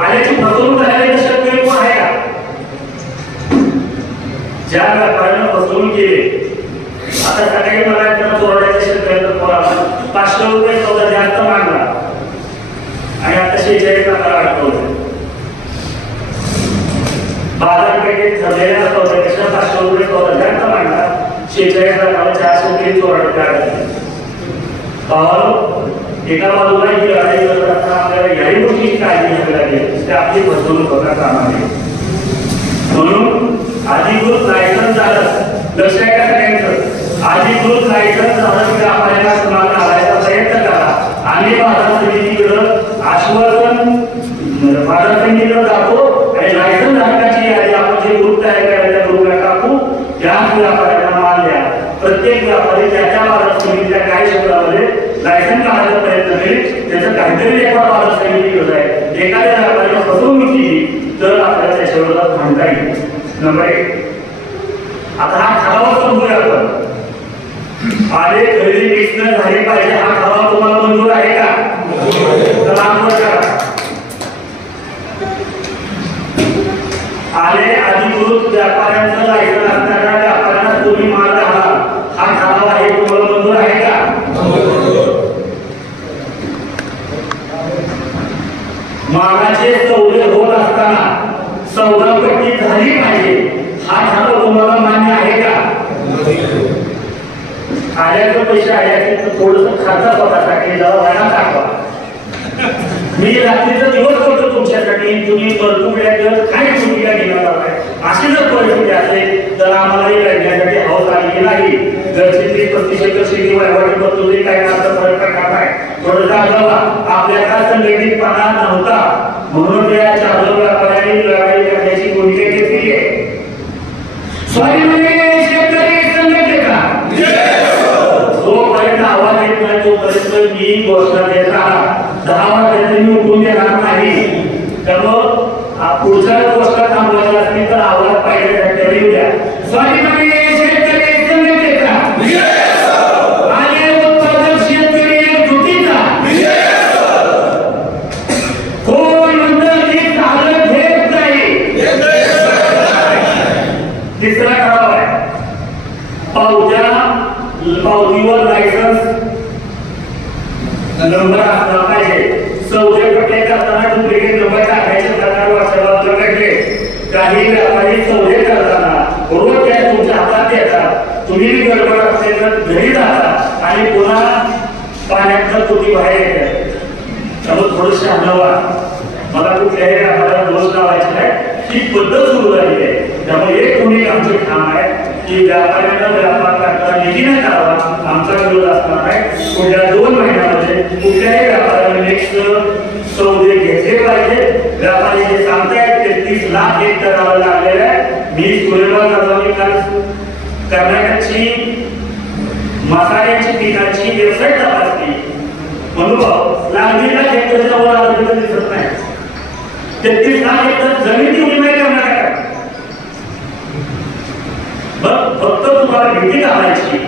आल्याची फसवणूक झालेल्या शेतकरी कोण आहे का, ज्या व्यापाऱ्यानं फसवणूक केली. आता सकाळी मला त्यांना चोरड्याच्या शेतकऱ्याचा फोन आला, 500 रुपये सौदा जास्त मागला आणि आता 46,000 अडकवलं. बाजारपेठेत ठरलेल्या सौद्यापेक्षा 500 रुपये सौदा जास्त मागला, 46,000 400 चोरड काढले. एका बाजूला ही लढाई करत असताना आपल्याला याही गोष्टीची काळजी घ्यावी लागेल की आपली फसवणूक होता कामा नये. म्हणून अधिकृत लायसन्स झालं, लक्ष आहे का सगळ्यांचं, अधिकृत लायसन्स झालं की आपल्याला तुम्हाला घालायचा प्रयत्न करा. आणि बाजार समितीकडं आश्वासन बाजार समितीकडे जातो आणि लायसन्स धारकाची यादी आपण जे ग्रुप तयार करायला त्या ग्रुपला टाकू. या व्यापाऱ्यांना माल द्या. प्रत्येक व्यापारी त्याच्या बाजार समितीच्या काही क्षेत्रामध्ये लायसन्स काढायचा प्रयत्न करेल. त्याचं काहीतरी रेकॉर्ड बाजार समितीकडे आहे. एखाद्या व्यापाऱ्याने फसवणूक केली तर आपल्याला त्याच्यावर म्हणता येईल. नंबर 1. आता हा ठराव समजूया आपण. आले खरेदी फिक्स झाली पाहिजे हा ठराव तुम्हाला मंजूर आहे का? तर आंदोलन करा. आले अधिकृत व्यापाऱ्यांचं लायसन्स असणाऱ्या व्यापाऱ्यांना तुम्ही माल घाला हा ठराव आहे तुम्हाला मंजूर आहे का? मालाचे सौदे होत असताना सौदापट्टी झाली पाहिजे हा ठराव तुम्हाला मान्य आहे का? आल्याचं पैसे आले तर थोडस खातं स्वतःसाठी दवाखाना टाकवा. मी रात्रीचा दिवस करतो तुमच्यासाठी, तुम्ही परतुकड्या दिवस काय भूमिका घेणार आहात. अशी जर परिस्थिती असेल तर आम्हाला लढण्यासाठी हौस आलेली नाही. घरची 30-35 एकर शेती वायवाटी करतो ते काय अर्थ फरक पडणार नाही. थोडं जागवा. आपल्याला संघटितपणा नव्हता म्हणून त्या 4 व्यापाऱ्यांनी लढाई करण्याची भूमिका घेतली आहे. स्वाभिमानी शेतकरी संघटनेचा जोपर्यंत आवाज येत नाही तोपर्यंत मी घोषणा देत राहणार. 10 वर्षांनी मी उठून देणार नाही. त्यामुळं पुढच्या गोष्ट थांबवायची असतील तर आवाज पाहिजे द्या. स्वाभिमानी शेतकरी संघटनेचा पावतीवर लायसन्स नंबर असला पाहिजे. सौदे पट्टे करताना डुप्लिकेट नंबर टाकायचे प्रकार वर्षाला घडले. काही व्यापारी सौदे करताना रोज कॅश तुमच्या हातात देतात, तुम्ही गडबड असेल तर घरी जाता आणि पुन्हा पाण्यातनं तुटी बाहेर येतात. त्यामुळे थोडं शहाणं व्हा. मला कुठल्याही व्यापाराला दोष लावायचा नाही, ही पद्धत सुरू झाली आहे. त्यामुळे एक कोणी आमचे काम आहे की व्यापाऱ्यांना व्यापार करताना निधीने करावा, आमचा विरोध असणार आहे. पुढल्या 2 महिन्यामध्ये कुठल्याही व्यापाऱ्याने नेक्स्ट सौदे घेतले पाहिजे. व्यापारी जे सांगतायत 33 लाख हेक्टरला लागलेलं आहे. मी सुरेबाग जाधवनी काल कर्नाटकची मसाल्याची पिकाची वेबसाईट तपासली. अनुभव लागलेला हेक्टरच्या वर आलं दिसत नाही. 33 लाख हेक्टर जमीन तेवढी नाही करणार. फक्त तुम्हाला भीती दाखवायची,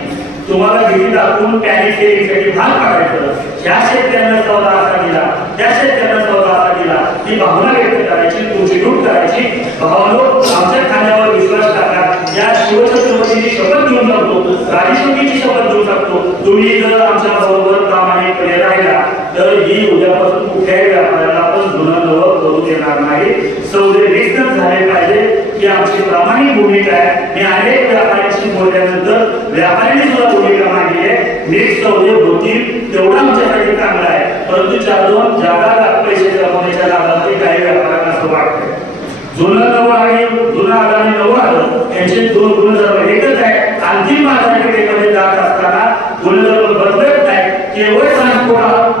तुम्हाला भीती दाखवून पॅनिक केलीसाठी भाग पाडायचं. ह्या शेतकऱ्यांना सौदा असा दिला, त्या शेतकऱ्यांना सौदा असा दिला, ही भावना व्यक्त करायची, तुमची लूट करायची. भावनो आमच्या खाण्यावर विश्वास टाका. या शिवछत्रपतीची शपथ घेऊन जातो, राजेश्वरीची शपथ घेऊन टाकतो. तुम्ही जर आमच्या बरोबर प्रामाणिकपणे राहिला तर ही उद्यापासून कुठल्याही व्यापाऱ्याला आपण जुनं नवं करू देणार नाही. सौदे निश्चित झाले पाहिजे ही आमची प्रामाणिक भूमिका आहे. मी अनेक व्यापाऱ्यांशी बोलल्यानंतर व्यापाऱ्यांनी सुद्धा भूमिका मांडली आहे. नीट सौदे होतील तेवढं आमच्यासाठी चांगलं आहे. परंतु 4-2 जागा पैसे जमवण्याच्या लाभार्थी काही व्यापाऱ्यांना असं वाटतं. जुनं नवं आणि जुनं आलं आणि नवं आलं यांचे 2 गुणधर्म एकच आहे. अंतिम बाजारपेठेमध्ये जात असताना गुणधर्म बदलत नाही. केवळ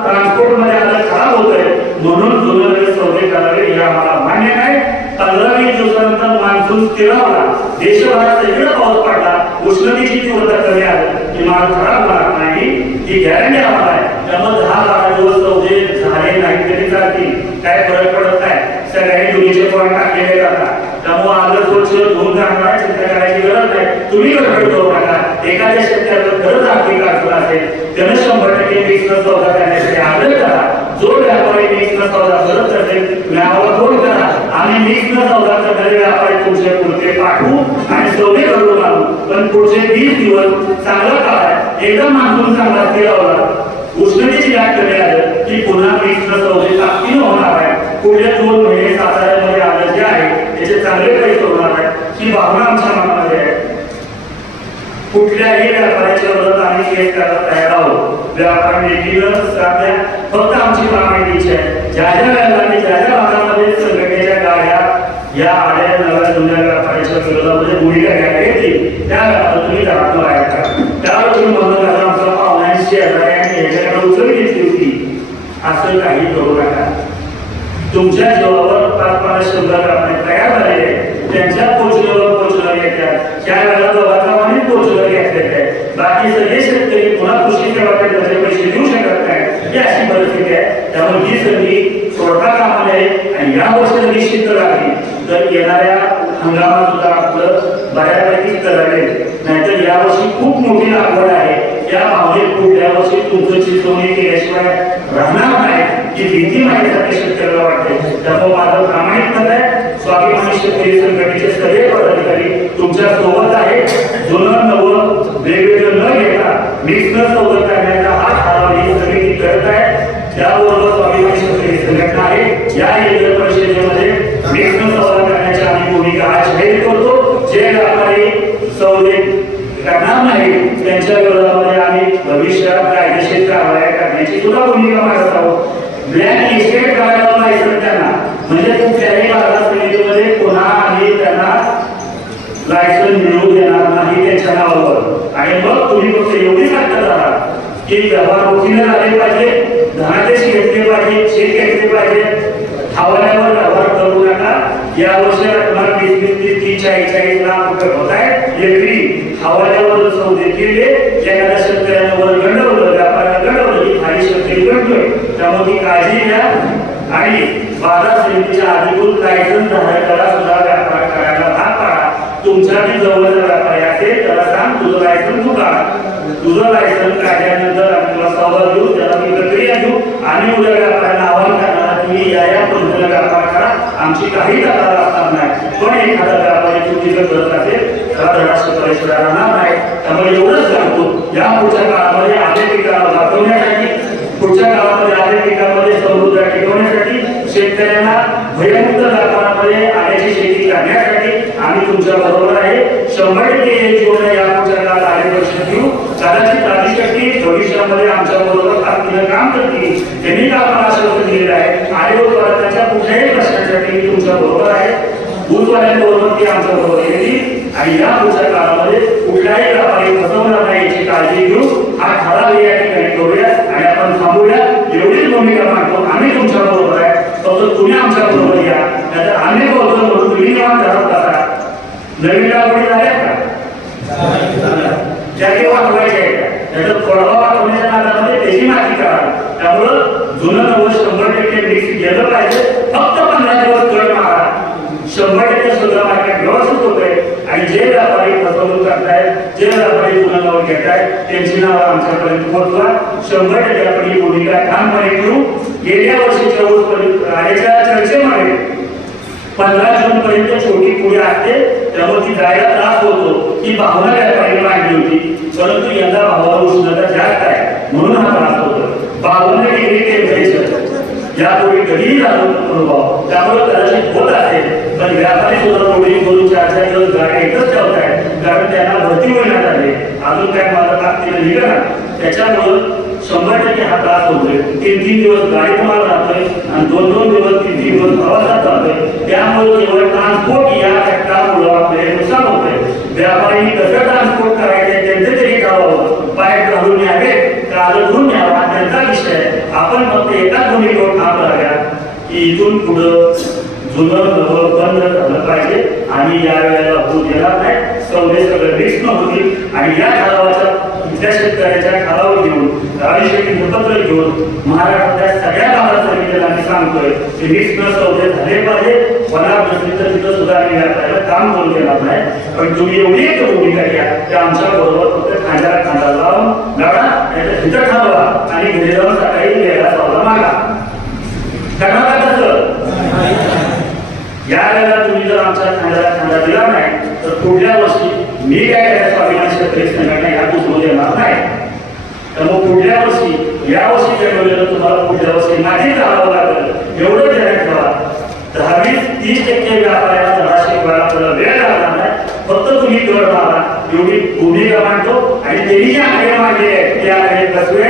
ट्रान्सपोर्ट मध्ये आता खराब होतोय म्हणून जुनं सौदे करावे हे आम्हाला मान्य नाही. 15-20 दिवसानंतर मान्सून स्थिरावला, देशभरात सगळीकडे पाऊस पडला, उष्णतेची तीव्रता कमी आली की माल खराब होणार नाही ही गॅरंटी आम्हाला आहे. त्यामुळे 10-12 दिवस सौदे झाले नाही तरी चालतील, काय फरक पडत नाही. सगळ्यांनी दोन्हीचे पॉईंट टाकलेले जातात. त्यामुळे आलं स्वच्छ धुवून जाणार, चिंता करायची गरज नाही. तुम्ही गडबड करू नका. एखाद्या शेतकऱ्याला खरंच आर्थिक अडचण असेल त्यानं 100% मिक्सर सौदा करण्यासाठी आग्रह करा. जो व्यापारी मिक्सर सौदा करत असेल व्यापार फोन करा. आम्ही मिक्सर सौदा करणारे व्यापारी तुमचे पुढचे पाठवू आणि सौदे करून आणू. पण पुढचे 20 दिवस चांगलं काळ आहे. एकदा मान्सून चांगला स्थिरावला, उष्णतेची लाट कमी आलं की पुन्हा मिक्सर सौदे ताकदीनं होणार आहे. पुढल्या 2 महिने साताऱ्यामध्ये आलं जे आहे त्याचे चांगले पैसे होणार आहे ही भावना आमच्या मनामध्ये आहे. कुठल्याही व्यापाऱ्याच्या विरोधात आम्ही केस करायला तयार आहोत. व्यापार नीतीनं सध्या फक्त आमची प्रामाणिक आहे. ज्या वेळेला ज्या भागामध्ये संघटनेच्या गाड्या या आड्या नव्या जुन्या व्यापाऱ्याच्या विरोधामध्ये भूमिका घ्यायला घेतली त्या वेळेला तुम्ही घरातून बाहेर करा. त्यावेळी म्हणून आमचा पाहुण्यांशी ह्याच्याकडे उचल घेतली होती. असं काही करू नका. तुमच्या जीवावर 500-500 व्यापारी तयार झालेले त्यांच्या पोचल्यावर येतात. त्या वेळेला दोघांप्रमाणे पोचलं घेतलेले आहे. बाकी सगळे शेतकरी पुन्हा कृषी सेवा केंद्राचे पैसे देऊ शकत नाही ही अशी परिस्थिती आहे. त्यामुळे ही संधी सोडता कामा नये आणि या वर्षी निश्चित लागली तर येणाऱ्या हंगामात सुद्धा आपलं बऱ्यापैकी करावे. नाहीतर यावर्षी खूप मोठी लागवड आहे. या भावनेत पुढल्या वर्षी तुमचं चिंतवणी केल्याशिवाय राहणार नाही ही भीती माझ्यासाठी शेतकऱ्याला वाटते. त्यामुळे माझं प्रामाणिक मत आहे स्वाभिमानी शेतकरी संघटनेचे सगळे पदाधिकारी तुमच्या सोबत आहे. जुनं नवं वेगवेगळं न घेता मिक्सर सौदा करण्याचा हात हातावर ही समिती करत आहे. त्याबरोबर स्वाभिमानी शेतकरी संघटना आहे. या एकल परिषदेमध्ये मिक्सर सौदा करण्याची आम्ही भूमिका आज जाहीर करतो. जे व्यापारी सौदे करणार नाही त्यांच्या विरोधामध्ये आम्ही भविष्यात कायदेशीर कारवाई करण्याची सुद्धा भूमिका मांडत आहोत. ब्लॅक लिस्टेड करायला लायसन्स त्यांना म्हणजे कुठल्याही बाजार समितीमध्ये पुन्हा आम्ही त्यांना लायसन्स मिळवू देणार नाही त्यांच्या नावावर. आणि मग तुम्ही फक्त एवढी सांगता आहात की व्यवहार रोखीने झाले पाहिजे, धनादेश घेतले पाहिजे, चेक घेतले पाहिजे, हवाल्यावर व्यवहार करू नका. या वर्षी रक्कम 30-40 लाख रुपये होत आहे. एकरी हवाल्यावर सौदे केले एखाद्या शेतकऱ्यानं वर गंडवलं, व्यापाऱ्याला गंडवलं ही खाली शेतकरी गंडतोय. त्यामुळे ती काळजी घ्या आणि बाजार समितीच्या अधिकृत लायसन्स धारकाला सुद्धा व्यापार करायला भाग पाडा. तुमच्या जवळचा व्यापारी असेल त्याला सांग तुझं लायसन्स तू काढ. तुझं लायसन्स काढल्यानंतर आम्ही तुला सौदा देऊ, त्याला मी प्रक्रिया देऊ आणि उद्या व्यापाऱ्यांना आवाहन करणार तुम्ही या पद्धतीने व्यापार करा आमची काही तक्रार असणार नाही. पण एखादा व्यापारी चुकीचं करत असेल तर राष्ट्र परिषदा राहणार नाही. त्यामुळे एवढंच सांगतो, या पुढच्या काळामध्ये आले पिकाला वाचवण्यासाठी, पुढच्या काळामध्ये आले पिकामध्ये समृद्धी टिकवण्यासाठी, शेतकऱ्यांना भयमुक्त व्यापारामध्ये आल्याची शेती करण्यासाठी आम्ही तुमच्या बरोबर आहे. 100% जीवन या पुढच्या काळात आले लक्ष देऊ. कदाचित आदिशक्ती भविष्यामध्ये आमच्या बरोबर ताकदीनं काम करतील. त्यांनी आम्हाला आश्वासन दिलेलं आहे. आयोग भारताच्या कुठल्याही प्रश्नासाठी मी तुमच्या बरोबर आहे. बुधवाऱ्यांबरोबर ती आमच्या बरोबर येतील आणि या पुढच्या काळामध्ये कुठल्याही व्यापारी फसवणार नाही याची काळजी घेऊ. हा ठराव या ठिकाणी करूया आणि आपण थांबूया. एवढीच भूमिका मांडतो. आम्ही तुमच्या बरोबर आहे, फक्त तुम्ही आमच्या बरोबर या. नाहीतर आम्ही बोलतो म्हणून तुम्ही निवांत धरत बसा. नवीन लागवडी झाल्या का? ज्या काही वाटवायच्या आहेत का? नाहीतर थोडा वाटवण्याच्या नादामध्ये त्याची माहिती करा. त्यामुळं जुनं नवं 100% मिक्स गेलं पाहिजे. फक्त 15 दिवस कळ मारा. 100% सुद्धा मार्केट व्यवस्थित होतंय आणि जे व्यापारी फसवणूक करतायत, जे व्यापारी जुनं नाव घेतायत त्यांची नावं आमच्यापर्यंत पोहोचवा. 100% आपण ही भूमिका ठामपणे घेऊ. गेल्या वर्षीच्या आलेच्या चर्चेमध्ये 15 जून पर्यंत छोटी पुढे असते, त्यामुळे ती जायला त्रास होतो ही भावना व्यापारी मांडली होती. परंतु यंदा भावाला उष्णता जास्त आहे म्हणून हा त्रास होतो. 52 डिग्री टेम्परेचर यापूर्वी कधीही झालं अनुभव, त्यामुळे कदाचित होत असेल. पण व्यापारी सुद्धा थोडी करून 4-4 दिवस गाड्या एकच ठेवतायत, कारण त्यांना भरती होण्यात आले. अजून काय माझा ताकदीनं निघणार. त्याच्यामुळं 100% हा त्रास होतोय. 3-3 दिवस गाडीत माल राहतोय आणि 2-2 दिवस 3-3 दिवस प्रवासात जातोय. त्यामुळे केवळ ट्रान्सपोर्ट या घटकामुळे आपल्याला नुकसान होतंय. व्यापाऱ्यांनी कसं ट्रान्सपोर्ट करायचं त्यांचं तरी ठरवावं. पाईप घालून न्यावे का घरून न्यावा त्यांचा विषय आहे. आपण फक्त एकाच भूमिकेवर ठाम राहूया की इथून पुढं जुनं नवं बंद झालं पाहिजे आणि या वेळेला होऊ देणार नाही. सौदे सगळं रिस्क होतील आणि या ठरावाच्या इथल्या शेतकऱ्याच्या ठराव घेऊन राजशेती मुखपत्र घेऊन महाराष्ट्रातल्या सगळ्या बाजार समितीला आम्ही सांगतोय की रिस्क सौदे झाले पाहिजे. वनात नसली तर तिथं सुद्धा आम्ही व्यापाऱ्याला काम करून देणार नाही. पण तुम्ही एवढी एक भूमिका घ्या की आमच्या बरोबर फक्त खांद्याला खांदा लावून लढा, नाहीतर तिथं ठरवा आणि घरी जाऊन सकाळी वेळेला सौदा मागा. करणार कसं? या वेळेला तुम्ही जर आमच्या खांद्याला खांदा दिला नाही तर पुढल्या वर्षी मी काय करायचं स्वाभिमानी शेतकरी संघटना ह्या पुस्तक देणार नाही. त्यामुळे पुढल्या वर्षी या वर्षी जे मिळेल तुम्हाला पुढल्या वर्षी माझी जावं लागेल एवढं ध्यान ठेवा. 10-20-30% व्यापाऱ्याला धडा शिकवायला आपल्याला वेळ लागणार नाही. फक्त तुम्ही कर मारा एवढी भूमिका मांडतो आणि त्यांनी जे आकडे मांडले आहेत ते आकडे कसवे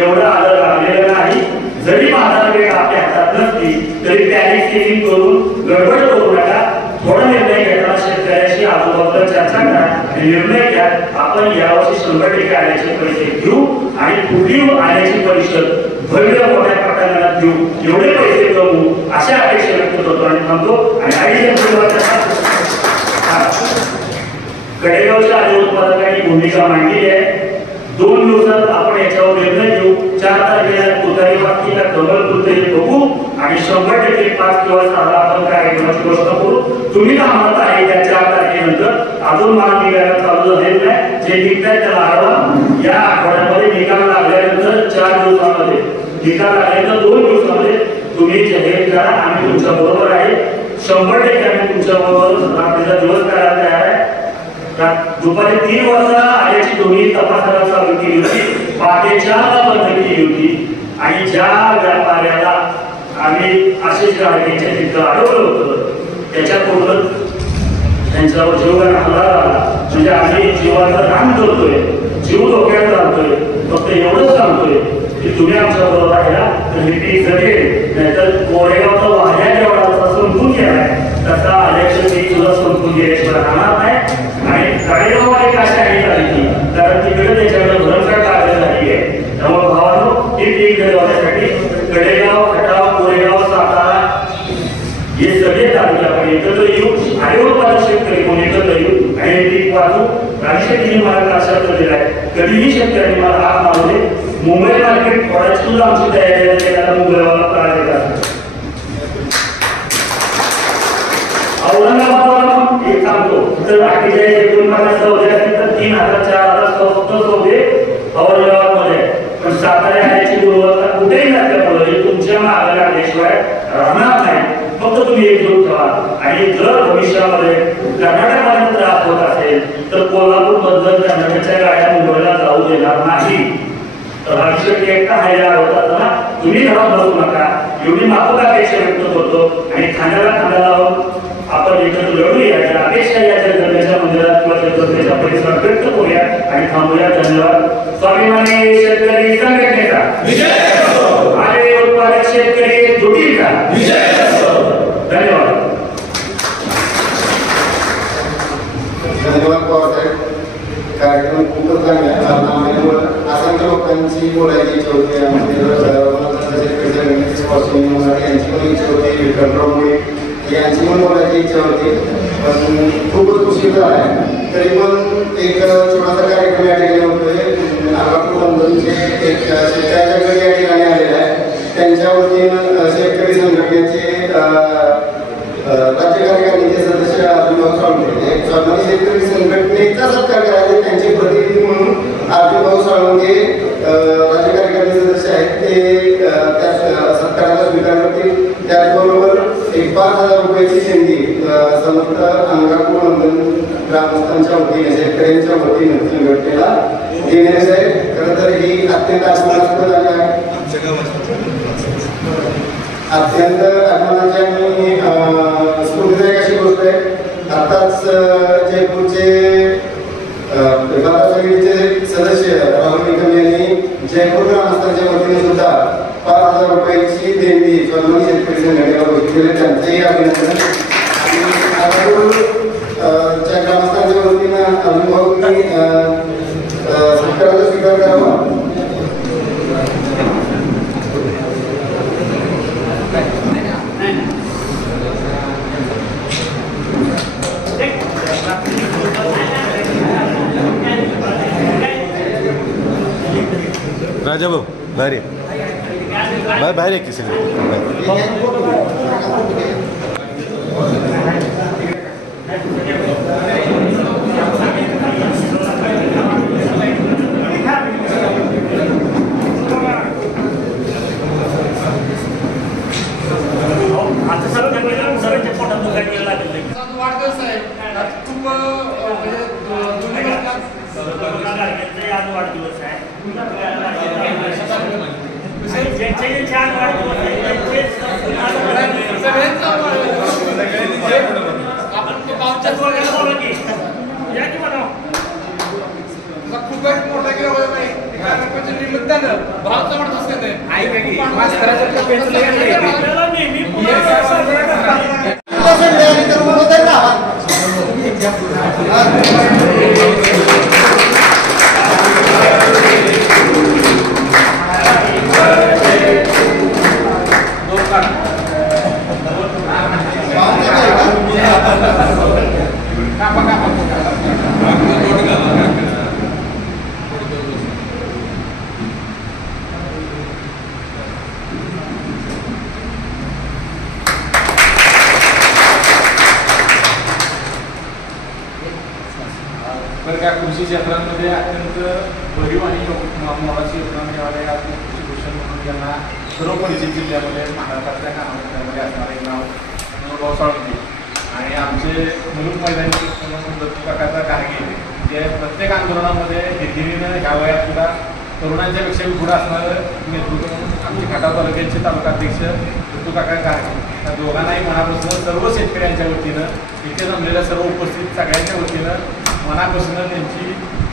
एवढं आदर लागलेलं नाही. जरी बाजार वेळ आपल्या हातात नसली तरी पॅनिक सेलिंग करून गडबड करू नका. थोडा निर्णय घेताना शेतकऱ्याशी आजूबाजूला चर्चा करा आणि निर्णय घ्या. आपण यावर्षी 100% आल्याचे पैसे घेऊ आणि पुढील आल्याची परिषद भव्य मोठ्या प्रकरणात घेऊ. एवढे पैसे कमवू अशा अपेक्षा व्यक्त करतो आणि थांबतो. आणि कडेगावच्या आधी उत्पादकांनी भूमिका मांडली आहे. 2 दिवसात आपण याच्यावर निर्णय घेऊ. 4 तारखेला तुतारी वाटतीला कमल कुर्ते बघू आणि 100% 5 किंवा 6 आपण कार्यक्रमाची घोषणा करू. तुम्ही का म्हणत आहे त्या 4 तारखेनंतर अजून माल निघायला चालू झालेलं नाही. जे निघताय त्याला आढावा. या आठवड्यामध्ये निकाल लागल्यानंतर 4 दिवसामध्ये निकाल लागल्यानंतर 2 दिवसामध्ये तुम्ही जाहीर करा. आम्ही तुमच्या बरोबर आहे. 100% आम्ही तुमच्या बरोबर रात्रीचा दिवस करायला तयार आहे. दुपारी 3 वाजता आल्याची दोन्ही तपासाला चालू केली होती. पहाटे 4ला बंद केली होती आणि ज्या व्यापाऱ्याला आम्ही अशीच गाडीच्या तिथं अडवलं होतं त्याच्याकडून त्यांच्यावर जीवघाण हल्ला झाला. म्हणजे आम्ही जीवाचा रान करतोय, जीव धोक्यात राहतोय. फक्त एवढंच सांगतोय की तुम्ही आमच्या बरोबर राहिला तर ही पीक जगेल. नाहीतर कोरेगावचा वाह्या जेवढा जसा संपून गेलाय तसा आल्याचं पीक सुद्धा संपून गेल्याशिवाय राहणार नाही. आणि कडेगाव एक अशा आहे झाली कारण तिकडे त्याच्याकडे भरमसाठ लागलं झाली आहे. त्यामुळे भावानो हे पीक घडवण्यासाठी कडेगाव, खटाव, कोरेगाव, सातारा हे सगळे तालुके आपण एकत्र येऊ आणि उत्पादक शेतकरी कोण एकत्र येऊ आणि पीक वाचू. राजशेतीने मला आश्वासन दिलं आहे कधीही शेतकऱ्यांनी मला हात मारू नये. मुंबई मार्केट थोड्याची सुद्धा आमची तयारी आहे. त्याला मुंबईला त्रास देतात. औरंगाबाद एक सांगतो तर 48-49 सौदे असतील तर 3,000-4,000 स्वस्त सौदे औरंगाबादमध्ये. पण सातारा याची गुणवत्ता कुठेही नसल्यामुळे तुमच्या मागे लागल्याशिवाय राहणार नाही. फक्त तुम्ही एकजूट ठेवा आणि जर भविष्यामध्ये कर्नाटकमध्ये त्रास होत असेल तर कोल्हापूर बद्दल कर्नाटकच्या गाड्या मुंबईला जाऊ देणार नाही. तर हा विषय एकटा हायला होत असताना तुम्ही घरात बसू नका एवढी माफक अपेक्षा व्यक्त करतो आणि खांद्याला खांदा लावून आपण एकत्र लढूया या अपेक्षा या जगदंबेच्या मंदिरात किंवा जगदंबेच्या परिसरात व्यक्त करूया आणि थांबूया. धन्यवाद. स्वाभिमानी शेतकरी संघटनेचा आणि उत्पादक शेतकरी जुटीचा धन्यवाद. धन्यवाद पवारसाहेब. कार्यक्रम खूपच चांगला आहे. असंख्य लोकांची बोलायची इच्छा होती यांची पण इच्छा होती विक्रमरावमुळे यांची पण बोलायची इच्छा होती पण खूपच उशीर झाला आहे. तरी पण एक छोटासा कार्यक्रम या ठिकाणी होतोय. नागापूर बंधूंचे एक शेतकऱ्याच्या घरी या ठिकाणी आलेले आहे. त्यांच्या वतीनं शेतकरी संघटनेचे राज्य कार्यकारिणीचे सदस्य आदिभाऊ साळुंखे स्वाभिमानी शेतकरी संघटनेचा सत्कार करायचे त्यांचे प्रतिनिधी म्हणून आदिभाऊ साळुंखे राज्य कार्यकारिणी सदस्य आहेत ते त्या सत्काराला स्वीकार करतील. त्याचबरोबर एक 5,000 रुपयाची देणगी समस्त अंगापूर मंडळ ग्रामस्थांच्या वतीने शेतकऱ्यांच्या वतीने संघटनेला देण्यात आहे. खरं तर ही अत्यंत अभिमानास्पद आहे अत्यंत अभिमानाची आणि स्फूर्तिदायक अशी गोष्ट आहे. आताच जयपूरचे बाजार समितीचे सदस्य राहुल निकम यांनी जयपूर ग्रामस्थांच्या वतीने सुद्धा 5,000 रुपयाची देणगी स्वाभिमानी शेतकरी संघटनेला घोषित केली. त्यांचंही अभिनंदन. च्या ग्रामस्थांच्या वतीनं अनुभवांनी सत्काराचा स्वीकार करावा. राजा भाऊ बाहेर बाहेर एक किसी कृषी क्षेत्रांमध्ये अत्यंत भरीव आणि मोलाची योगदान मिळाले कृषी भूषण म्हणून यांना सर्व परिचित जिल्ह्यामध्ये महाराष्ट्रातल्या कानामध्ये असणारे नाव भाऊ साळुंखे आणि आमचे मुलुक मैदानी प्रकारचा कारगिल जे प्रत्येक आंदोलनामध्ये हिरगिरीनं ह्या वयात सुद्धा तरुणांच्या पेक्षा पुढे असणारं नेतृत्व म्हणून आमचे खटाव तालुक्याचे तालुकाध्यक्ष ऋतू काका कारगिल त्या दोघांनाही मनापासून सर्व शेतकऱ्यांच्या वतीनं इथे जमलेल्या सर्व उपस्थित सगळ्यांच्या वतीनं मनापासून त्यांची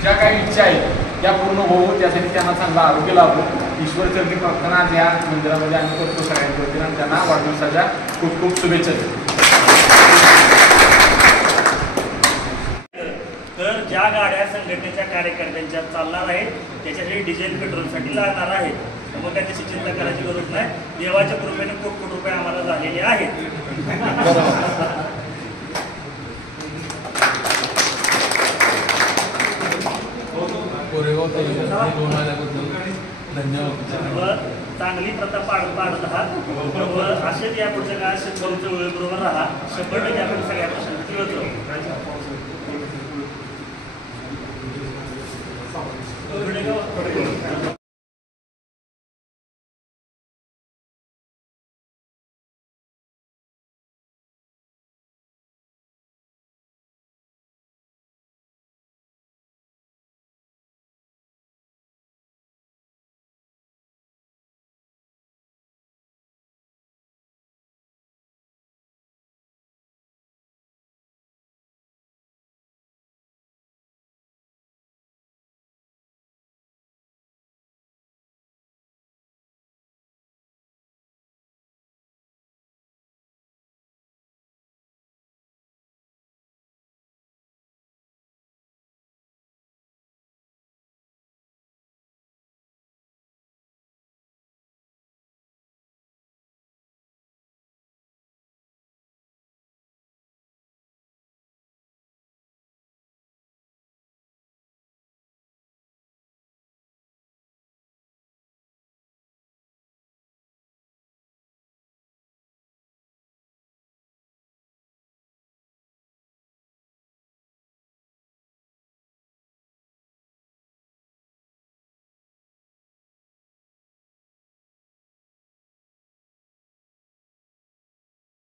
ज्या काही इच्छा आहेत त्या पूर्ण होऊ त्यासाठी त्यांना चांगला आरोग्य लाभो ईश्वरचरणी प्रार्थना आज या मंदिरामध्ये आम्ही करतो सगळ्यांच्या वतीनं आणि त्यांना वाढदिवसाच्या खूप खूप शुभेच्छा देतो. तर ज्या गाड्या संघटनेच्या कार्यकर्त्यांच्या चालणार आहेत त्याच्यासाठी डिझेल पेट्रोलसाठी लागणार आहेत. मग काय त्याची चिंता करायची गरज नाही. देवाच्या कृपेने खूप रुपये आम्हाला झालेले आहेत. धन्यवाद. चांगली प्रथा पाडत आहात. असेच या पुढच्या काळात शेतकऱ्यांच्या वेळेबरोबर राहा. 100% आपण सगळ्या प्रश्नांची होतो.